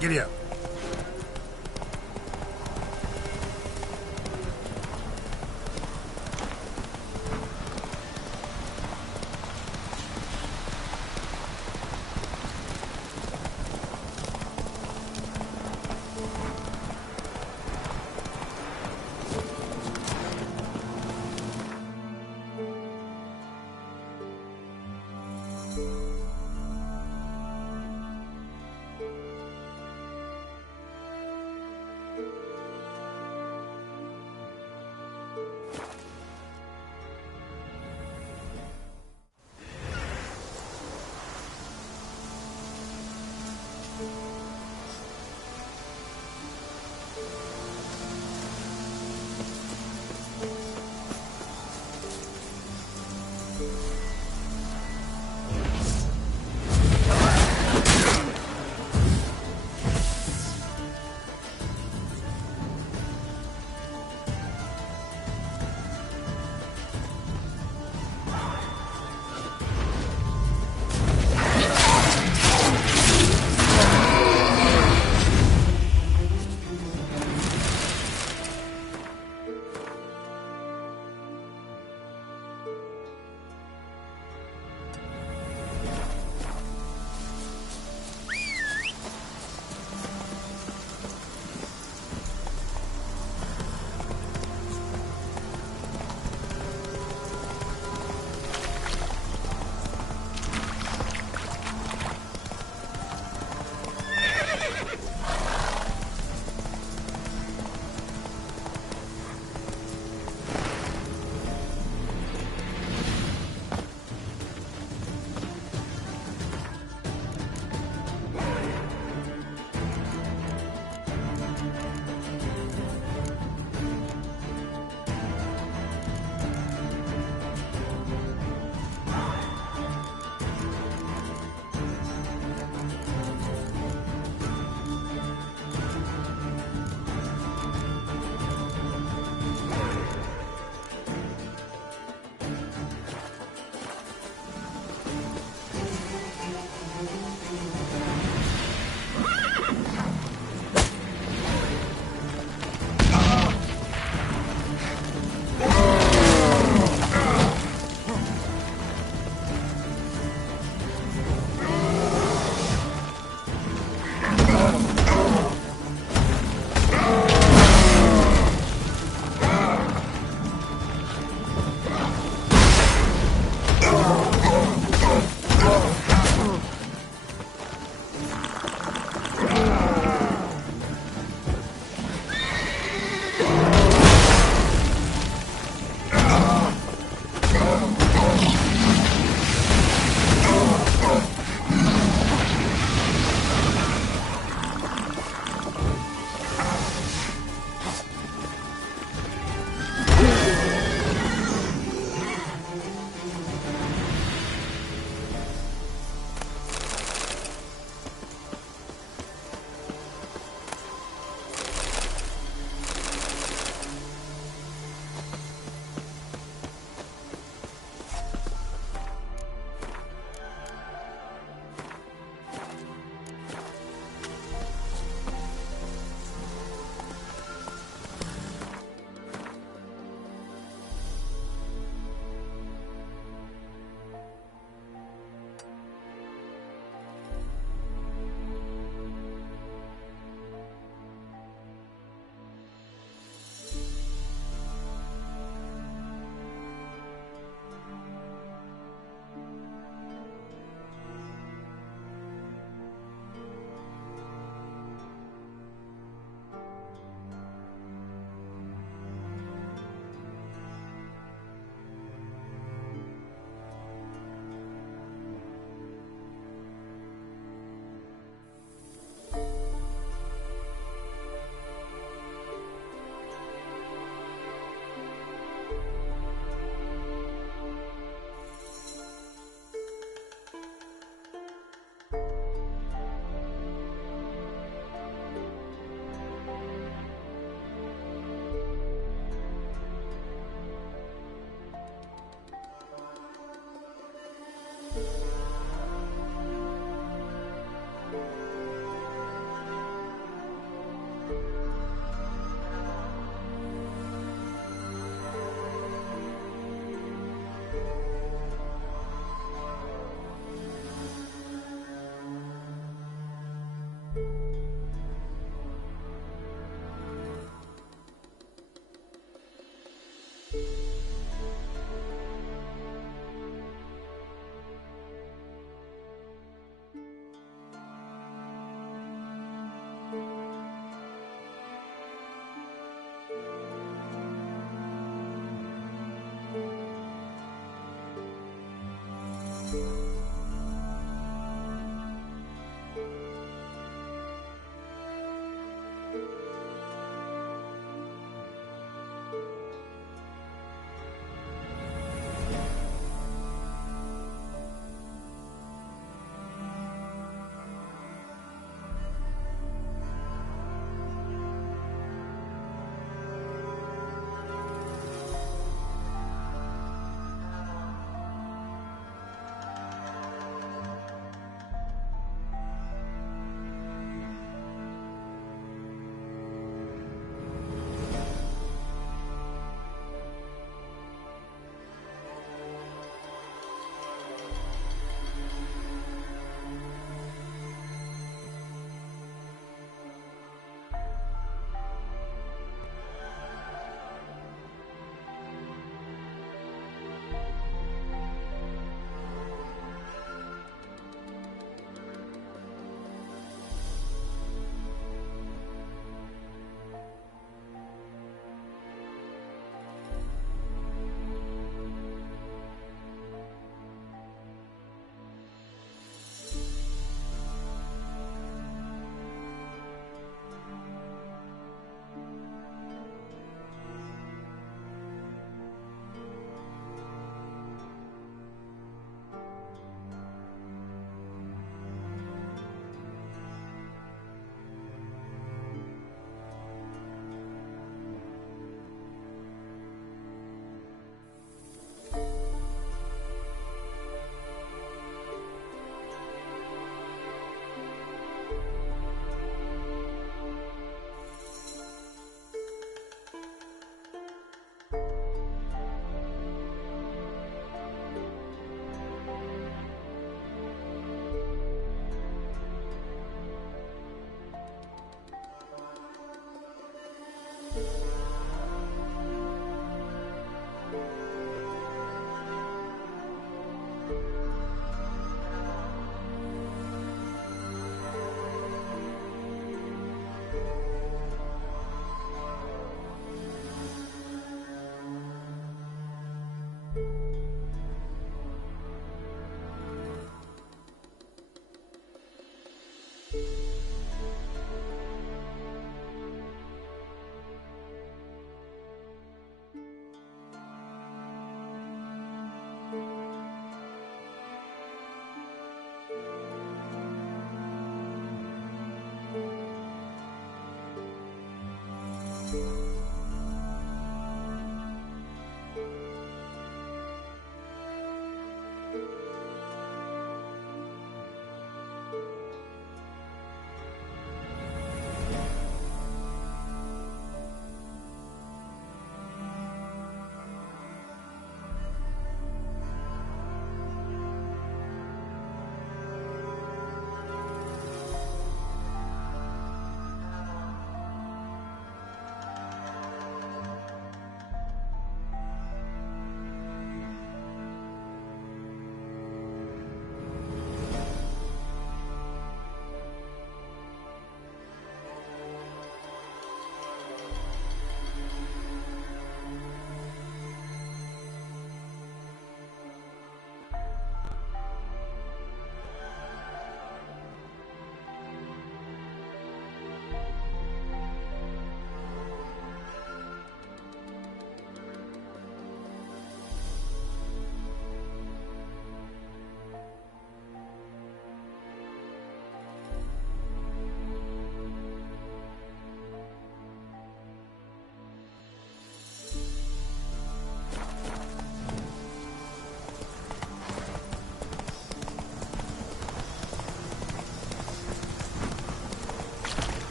Giddy up.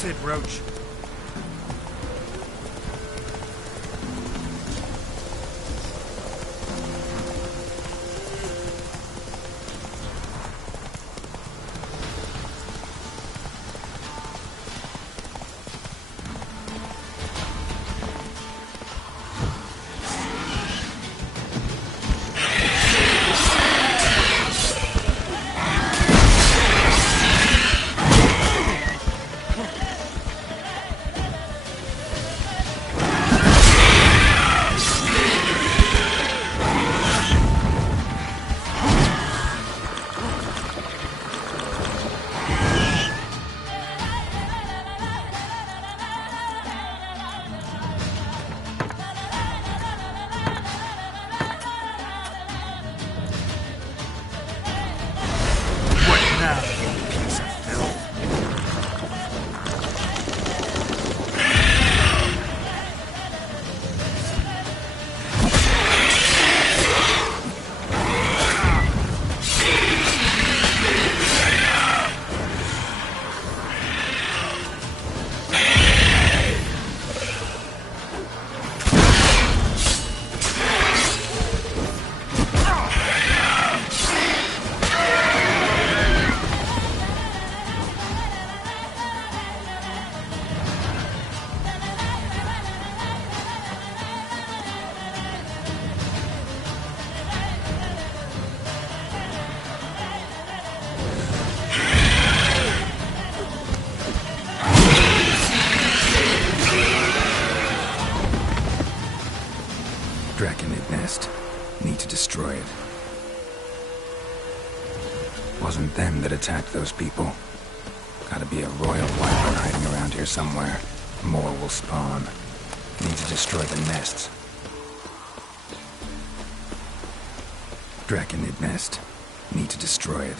That's it, Roach. Draconid nest. Need to destroy it. Wasn't them that attacked those people. Gotta be a royal wyvern hiding around here somewhere. More will spawn. Need to destroy the nests. Draconid nest. Need to destroy it.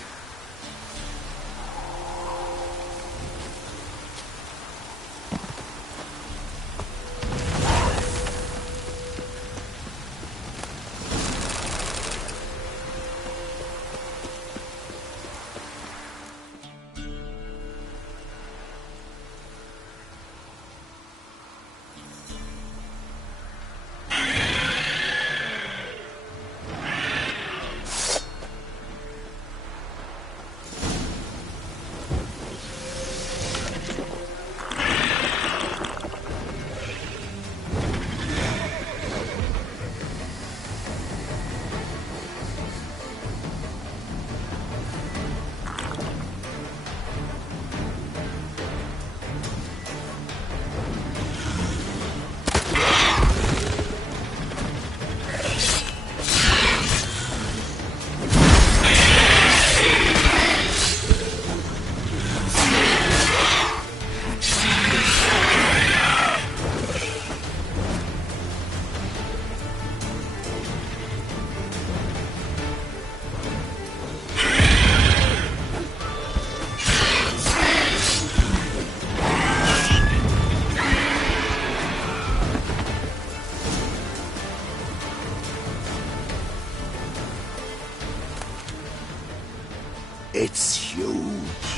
It's huge.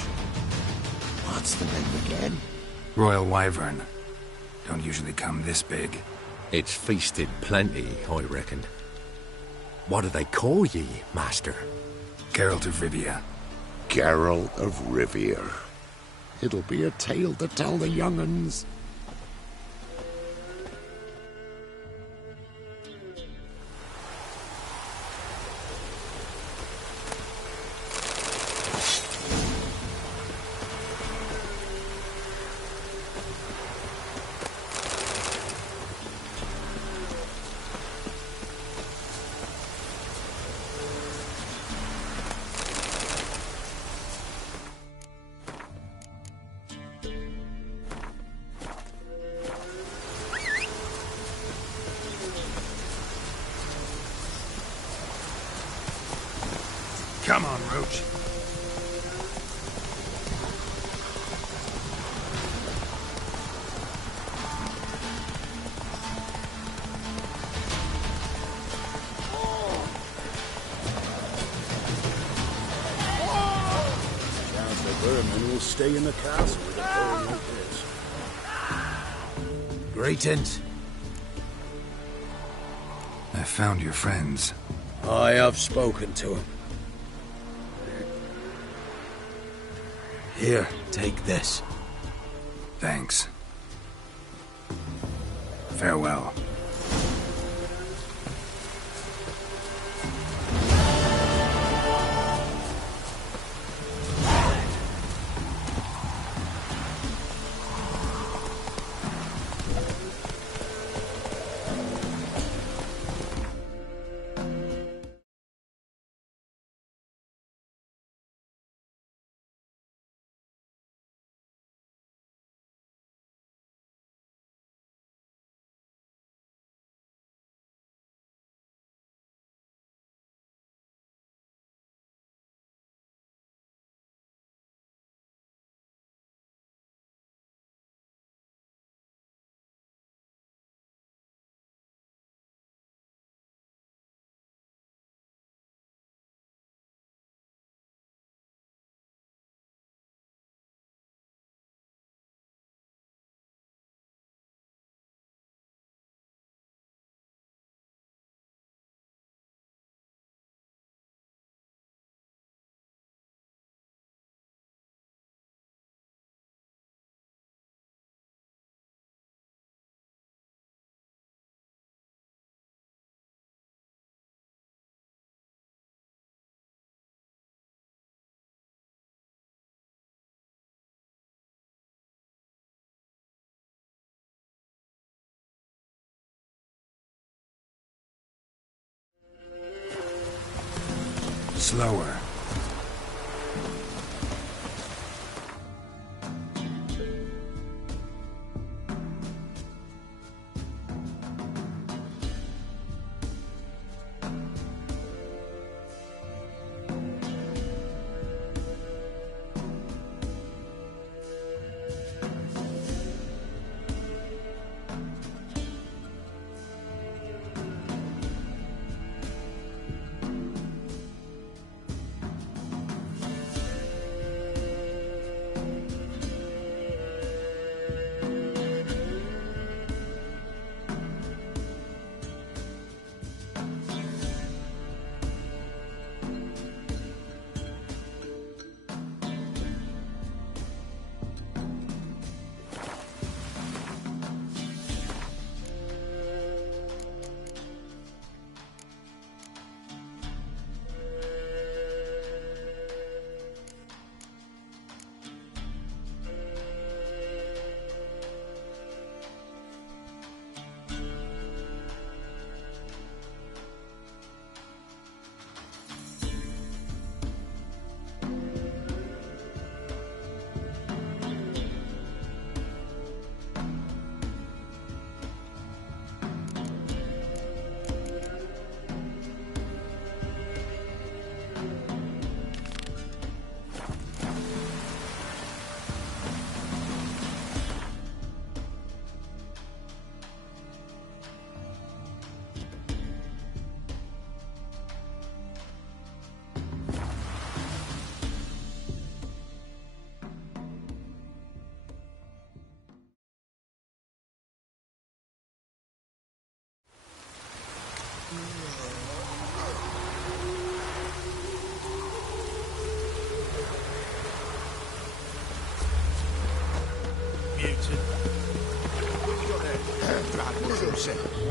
What's the name again? Royal wyvern. Don't usually come this big. It's feasted plenty, I reckon. What do they call ye, Master? Geralt of Rivia. Geralt of Rivia. It'll be a tale to tell the young'uns. Come on, Roach. Chance the vermin will stay in the castle with a burn like this. Greetings. I found your friends. I have spoken to him. Here, take this. Thanks. Farewell. Slower.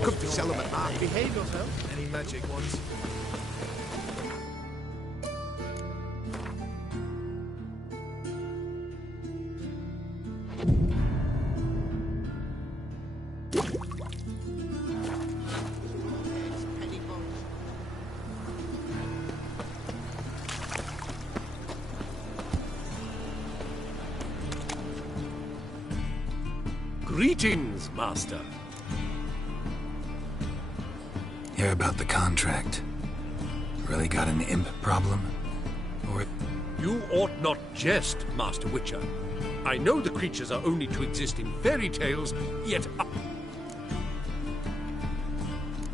Come to sell them at market. Behave yourself. Any magic ones? Greetings, Master. Hear about the contract. Really got an imp problem? Or... You ought not jest, Master Witcher. I know the creatures are only to exist in fairy tales, yet...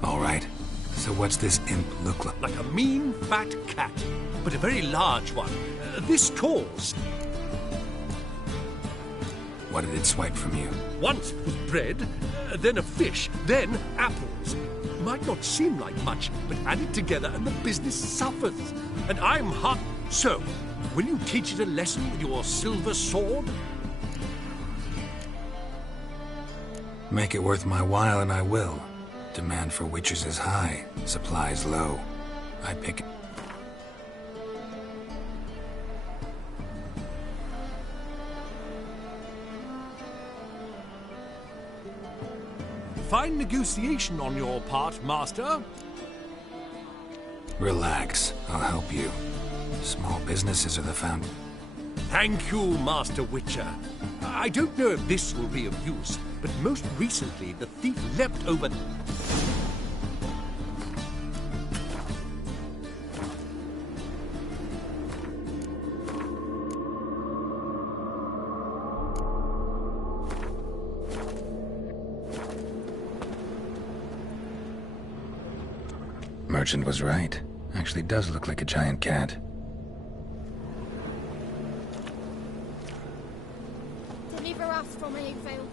All right. So what's this imp look like? Like a mean, fat cat, but a very large one. This tall. What did it swipe from you? Once was bread, then a fish, then apples. Might not seem like much, but add it together and the business suffers. And I'm hot. So, will you teach it a lesson with your silver sword? Make it worth my while and I will. Demand for witches is high, supplies low. I pick it. Fine negotiation on your part, Master. Relax, I'll help you. Small businesses are the found. Thank you, Master Witcher. I don't know if this will be of use, but most recently the thief leapt over... Merchant was right. Actually does look like a giant cat. Deliver us from evil.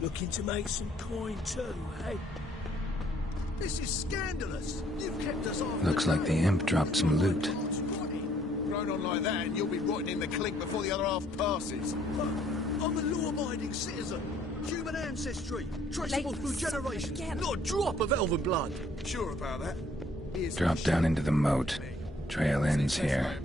Looking to make some coin too, eh? This is scandalous. You've kept us off. Looks like the imp dropped some loot. Run on like that and you'll be rotting in the clink before the other half passes. I'm a law-abiding citizen. Human ancestry. Traceable through generations. Not a drop of elven blood. Sure about that? Drop down into the moat. Trail ends here.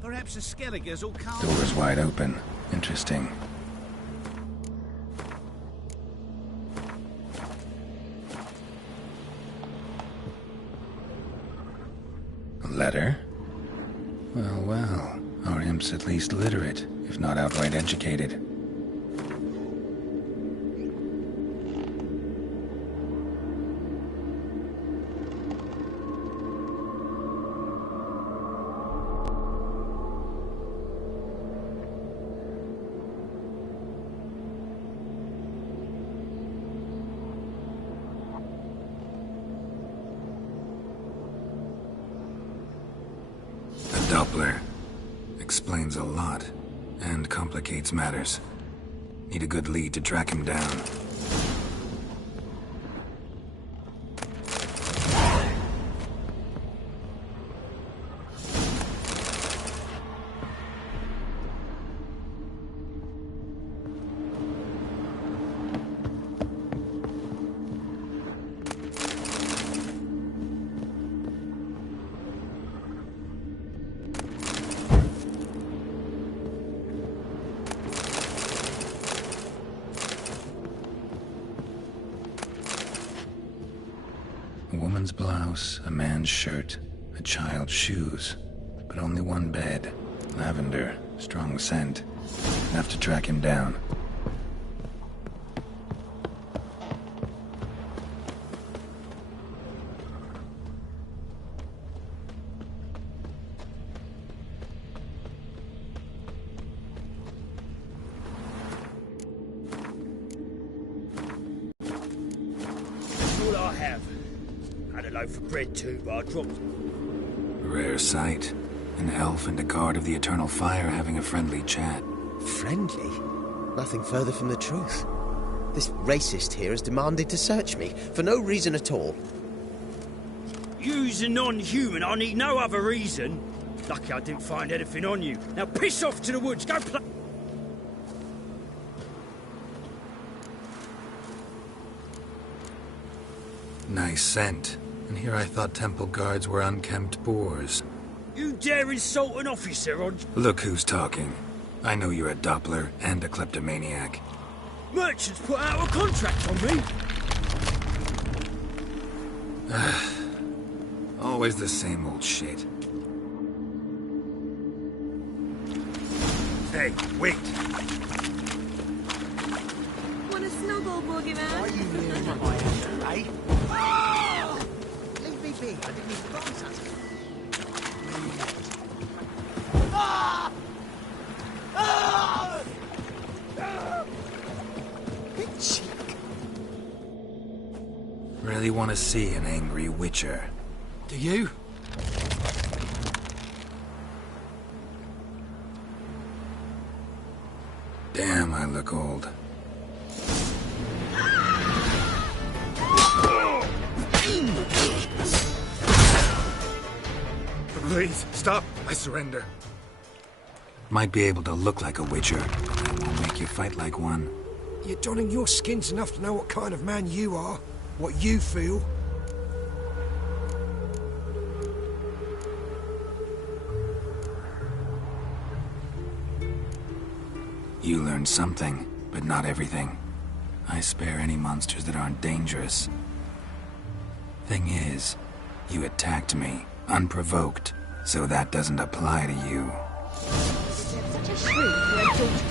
Perhaps the Skelligers will come. Door's wide open. Interesting. A letter? Well, well. Our imp's at least literate, if not outright educated. Doppler. Explains a lot, and complicates matters. Need a good lead to track him down. A woman's blouse, a man's shirt, a child's shoes. But only one bed. Lavender, strong scent. Enough to track him down. That's all I have. Had a loaf of bread too, but I dropped. Rare sight. An elf and a guard of the Eternal Fire having a friendly chat. Friendly? Nothing further from the truth. This racist here has demanded to search me, for no reason at all. You's a non-human, I need no other reason. Lucky I didn't find anything on you. Now piss off to the woods, go play. Nice scent. And here I thought temple guards were unkempt boors. You dare insult an officer on... Look who's talking. I know you're a Doppler and a kleptomaniac. Merchants put out a contract on me. Always the same old shit. Hey, wait. Wanna snuggle, boy? boogeyman. Why are you near my hand, eh? Oh! Leave me be. I didn't even notice that. Ah! Ah! Big cheek. Really want to see an angry witcher. Do you? Damn, I look old. Please, stop. I surrender. Might be able to look like a witcher, but I won't make you fight like one. You're donning your skins enough to know what kind of man you are, what you feel. You learned something, but not everything. I spare any monsters that aren't dangerous. Thing is, you attacked me, unprovoked, so that doesn't apply to you. Such a shriek for a daughter.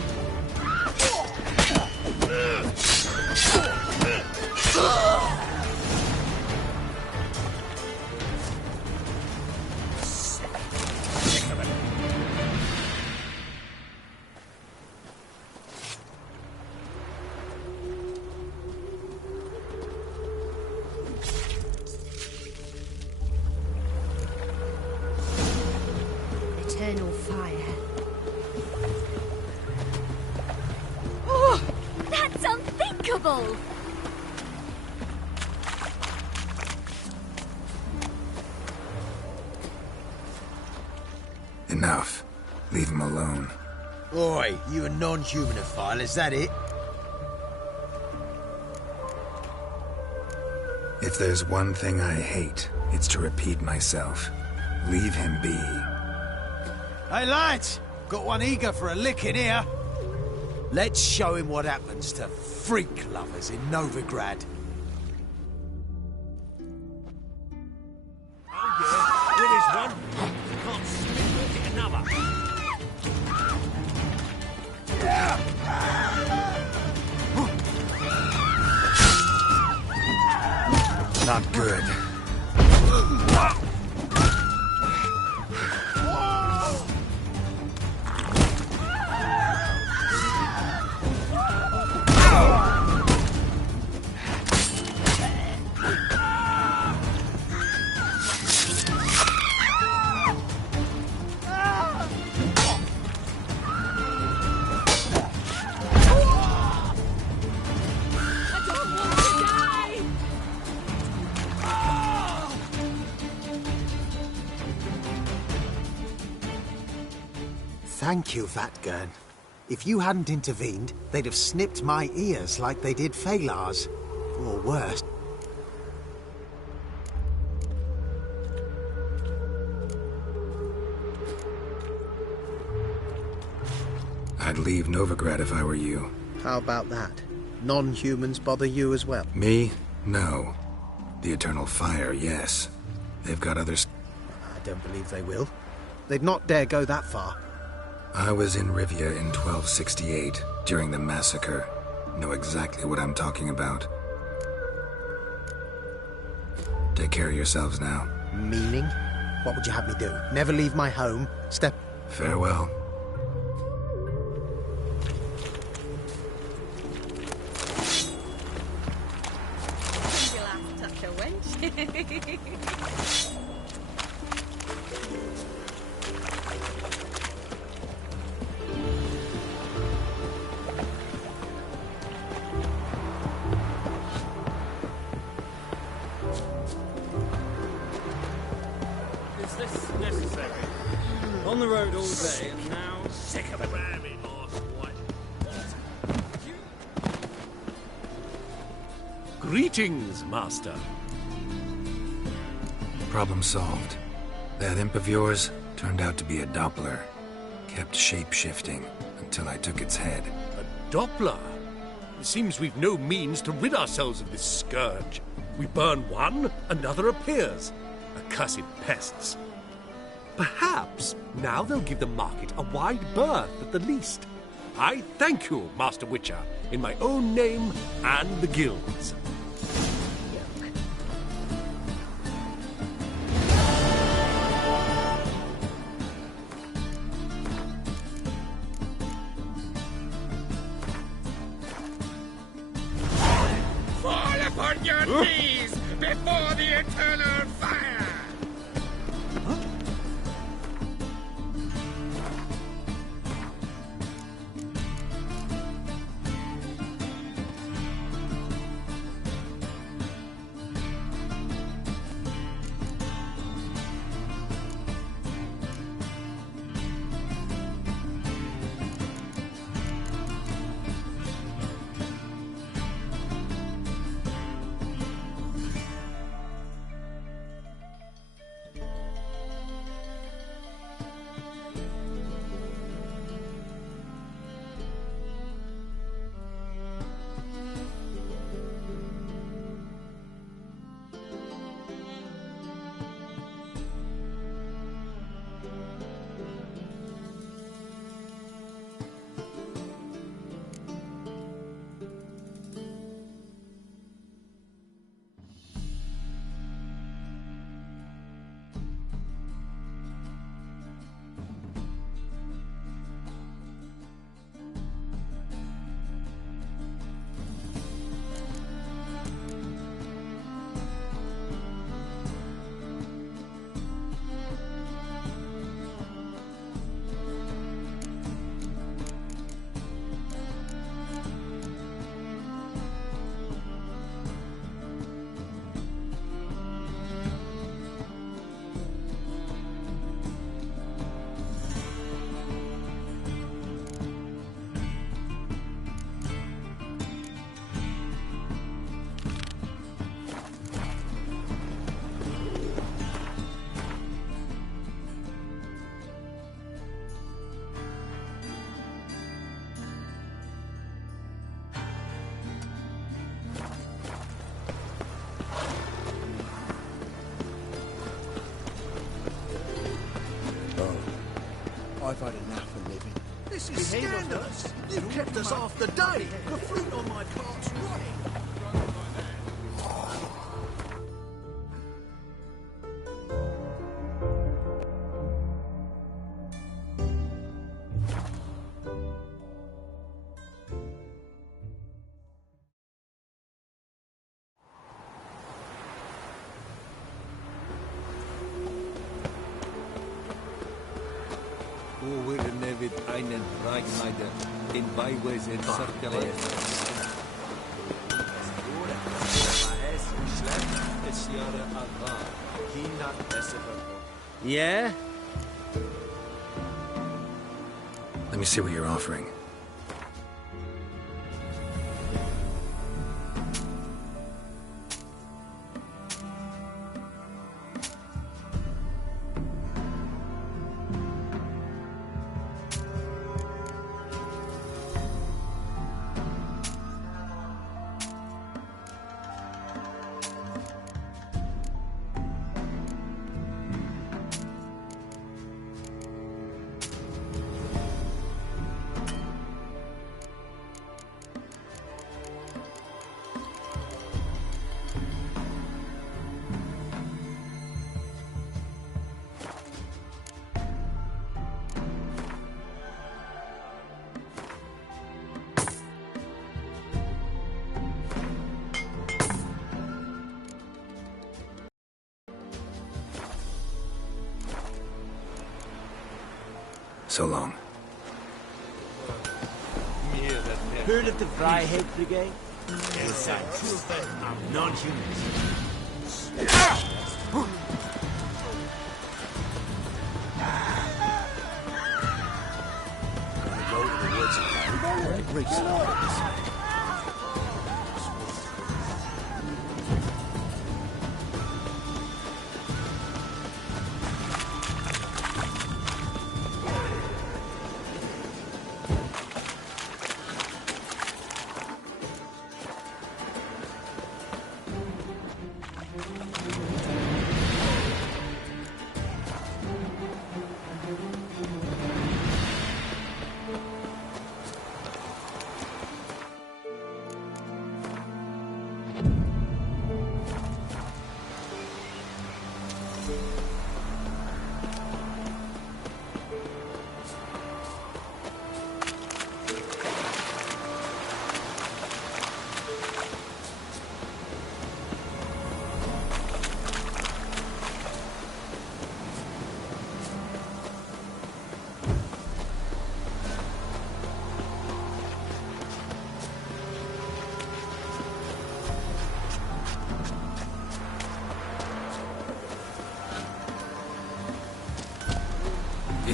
Eternal fire. Oh, that's unthinkable! Enough. Leave him alone. Oi, you a non-humanophile, is that it? If there's one thing I hate, it's to repeat myself. Leave him be. Hey, lads! Got one eager for a lick in here. Let's show him what happens to freak lovers in Novigrad. Not good. Thank you, Vatgern. If you hadn't intervened, they'd have snipped my ears like they did Phalar's. Or worse. I'd leave Novigrad if I were you. How about that? Non-humans bother you as well? Me? No. The Eternal Fire, yes. They've got others. I don't believe they will. They'd not dare go that far. I was in Rivia in 1268, during the massacre. Know exactly what I'm talking about. Take care of yourselves now. Meaning? What would you have me do? Never leave my home? Step... Farewell. Your last tucker, wench. On the road all day, and now Sick of it. Greetings, Master. Problem solved. That imp of yours turned out to be a Doppler. Kept shape-shifting until I took its head. A Doppler? It seems we've no means to rid ourselves of this scourge. We burn one, another appears. Accursed pests. Perhaps now they'll give the market a wide berth at the least. I thank you, Master Witcher, in my own name and the guild's. Fall upon your knees before the eternal fire! I've had enough of living. This is scandalous. You've kept us half the day. The fruit on my cart's rotting. Over nevid einen Ragmeider in Beiweise in Circulaire. Yeah? Let me see what you're offering. So long. Heard of the Fryhead Brigade? Yes, I'm non-humans. Gotta go to the woods and great start.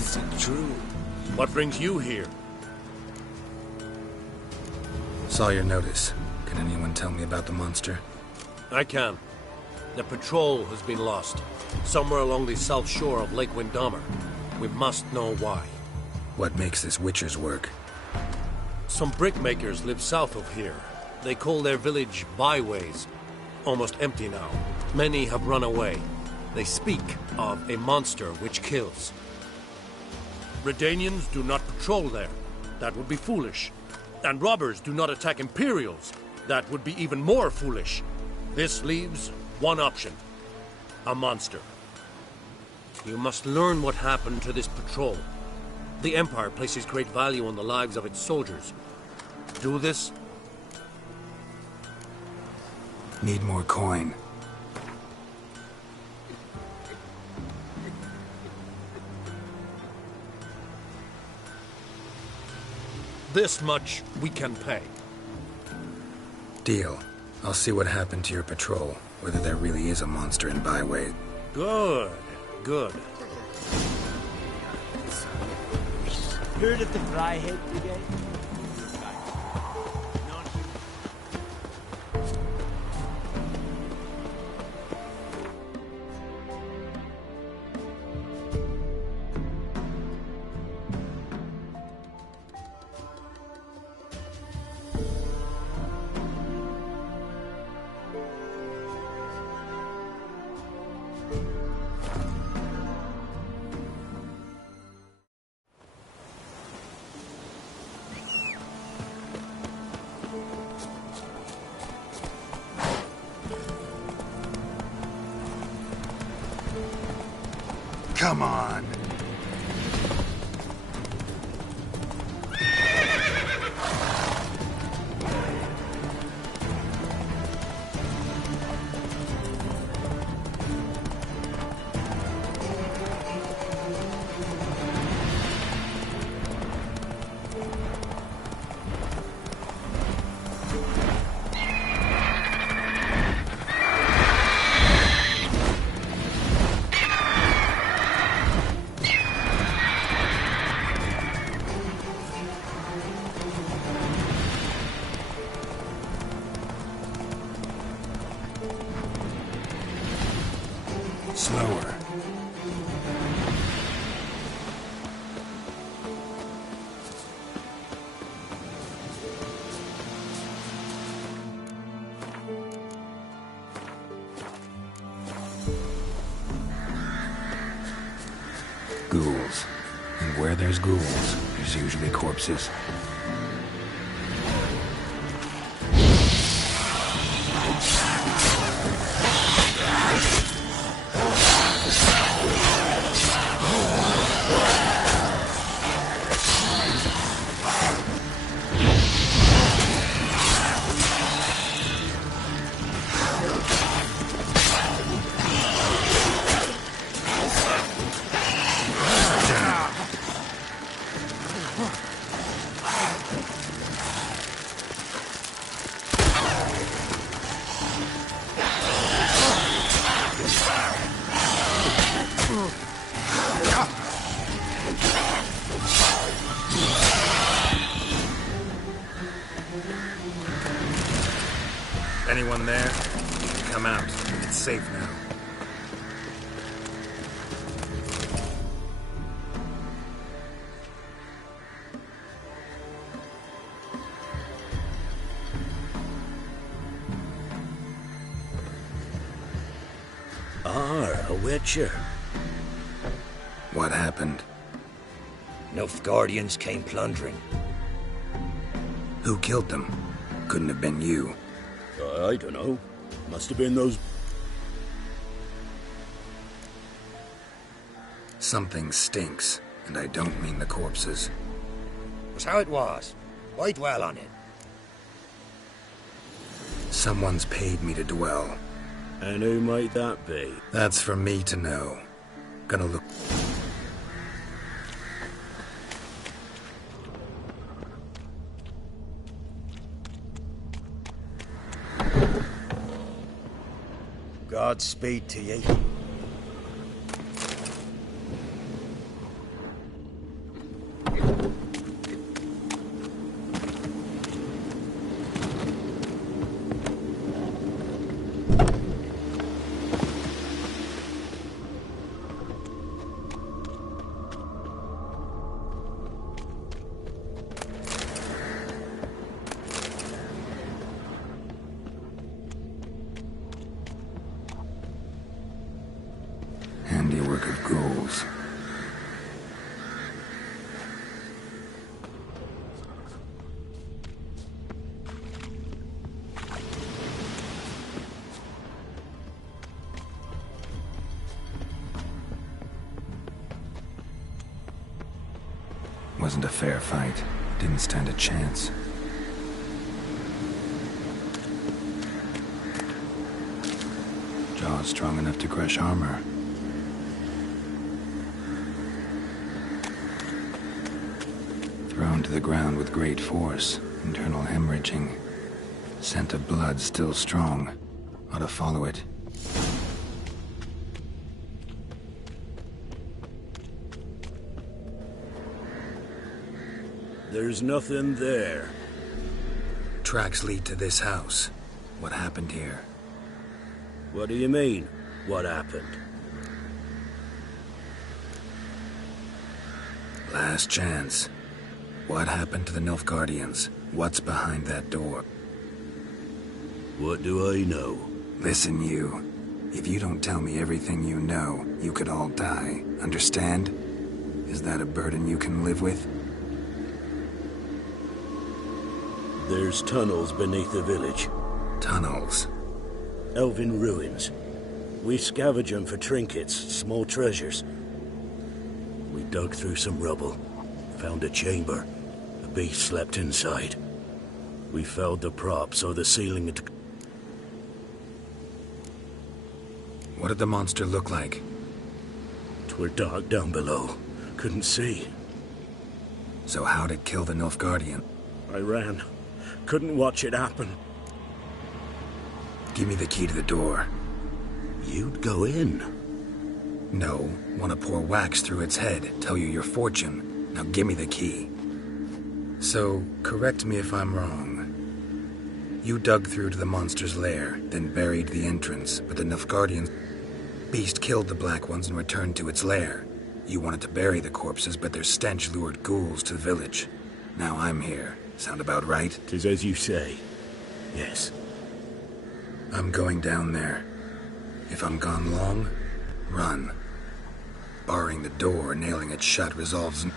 Is it true? What brings you here? Saw your notice. Can anyone tell me about the monster? I can. The patrol has been lost. Somewhere along the south shore of Lake Windammer. We must know why. What makes this Witcher's work? Some brickmakers live south of here. They call their village Byways. Almost empty now. Many have run away. They speak of a monster which kills. Redanians do not patrol there. That would be foolish. And robbers do not attack Imperials. That would be even more foolish. This leaves one option. A monster. You must learn what happened to this patrol. The Empire places great value on the lives of its soldiers. Do this. Need more coin. This much we can pay. Deal. I'll see what happened to your patrol, whether there really is a monster in Byway. Good, good. Heard of the Dryhead Brigade? Come on. Slower. Ghouls. And where there's ghouls, there's usually corpses. Anyone there? Come out. It's safe now. A Witcher. What happened? Nilfgaardians came plundering. Who killed them? Couldn't have been you. I don't know. Must have been those... Something stinks, and I don't mean the corpses. Was how it was. Why dwell on it? Someone's paid me to dwell. And who might that be? That's for me to know. Gonna look... Godspeed to ye. network of ghouls. Wasn't a fair fight. Didn't stand a chance. Jaws strong enough to crush armor. Thrown to the ground with great force. Internal hemorrhaging. Scent of blood still strong. Ought to follow it. There's nothing there. Tracks lead to this house. What happened here? What do you mean, what happened? Last chance. What happened to the Nilfgaardians? What's behind that door? What do I know? Listen, you. If you don't tell me everything you know, you could all die. Understand? Is that a burden you can live with? There's tunnels beneath the village. Tunnels? Elven ruins. We scavenge them for trinkets, small treasures. We dug through some rubble. Found a chamber. A beast slept inside. We felled the prop so the ceiling had... What did the monster look like? 'Twere dark down below. Couldn't see. So how'd it kill the Nilfgaardian? I ran. Couldn't watch it happen. Give me the key to the door. You'd go in? No. Want to pour wax through its head, tell you your fortune. Now give me the key. So, correct me if I'm wrong. You dug through to the monster's lair, then buried the entrance, but the Nilfgaardian beast killed the Black Ones and returned to its lair. You wanted to bury the corpses, but their stench lured ghouls to the village. Now I'm here. Sound about right? 'Tis as you say. Yes. I'm going down there. If I'm gone long, run. Barring the door, nailing it shut resolves...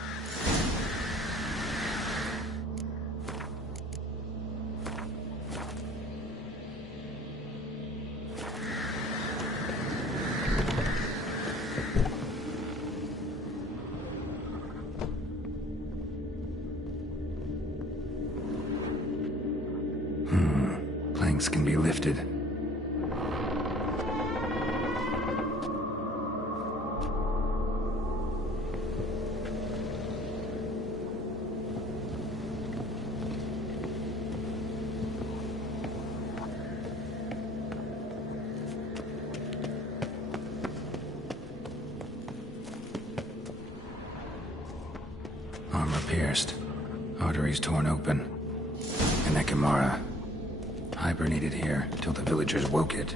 Planks can be lifted. Armor pierced. Arteries torn open. An Ekimara. Hibernated here till the villagers woke it.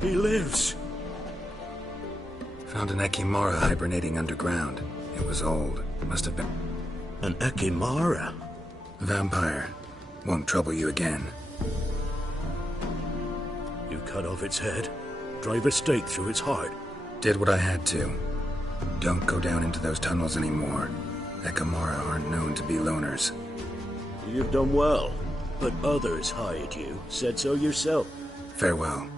He lives. Found an Ekimara hibernating underground. It was old. Must have been... An Ekimara? Vampire. Won't trouble you again. You cut off its head, drive a stake through its heart. Did what I had to. Don't go down into those tunnels anymore. Ekimara aren't known to be loners. You've done well, but others hired you. Said so yourself. Farewell.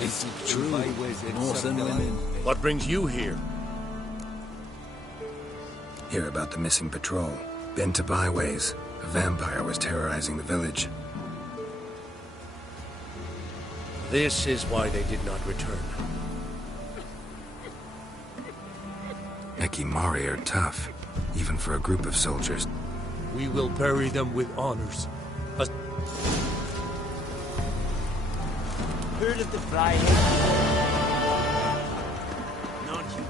Is it true? Northern What brings you here? Hear about the missing patrol. Been to byways. A vampire was terrorizing the village. This is why they did not return. Ekimari are tough, even for a group of soldiers. We will bury them with honors. Heard of the Fryhead? Not you.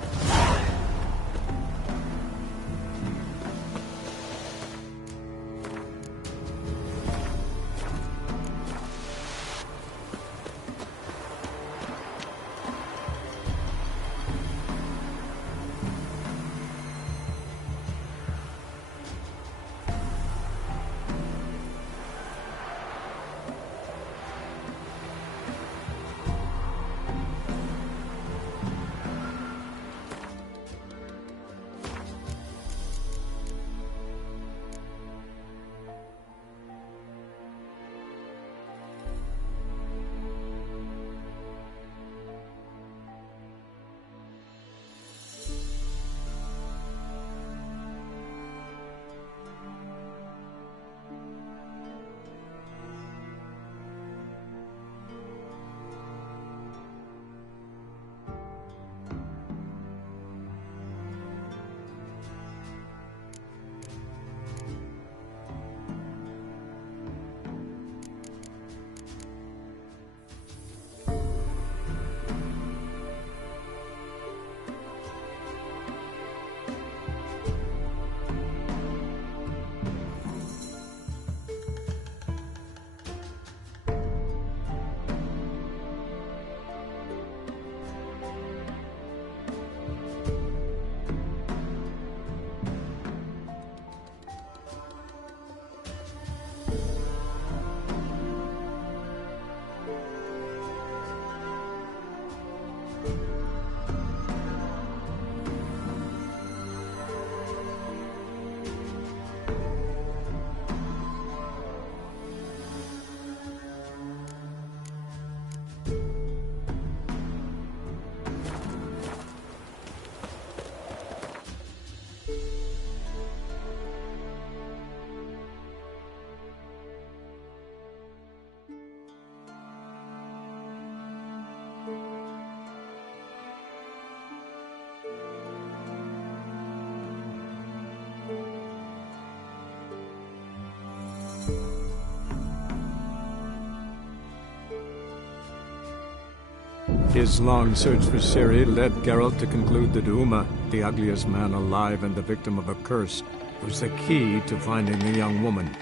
His long search for Ciri led Geralt to conclude that Uma, the ugliest man alive and the victim of a curse, was the key to finding the young woman.